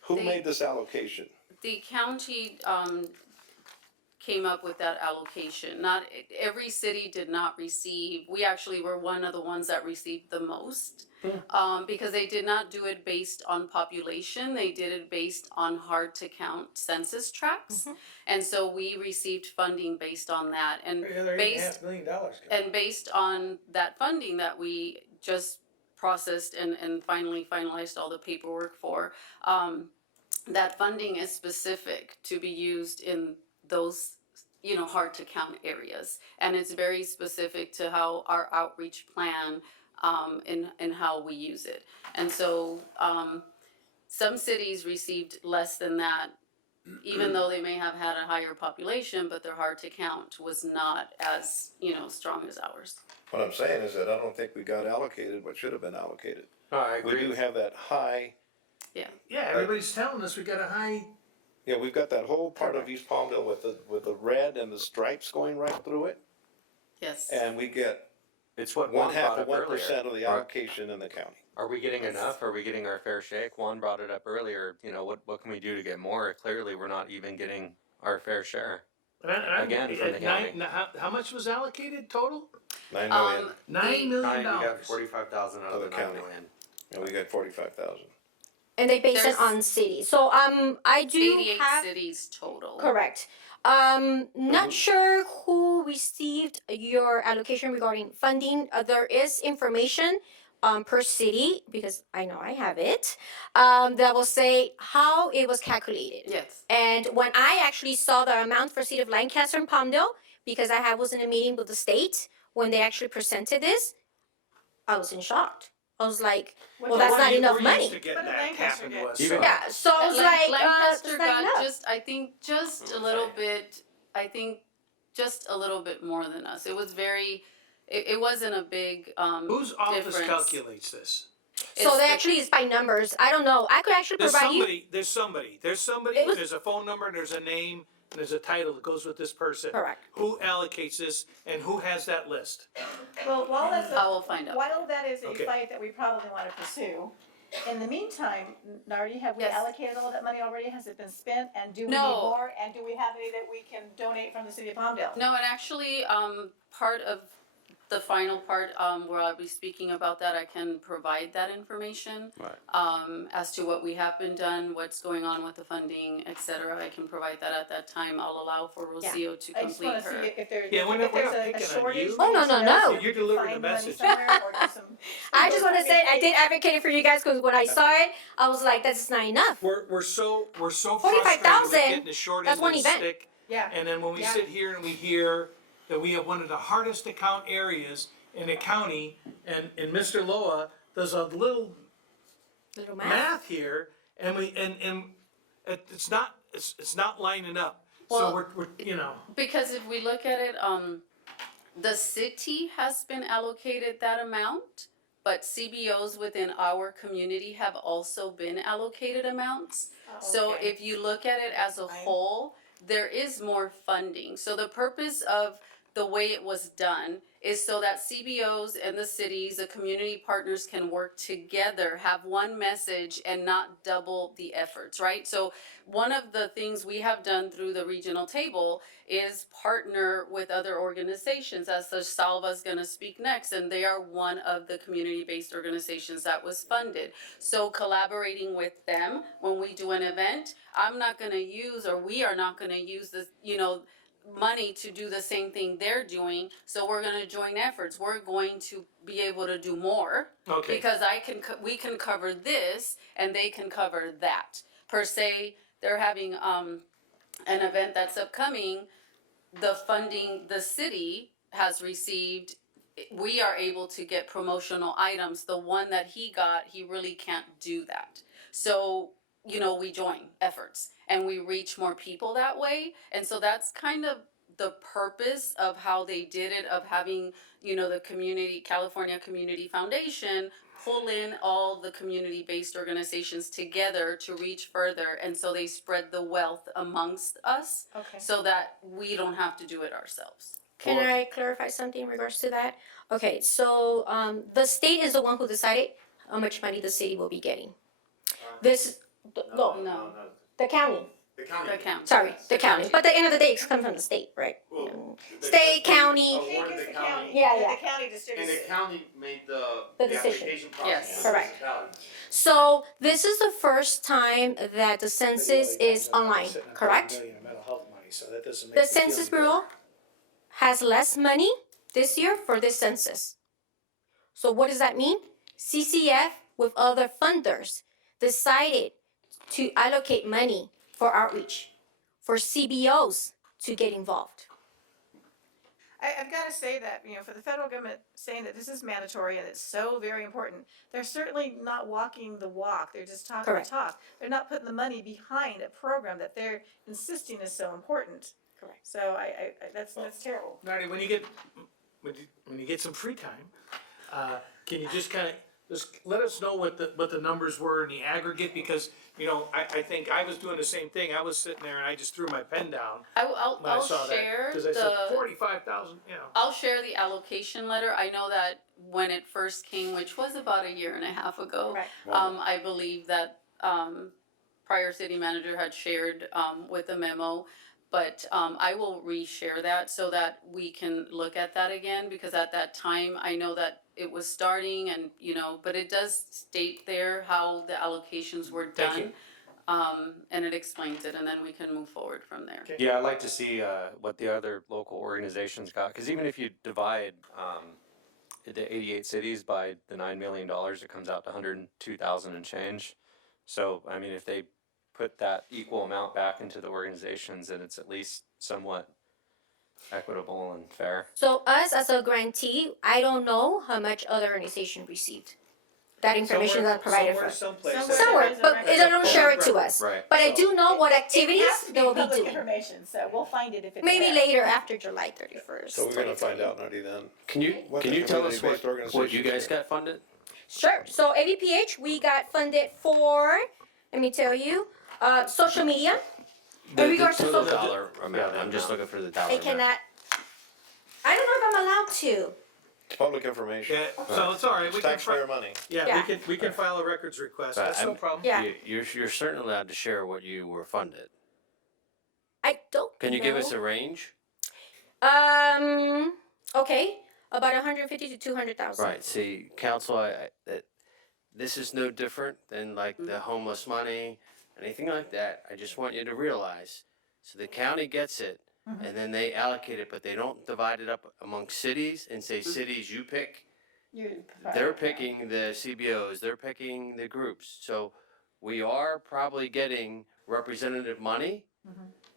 Who made this allocation? The county came up with that allocation. Not every city did not receive. We actually were one of the ones that received the most, because they did not do it based on population. They did it based on hard to count census tracts, and so we received funding based on that. And $8.5 million. and based on that funding that we just processed and finally finalized all the paperwork for, that funding is specific to be used in those, hard to count areas. And it's very specific to how our outreach plan, and how we use it. And so, some cities received less than that even though they may have had a higher population, but their hard to count was not as, strong as ours. What I'm saying is that I don't think we got allocated what should have been allocated. No, I We agree. do have that high, Yeah. Yeah, everybody's telling us we got a high, yeah, we've got that whole part of East Palmdale with the red and the stripes going right through it. Yes. And we get It's what one Juan half brought of up 1% earlier. of the allocation in the county. Are we getting enough? Are we getting our fair shake? Juan brought it up earlier. What can we do to get more? Clearly, we're not even getting our fair share. Again, from the county. how much was allocated total? 9 million $9 million. We got 45,000 out of the 9 county. million. And we got 45,000. And they base There's it on city. So I do 88 have cities total. correct. Not sure who received your allocation regarding funding. There is information per city, because I know I have it, that will say how it was calculated. Yes. And when I actually saw the amount for City of Lancaster and Palmdale, because I was in a meeting with the state when they actually presented this, I was in shock. I was like, well, that's not enough We're money. used to getting What did that Lancaster happen get? to us. Even- Yeah, so I was like, Lancaster that's not got enough. just, I think, just a little bit. I think just a little bit more than us. It was very. It wasn't a big Whose office difference. calculates this? So It's they the- actually is by numbers. I don't know. I could actually provide you. There's somebody, It was- there's a phone number, and there's a name, and there's a title that goes with this person. Correct. Who allocates this, and who has that list? Well, while that's I will find out. while that is a Okay. fight that we probably want to pursue, in the meantime, Nardi, have we Yes. allocated all that money already? Has it been spent? And do we need No. more? And do we have any that we can donate from the city of Palmdale? No, and actually, part of the final part, where I'll be speaking about that, I can provide that information. Right. As to what we have been done, what's going on with the funding, et cetera. I can provide that at that time. I'll allow for Rocio to I just complete want to her. see if there, Yeah, we're not if there's picking a on shortage. you. Oh, no, no, no. You're delivering the Find money message. somewhere or do some- I just want to say I did advocate for you guys because when I saw it, I was like, that's not enough. We're so frustrated with 45,000, getting the short that's end one of the event. stick. Yeah. And then when we Yeah. sit here and we hear that we have one of the hardest to count areas in the county, and Mr. Loa does a little Little math here, and it's not lining up. Well, So we're Because if we look at it, the city has been allocated that amount, but CBOs within our community have also been allocated amounts. So Okay. if you look at it as a whole, there is more funding. So the purpose of the way it was done is so that CBOs and the cities, the community partners can work together, have one message and not double the efforts, right? So one of the things we have done through the regional table is partner with other organizations, as the Salva's gonna speak next, and they are one of the community-based organizations that was funded. So collaborating with them when we do an event, I'm not gonna use, or we are not gonna use this, money to do the same thing they're doing, so we're gonna join efforts. We're going to be able to do more. Okay. Because we can cover this and they can cover that. Per se, they're having an event that's upcoming. The funding the city has received, we are able to get promotional items. The one that he got, he really can't do that. So, we join efforts and we reach more people that way. And so that's kind of the purpose of how they did it, of having, the California Community Foundation pull in all the community-based organizations together to reach further. And so they spread the wealth amongst us Okay. so that we don't have to do it ourselves. Can I clarify something in regards to that? Okay, so the state is the one who decided how much money the city will be getting. No. The county. The county. The county. Sorry, the county. But at the end of the day, it's coming from the state, right? State, county. Awarded Think it's the the county. county. Yeah, And yeah. the county And distributes the it. county made the decision. application process. Yes. Correct. Municipality. So this is the first time that the census is online, correct? Mental health money, so that doesn't make The me feel Census any better. Bureau has less money this year for this census. So what does that mean? CCF with other funders decided to allocate money for outreach, for CBOs to get involved. I've got to say that, you know, for the federal government saying that this is mandatory and it's so very important, they're certainly not walking the walk. They're just talking Correct. the talk. They're not putting the money behind a program that they're insisting is so important. Correct. So that's terrible. Marty, when you get some free time, can you just kind of, just let us know what the numbers were in the aggregate, because, you know, I think I was doing the same thing, I was sitting there and I just threw my pen down when I I'll saw that. share Cause I said the, 45,000, you know. I'll share the allocation letter. I know that when it first came, which was about a year and a half ago, Right. I believe that, prior city manager had shared, with the memo. But, I will reshare that so that we can look at that again, because at that time, I know that it was starting and, you know, but it does state there how the allocations were Thank you. done. And it explains it, and then we can move forward from there. Okay. Yeah, I'd like to see what the other local organizations got, because even if you divide the 88 cities by the $9 million, it comes out to 102,000 and change. So, I mean, if they put that equal amount back into the organizations, then it's at least somewhat equitable and fair. So us as a grantee, I don't know how much other organization received. That information that provided for us. Somewhere, but they don't share it to us. Right. But I do know what It activities has to they be will be public doing. information, so we'll find it if it's Maybe there. later after July 31st. So we're gonna find out, Nardi, then. Can you What can the you tell us community-based what you organizations guys get. got funded? Sure. So AVPH, we got funded for, let me tell you, social media. In regards to total social, dollar amount. I'm just looking for the dollar I amount. cannot. I don't know if I'm allowed to. It's public information. Yeah, so it's all right, It's we can, taxpayer money. yeah, Yeah. we can file a records request, But that's no I'm- problem. Yeah. You're certainly allowed to share what you were funded. I don't Can you give us know. a range? Okay, about 150 to 200,000. Right. See, council, this is no different than like the homeless money, anything like that. I just want you to realize, so the county gets it, and then they allocate it, but they don't divide it up among cities and say, cities, you pick. They're picking the CBOs, they're picking the groups. So we are probably getting representative money.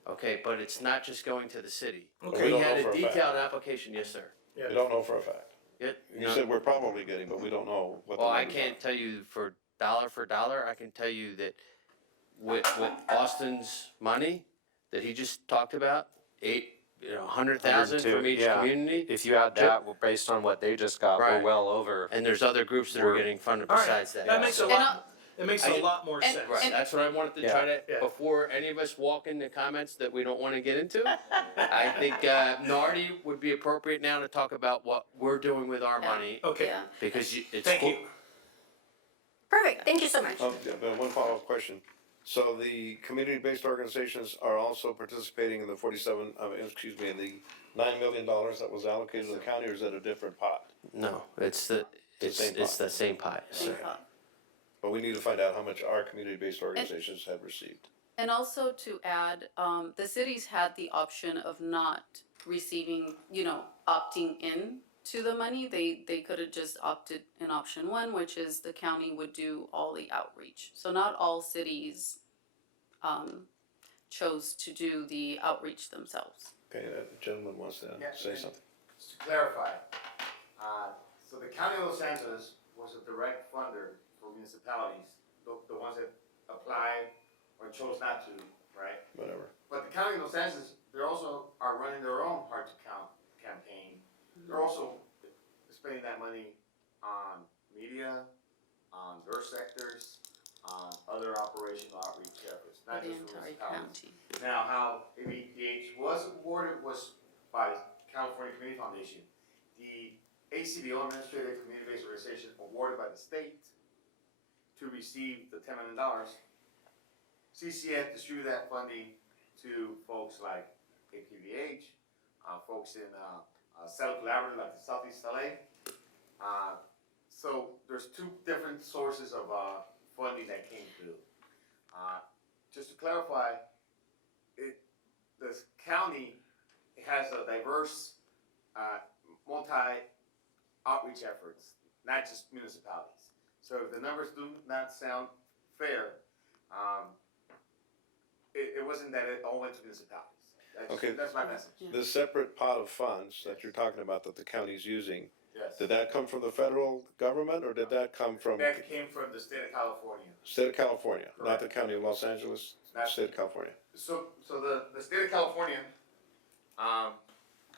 Okay, but it's not just going to the city. Okay. We don't had know for a a fact. detailed application, yes, sir. Yeah. We don't know for a fact. You You said we're probably getting, but we don't know what the well, I numbers can't tell you for dollar, I can tell you that with Austin's money that he just talked about, 100,000 from each community. If you add that, well, based on what they just got, Right. we're well over. And there's other groups that are getting funded All right, besides that. that makes a So- lot, it makes a I- lot more and- sense. Right, that's what I wanted to try to, Yeah. before any of us walk into comments that we don't wanna get into. I think, Nardi would be appropriate now to talk about what we're doing with our money, Okay, Yeah. because it's. thank you. Perfect. Thank you so much. Yeah, but one follow-up question. So the community-based organizations are also participating in the in the $9 million that was allocated to the county, or is that a different pot? No, it's the same pie, sir. But we need to find out how much our community-based organizations have received. And also to add, the cities had the option of not receiving, opting in to the money. They could have just opted in option one, which is the county would do all the outreach. So not all cities, chose to do the outreach themselves. Okay, that gentleman wants to say something. Just to clarify, so the County of Los Angeles was a direct funder for municipalities, the ones that applied or chose not to, right? Whatever. But the County of Los Angeles, they also are running their own Hard to Count campaign. They're also spending that money on media, on their sectors, on other operational outreach efforts, not For the just for entire municipalities. county. Now, how ABPH was awarded was by California Community Foundation. The ACBO, Administrative Community-Based Organization, awarded by the state to receive the $10 million. CCF distributed that funding to folks like APVH, folks in Cell Collaborative like the Southeast LA. So there's two different sources of funding that came through. Just to clarify, the county has a diverse multi-outreach efforts, not just municipalities. So if the numbers do not sound fair, it wasn't that it all went to municipalities. Okay. That's my message. This separate pot of funds that you're talking about that the county's using, Yes. did that come from the federal government or did that come from That came from the state of California. state of California, not the Correct. county of Los Angeles, Not- state of California? So the state of California,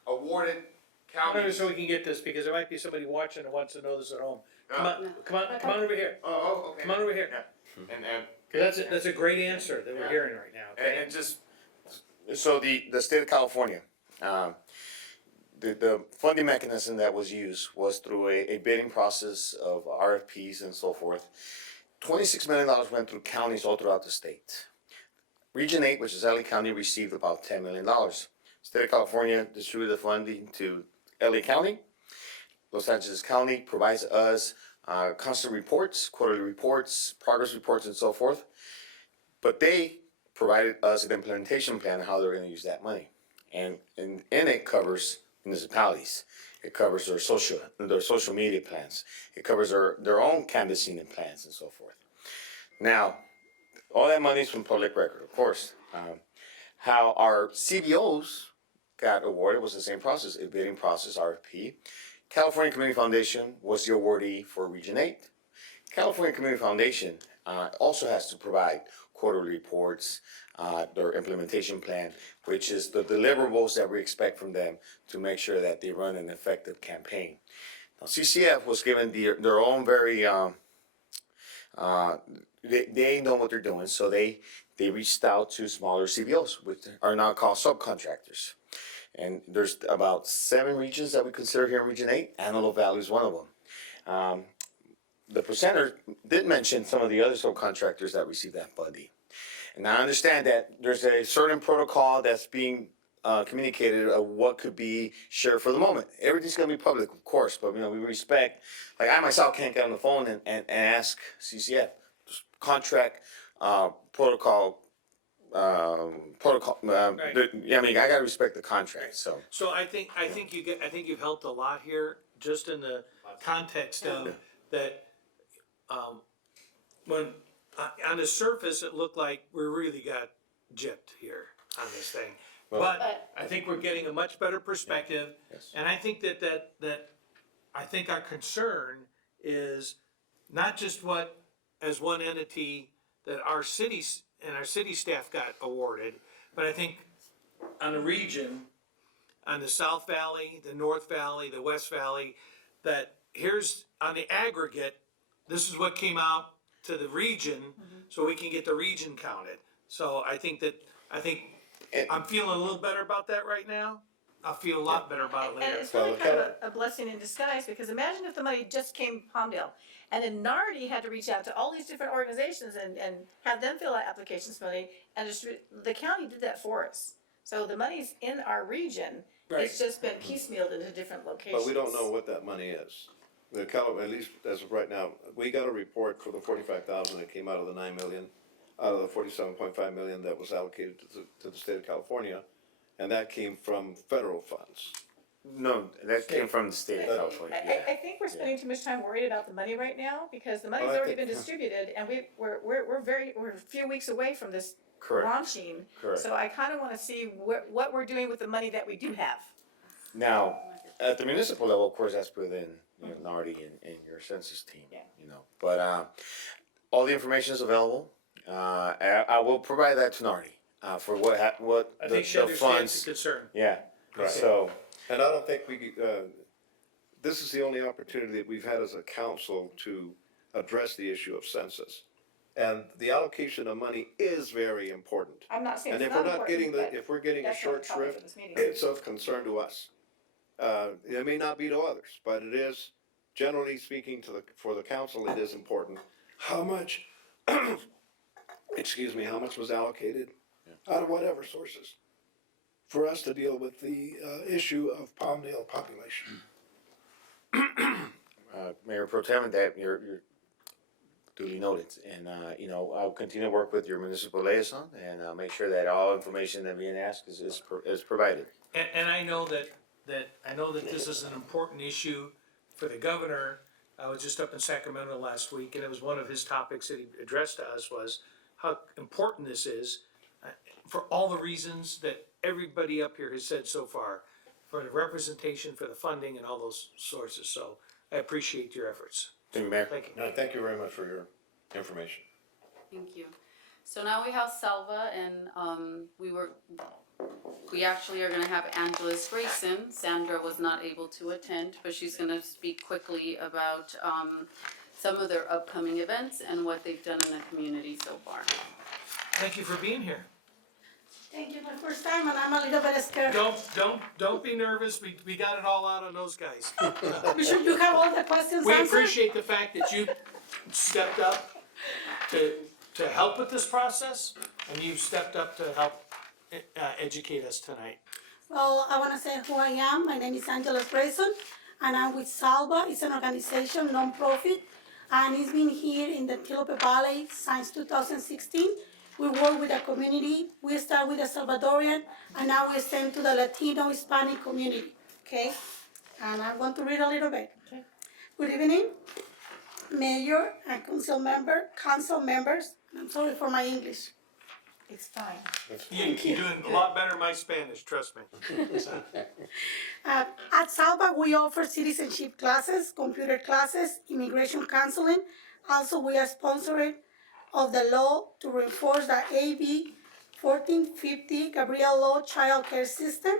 awarded Come on over counties. so we can get this, because there might be somebody watching that wants to know this at home. Come No. on, come on over here. Oh, okay. Come on over here. Yeah. And 'Cause that's a great answer that we're Yeah. hearing right now, okay? And just, so the state of California, the funding mechanism that was used was through a bidding process of RFPs and so forth. $26 million went through counties all throughout the state. Region 8, which is LA County, received about $10 million. State of California distributed the funding to LA County. Los Angeles County provides us constant reports, quarterly reports, progress reports, and so forth. But they provided us an implementation plan on how they're going to use that money. And it covers municipalities. It covers their social media plans. It covers their own canvassing and plans and so forth. Now, all that money is from public record, of course. How our CBOs got awarded was the same process, a bidding process, RFP. California Community Foundation was the awardee for Region 8. California Community Foundation also has to provide quarterly reports, their implementation plan, which is the deliverables that we expect from them to make sure that they run an effective campaign. Now, CCF was given their own very, they know what they're doing, so they reached out to smaller CBOs, which are now called subcontractors. And there's about 7 regions that we consider here in Region 8. Antelope Valley is one of them. The presenter did mention some of the other subcontractors that received that funding. And I understand that there's a certain protocol that's being communicated of what could be shared for the moment. Everything's going to be public, of course, but we respect. Like I myself can't get on the phone and ask CCF contract protocol. Right. Yeah, I mean, I gotta respect the contract. So I think you've helped a lot here, just in the context of that. When on the surface it looked like we really got gypped here on this thing, but I think we're getting a much better perspective, Yes. and I think that I think our concern is not just what as one entity that our cities and our city staff got awarded, but I think on the region, on the South Valley, the North Valley, the West Valley, that here's on the aggregate, this is what came out to the region, so we can get the region counted. So I think I'm feeling a little better about that right now. I'll feel a lot better about it And later. it's really kind of a blessing in disguise, because imagine if the money just came Palmdale, and then Nardi had to reach out to all these different organizations and have them fill out applications for money, and the county did that for us. So the money's in our region, it's just been piecemealed into different locations. But we don't know what that money is. At least as of right now, we got a report for the 45,000 that came out of the 9 million, out of the 47.5 million that was allocated to the state of California, and that came from federal funds. no, that came from the state of California. I think we're spending too much time worried about the money right now, because the money's Well, I already think- been distributed, and we're a few weeks away from this Correct. launching. Correct. So I kind of want to see what we're doing with the money that we do have. Now, at the municipal level, of course, that's within Nardi and your census team. Yeah. But all the information is available. I will provide that to Nardi for what I the think she understands funds. the concern. Yeah. Right. So And I don't think this is the only opportunity that we've had as a council to address the issue of census. And the allocation of money is very important. I'm not saying And it's if we're not not getting important, but if we're getting a that's not short the topic shrift, of this meeting. it's of concern to us. It may not be to others, but it is, generally speaking, for the council, it is important. How much, excuse me, how much was allocated out of whatever sources for us to deal with the issue of Palmdale population? Mayor Pro Tem, that you're duly noted, and I'll continue to work with your municipal liaison and make sure that all information that being asked is provided. And I know that this is an important issue for the governor. I was just up in Sacramento last week, and it was one of his topics that he addressed to us was how important this is for all the reasons that everybody up here has said so far, for the representation, for the funding and all those sources, so I appreciate your efforts. Thank you, Mayor. Thank you. No, thank you very much for your information. Thank you. So now we have Salva, and we actually are gonna have Angela's Grayson. Sandra was not able to attend, but she's gonna speak quickly about some of their upcoming events and what they've done in the community so far. Thank you for being here. Thank you, my first time, and I'm a little bit scared. Don't be nervous, we got it all out on those guys. You sure you have all the questions We answered? appreciate the fact that you stepped up to help with this process, and you've stepped up to help educate us tonight. Well, I want to say who I am. My name is Angela Grayson, and I'm with Salva. It's an organization, non-profit, and it's been here in the Antelope Valley since 2016. We work with the community. We start with the Salvadorian, and now we extend to the Latino, Hispanic community, okay? And I'm going to read a little bit. Okay. Good evening, Mayor and council members. I'm sorry for my English. It's fine. You're doing a lot better than my Spanish, trust me. At Salva, we offer citizenship classes, computer classes, immigration counseling. Also, we are sponsored of the law to reinforce the AB 1450 Gabriel Law Child Care System.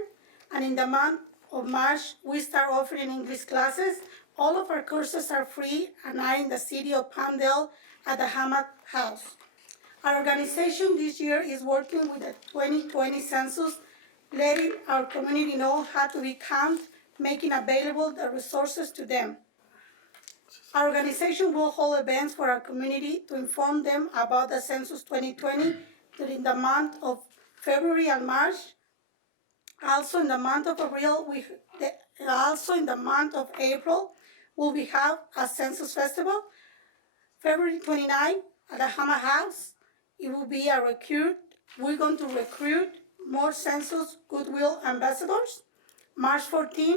And in the month of March, we start offering English classes. All of our courses are free and are in the city of Palmdale at the Hammock House. Our organization this year is working with the 2020 census, letting our community know how to be counted, making available the resources to them. Our organization will hold events for our community to inform them about the census 2020 during the month of February and March. Also in the month of April, we have a census festival. February 29 at the Hammer House, it will be a recruit. We're going to recruit more census goodwill ambassadors. March 14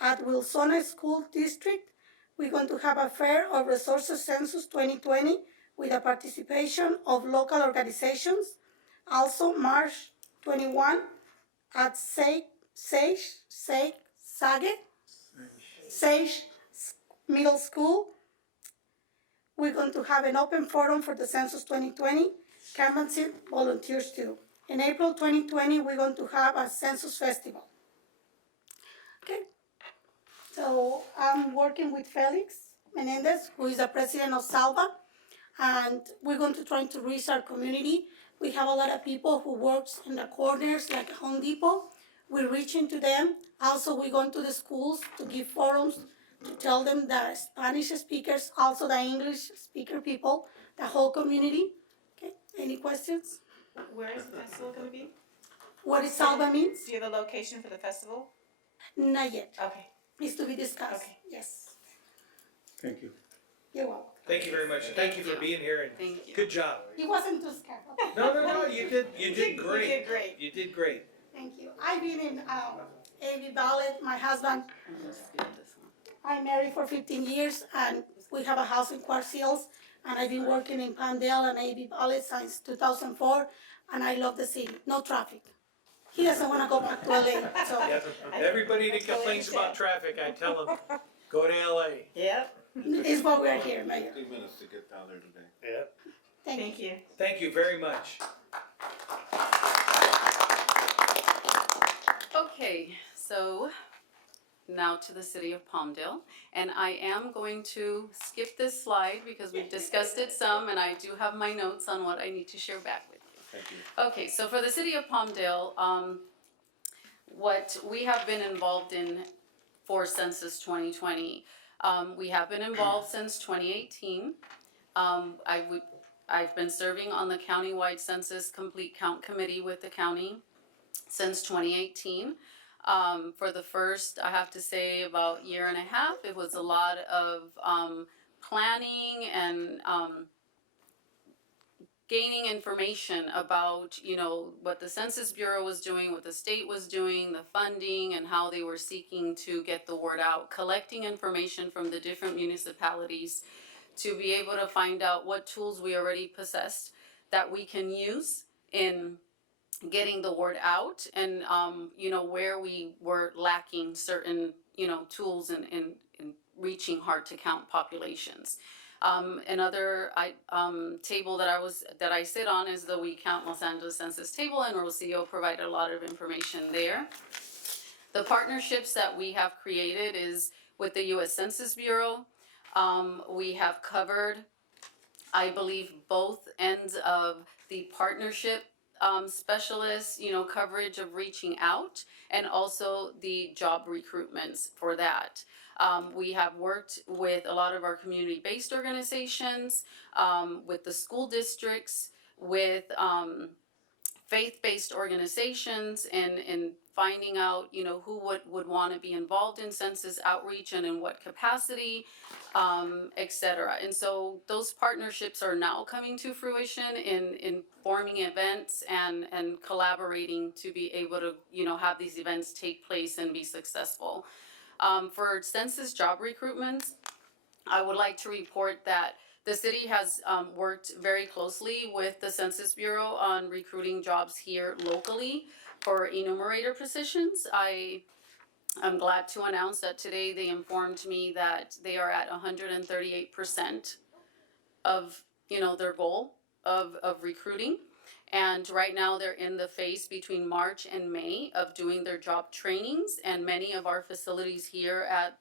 at Wilsona School District, we're going to have a fair of resources census 2020 with the participation of local organizations. Also March 21 at Sage Middle School, we're going to have an open forum for the census 2020, canvassing volunteers too. In April 2020, we're going to have a census festival. Okay, so I'm working with Felix Menendez, who is the president of Salva, and we're going to try to reach our community. We have a lot of people who works in the corners like Home Depot. We're reaching to them. Also, we're going to the schools to give forums to tell them the Spanish speakers, also the English speaker people, the whole community. Okay, any questions? Where is the festival going to be? What is Salva means? Do you have a location for the festival? Not yet. Okay. It's to be discussed. Okay. Yes. Thank you. You're welcome. Thank you very much, and thank you for being here, and Thank you. good job. He wasn't too scared. No, you did great. You did great. You did great. Thank you. I've been in AV Ballet. My husband, I'm married for 15 years, and we have a house in Quartz Hills, and I've been working in Palmdale and AV Ballet since 2004, and I love the city. No traffic. He doesn't want to go back to LA. So. Yeah, everybody that complains about traffic, I tell them, go to LA. Yep. It's why we're here, Mayor. 2 minutes to get down there today. Yeah. Thank you. Thank you very much. Okay, so now to the city of Palmdale, and I am going to skip this slide because we've discussed it some, and I do have my notes on what I need to share back with you. Thank you. Okay, so for the city of Palmdale, what we have been involved in for Census 2020, we have been involved since 2018. I've been serving on the countywide Census Complete Count Committee with the county since 2018. For the first, I have to say, about year and a half, it was a lot of planning and gaining information about, you know, what the Census Bureau was doing, what the state was doing, the funding, and how they were seeking to get the word out, collecting information from the different municipalities to be able to find out what tools we already possessed that we can use in getting the word out, and where we were lacking certain tools in reaching hard to count populations. Another table that I sit on is the We Count Los Angeles Census table, and Rocio provided a lot of information there. The partnerships that we have created is with the U.S. Census Bureau. We have covered, I believe, both ends of the partnership specialists, coverage of reaching out, and also the job recruitments for that. We have worked with a lot of our community-based organizations, with the school districts, with faith-based organizations, and finding out who would want to be involved in census outreach and in what capacity, etc. And so those partnerships are now coming to fruition in forming events and collaborating to be able to have these events take place and be successful. For census job recruitments, I would like to report that the city has worked very closely with the Census Bureau on recruiting jobs here locally for enumerator positions. I'm glad to announce that today they informed me that they are at 138% of their goal of recruiting. And right now they're in the phase between March and May of doing their job trainings, and many of our facilities here at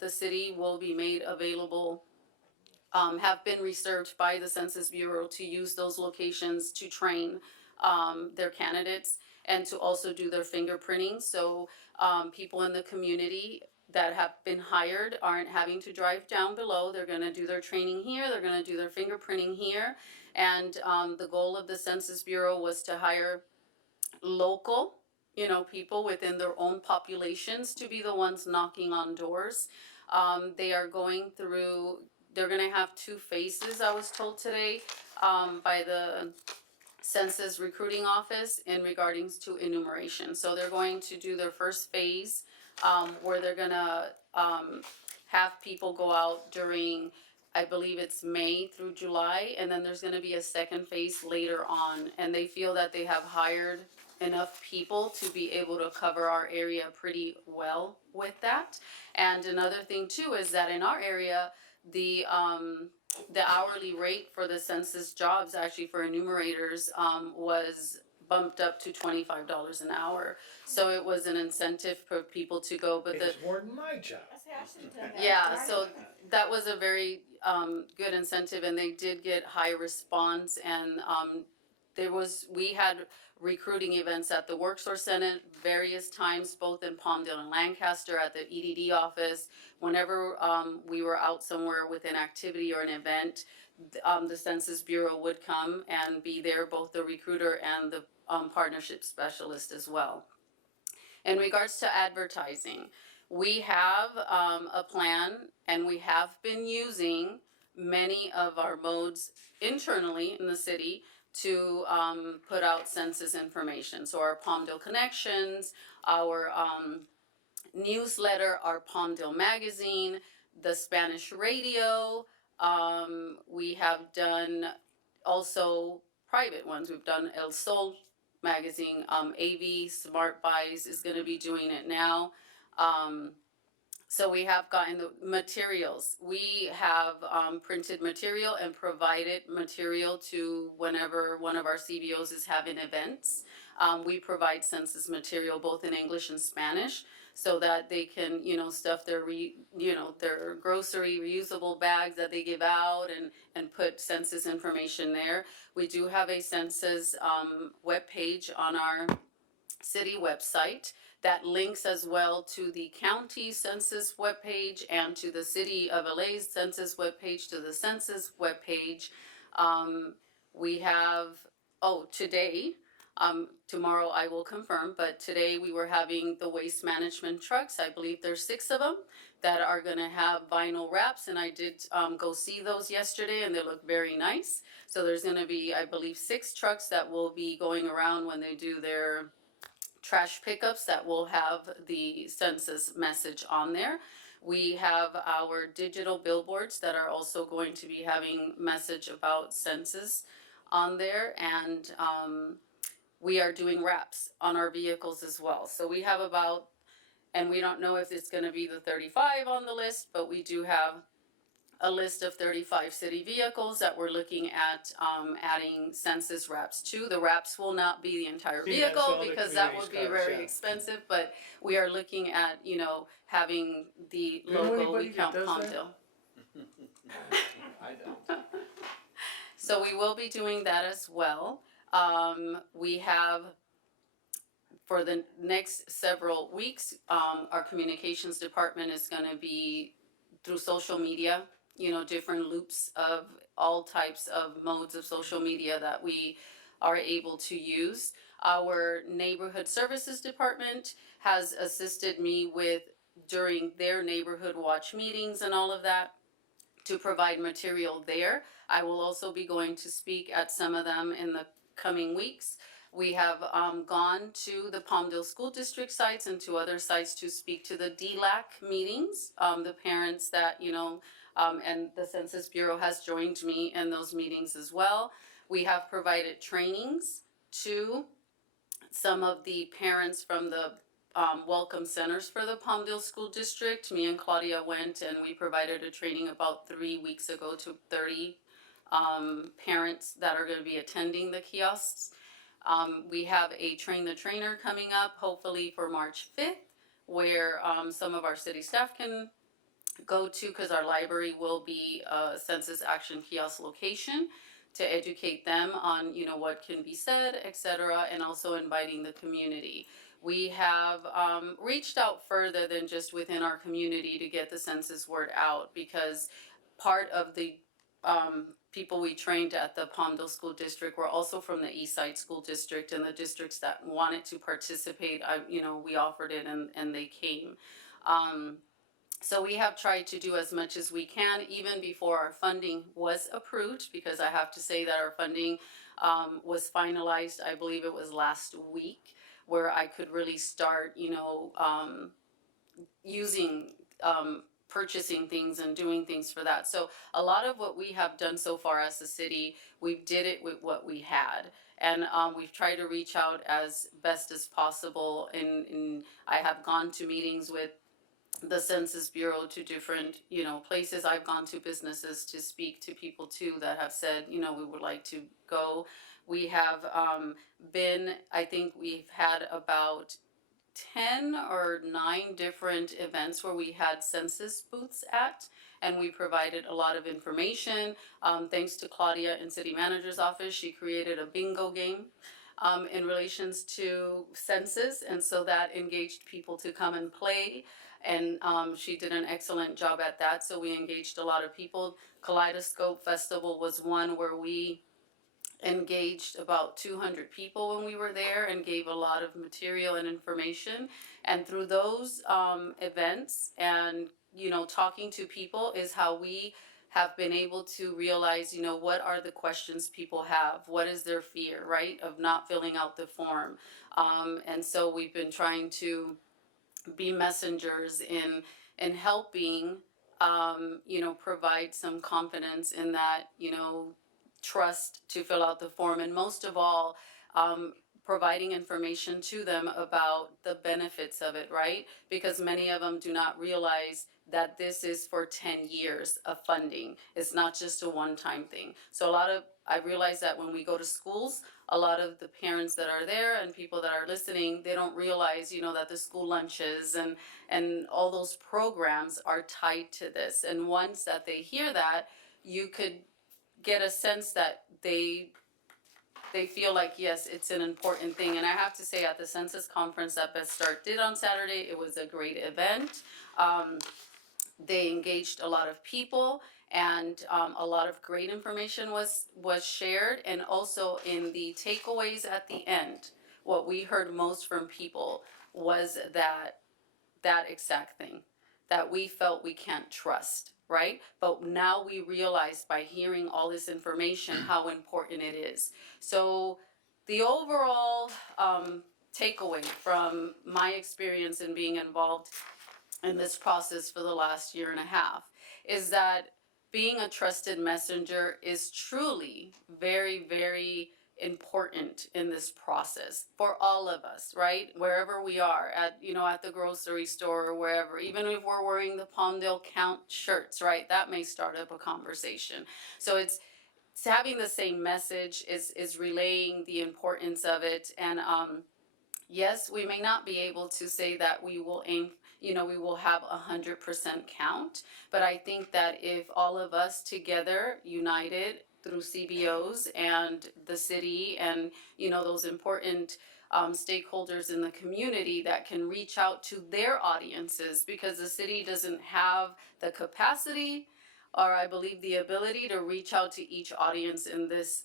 the city will be made available, have been reserved by the Census Bureau to use those locations to train their candidates and to also do their fingerprinting. So people in the community that have been hired aren't having to drive down below. They're going to do their training here. They're going to do their fingerprinting here. And the goal of the Census Bureau was to hire local, people within their own populations to be the ones knocking on doors. They're going to have 2 phases, I was told today, by the Census Recruiting Office in regards to enumeration. So they're going to do their first phase, where they're gonna have people go out during, I believe it's May through July, and then there's gonna be a second phase later on. And they feel that they have hired enough people to be able to cover our area pretty well with that. And another thing too is that in our area, the hourly rate for the census jobs, actually for enumerators, was bumped up to $25 an hour. So it was an incentive for people to go, but It's more than my job. yeah, so that was a very good incentive, and they did get high response. And we had recruiting events at the Workforce Center various times, both in Palmdale and Lancaster, at the EDD office. Whenever we were out somewhere with an activity or an event, the Census Bureau would come and be there, both the recruiter and the partnership specialist as well. In regards to advertising, we have a plan, and we have been using many of our modes internally in the city to put out census information. So our Palmdale Connections, our newsletter, our Palmdale magazine, the Spanish radio. We have done also private ones. We've done El Sol magazine. AV Smart Buys is going to be doing it now. So we have gotten the materials. We have printed material and provided material to whenever one of our CBOs is having events. We provide census material both in English and Spanish, so that they can, stuff their, their grocery reusable bags that they give out, and put census information there. We do have a census webpage on our city website that links as well to the county census webpage and to the city of LA's census webpage, to the census webpage. We have, today, tomorrow I will confirm, but today we were having the waste management trucks. I believe there's 6 of them that are gonna have vinyl wraps, and I did go see those yesterday, and they look very nice. So there's gonna be, I believe, 6 trucks that will be going around when they do their trash pickups that will have the census message on there. We have our digital billboards that are also going to be having message about census on there, and we are doing wraps on our vehicles as well. So we have about, and we don't know if it's gonna be the 35 on the list, but we do have a list of 35 city vehicles that we're looking at adding census wraps to. The wraps will not be the entire See, that's vehicle all the because that would be community's cars, very yeah. expensive, but we are looking at, you know, having the Do you know logo anybody We that Count does that? Palmdale. I don't. So we will be doing that as well. We have, for the next several weeks, our communications department is gonna be through social media, you know, different loops of all types of modes of social media that we are able to use. Our neighborhood services department has assisted me with during their neighborhood watch meetings and all of that to provide material there. I will also be going to speak at some of them in the coming weeks. We have gone to the Palmdale School District sites and to other sites to speak to the DLAC meetings, the parents that, you know, and the Census Bureau has joined me in those meetings as well. We have provided trainings to some of the parents from the welcome centers for the Palmdale School District. Me and Claudia went and we provided a training about 3 weeks ago to 30 parents that are going to be attending the kiosks. We have a Train the Trainer coming up, hopefully for March 5th, where some of our city staff can go to, because our library will be a census action kiosk location, to educate them on, you know, what can be said, etc., and also inviting the community. We have reached out further than just within our community to get the census word out, because part of the people we trained at the Palmdale School District were also from the East Side School District, and the districts that wanted to participate, you know, we offered it and they came. So we have tried to do as much as we can, even before our funding was approved, because I have to say that our funding was finalized, I believe it was last week, where I could really start, you know, using, purchasing things and doing things for that. So a lot of what we have done so far as a city, we did it with what we had. And we've tried to reach out as best as possible. And I have gone to meetings with the Census Bureau, to different, you know, places. I've gone to businesses to speak to people too that have said, you know, we would like to go. We have I think we've had about 10 or 9 different events where we had census booths at, and we provided a lot of information. Thanks to Claudia in City Manager's office, she created a bingo game in relations to census, and so that engaged people to come and play. And she did an excellent job at that, so we engaged a lot of people. Kaleidoscope Festival was one where we engaged about 200 people when we were there and gave a lot of material and information. And through those events and, you know, talking to people is how we have been able to realize, you know, what are the questions people have? What is their fear, right, of not filling out the form? And so we've been trying to be messengers in helping, you know, provide some confidence in that, you know, trust to fill out the form, and most of all, providing information to them about the benefits of it, right? Because many of them do not realize that this is for 10 years of funding. It's not just a one-time thing. So I realize that when we go to schools, a lot of the parents that are there and people that are listening, they don't realize, you know, that the school lunches and all those programs are tied to this. And once that they hear that, you could get a sense that they feel like, yes, it's an important thing. And I have to say, at the census conference that Best Start did on Saturday, it was a great event. They engaged a lot of people, and a lot of great information was shared. And also in the takeaways at the end, what we heard most from people was that exact thing, that we felt we can't trust, right? But now we realize by hearing all this information how important it is. So the overall takeaway from my experience in being involved in this process for the last year and a half is that being a trusted messenger is truly very, very important in this process for all of us, right? Wherever we are at, at the grocery store or wherever, even if we're wearing the Palmdale Count shirts, right? That may start up a conversation. So it's having the same message, is relaying the importance of it. And yes, we may not be able to say that we will aim, we will have 100% count, but I think that if all of us together, united through CBOs and the city and, those important stakeholders in the community that can reach out to their audiences, because the city doesn't have the capacity or I believe the ability to reach out to each audience in this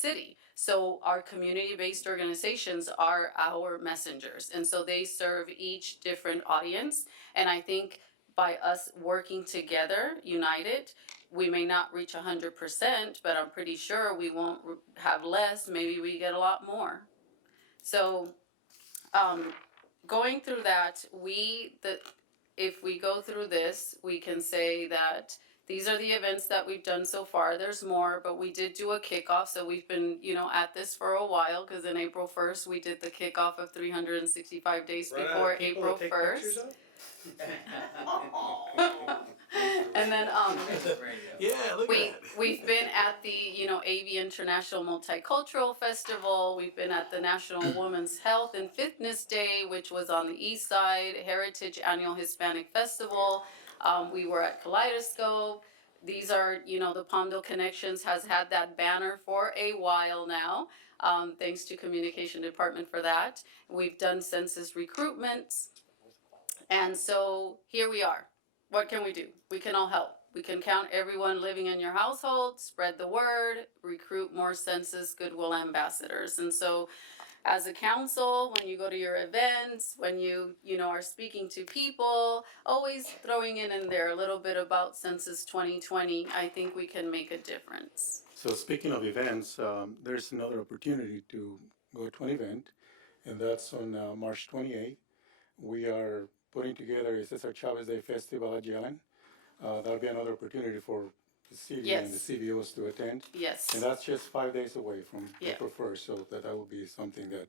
city. So our community-based organizations are our messengers, and so they serve each different audience. And I think by us working together, united, we may not reach 100%, but I'm pretty sure we won't have less. Maybe we get a lot more. So going through that, if we go through this, we can say that these are the events that we've done so far. There's more, but we did do a kickoff, so we've been, at this for a while, because in April 1st, we did the kickoff of 365 days Run out of before people April to take 1st. pictures of? And then, Yeah, look at that. we've been at the, AV International Multicultural Festival. We've been at the National Women's Health and Fitness Day, which was on the East Side, Heritage Annual Hispanic Festival. We were at Kaleidoscope. These are, the Palmdale Connections has had that banner for a while now. Thanks to Communication Department for that. We've done census recruitments. And so here we are. What can we do? We can all help. We can count everyone living in your household, spread the word, recruit more census goodwill ambassadors. And so as a council, when you go to your events, when you are speaking to people, always throwing in there a little bit about Census 2020, I think we can make a difference. So speaking of events, there's another opportunity to go to an event, and that's on March 28th. We are putting together a Cesar Chavez Day Festival at Yellen. That'll be another opportunity for the city and the CBOs to attend. Yes. And that's just 5 days away from Yeah. April 1st, so that will be something that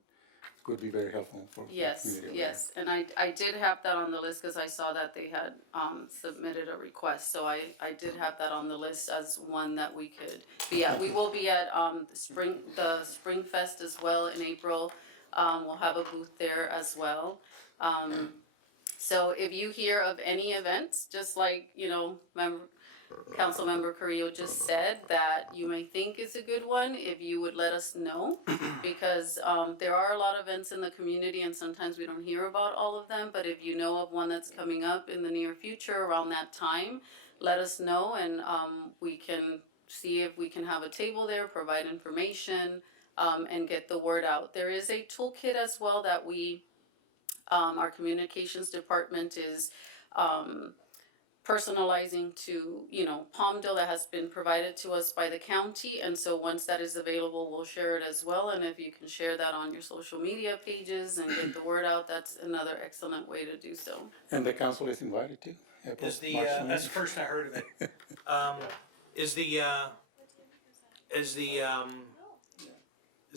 could be very helpful for the Yes, community. yes, and I did have that on the list because I saw that they had submitted a request, so I did have that on the list as one that we could be at. We will be at the Spring Fest as well in April. We'll have a booth there as well. So if you hear of any events, just like, Councilmember Carrillo just said, that you may think is a good one, if you would let us know, because there are a lot of events in the community and sometimes we don't hear about all of them, but if you know of one that's coming up in the near future around that time, let us know, and we can see if we can have a table there, provide information, and get the word out. There is a toolkit as well that our communications department is personalizing to, Palmdale, that has been provided to us by the county. And so once that is available, we'll share it as well. And if you can share that on your social media pages and get the word out, that's another excellent way to do so. And the council is invited to. That's the first I heard of it. Is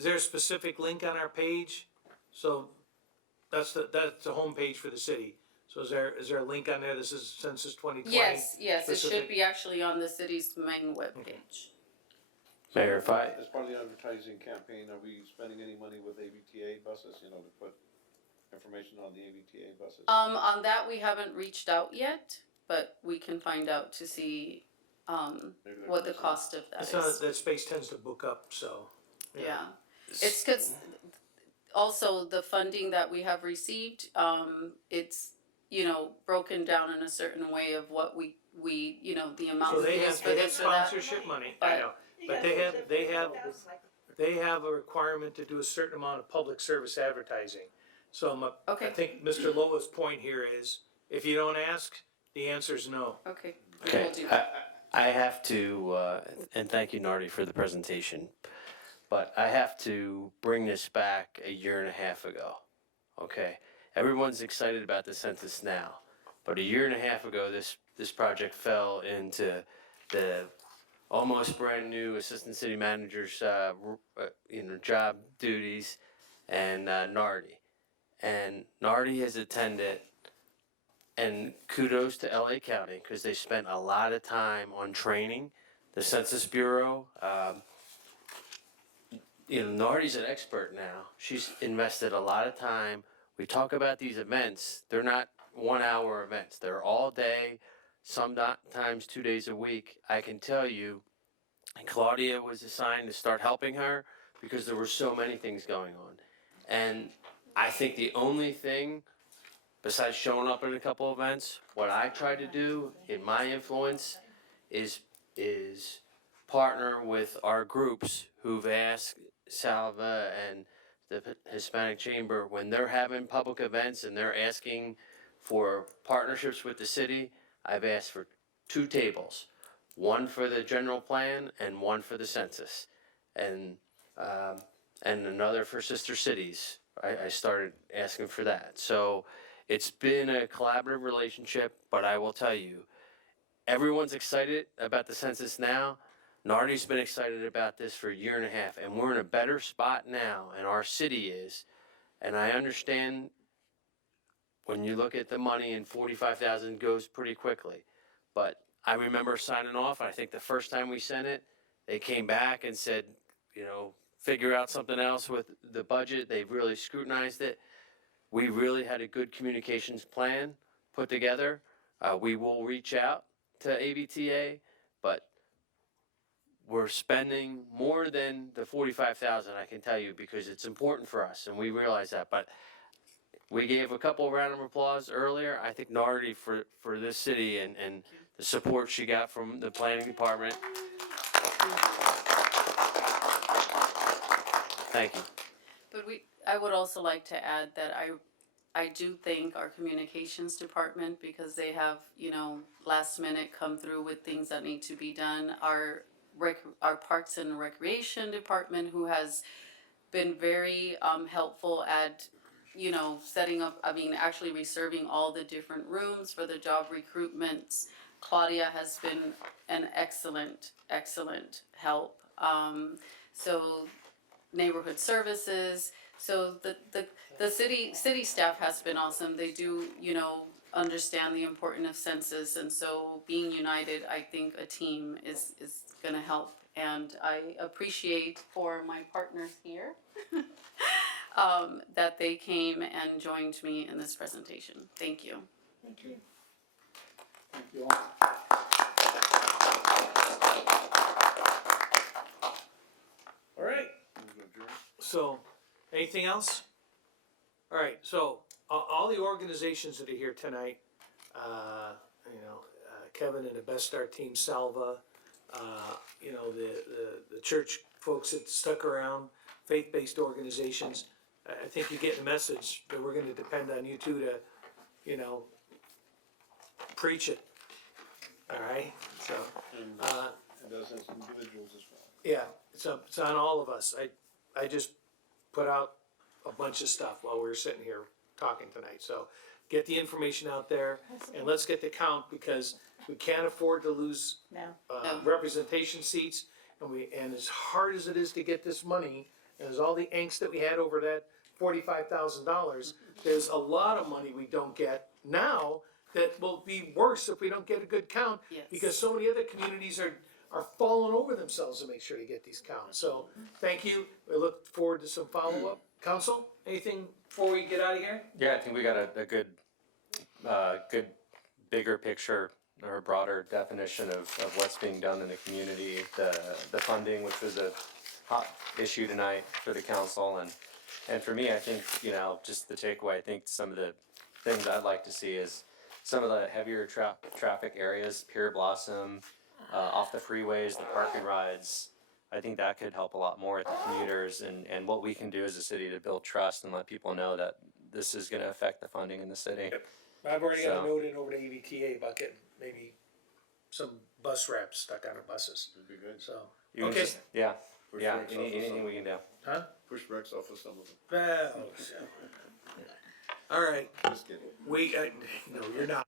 there a specific link on our page? So that's the homepage for the city. So is there a link on there? This is Census 2020? Yes, it specific? should be actually on the city's main webpage. Mayor, if I, As part of the advertising campaign, are we spending any money with ABTA buses, to put information on the ABTA buses? On that, we haven't reached out yet, but we can find out to see what the cost of that is. That space tends to book up, so. Yeah, it's because also the funding that we have received, it's, broken down in a certain way of what we the amount So we they use have for this or that. sponsorship money, I know, but they have a requirement to do a certain amount of public service advertising. So I think Mr. Loa's point here is, if you don't ask, the answer is no. Okay. okay, I have to, and thank you, Nardi, for the presentation, but I have to bring this back a year and a half ago, okay? Everyone's excited about the census now, but a year and a half ago, this project fell into the almost brand new assistant city manager's job duties, and Nardi. And Nardi has attended, and kudos to LA County because they spent a lot of time on training the Census Bureau. Nardi's an expert now. She's invested a lot of time. We talk about these events. They're not 1 hour events. They're all day, sometimes 2 days a week. I can tell you, Claudia was assigned to start helping her because there were so many things going on. And I think the only thing, besides showing up at a couple events, what I try to do in my influence is partner with our groups who've asked Salva and the Hispanic Chamber when they're having public events and they're asking for partnerships with the city. I've asked for 2 tables, one for the general plan and one for the census, and another for sister cities. I started asking for that. So it's been a collaborative relationship, but I will tell you, everyone's excited about the census now. Nardi's been excited about this for a year and a half, and we're in a better spot now, and our city is. And I understand when you look at the money, and 45,000 goes pretty quickly. But I remember signing off, and I think the first time we sent it, they came back and said, figure out something else with the budget. They've really scrutinized it. We really had a good communications plan put together. We will reach out to ABTA, but we're spending more than the 45,000, I can tell you, because it's important for us, and we realize that. But we gave a couple round of applause earlier. I think Nardi for this city and the support she got from the planning department. Thank you. But I would also like to add that I do thank our communications department because they have, last minute come through with things that need to be done. Our Parks and Recreation department, who has been very helpful at, setting up, actually reserving all the different rooms for the job recruitments. Claudia has been an excellent help. So neighborhood services. So the city staff has been awesome. They do, understand the importance of census, and so being united, I think a team is gonna help. And I appreciate for my partners here that they came and joined me in this presentation. Thank you. Thank you. Thank you all. All right. So, anything else? All right, so all the organizations that are here tonight, Kevin and the Best Start team, Salva, the church folks that stuck around, faith-based organizations. I think you get the message that we're going to depend on you two to, preach it. All right, so. And those as individuals as well. Yeah, it's on all of us. I just put out a bunch of stuff while we were sitting here talking tonight. So get the information out there and let's get the count, because we can't afford to lose representation seats. And as hard as it is to get this money, and there's all the angst that we had over that $45,000, there's a lot of money we don't get now that will be worse if we don't get a good count. Yes. Because so many other communities are falling over themselves to make sure to get these counts. So thank you. We look forward to some follow-up. Council, anything before we get out of here? Yeah, I think we got a good bigger picture or a broader definition of what's being done in the community, the funding, which was a hot issue tonight for the council, and for me, I think, just the takeaway, I think some of the things I'd like to see is some of the heavier traffic areas, Pier Blossom, off the freeways, the park and rides. I think that could help a lot more with the commuters and what we can do as a city to build trust and let people know that this is going to affect the funding in the city. Yep. I've already got a note in over to AVTA about getting maybe some bus wraps stuck on our buses. Would be good. So, You okay. Just, anything we can do. Huh? Push Rex off of some of them. Well, all right. Just kidding. No, you're not.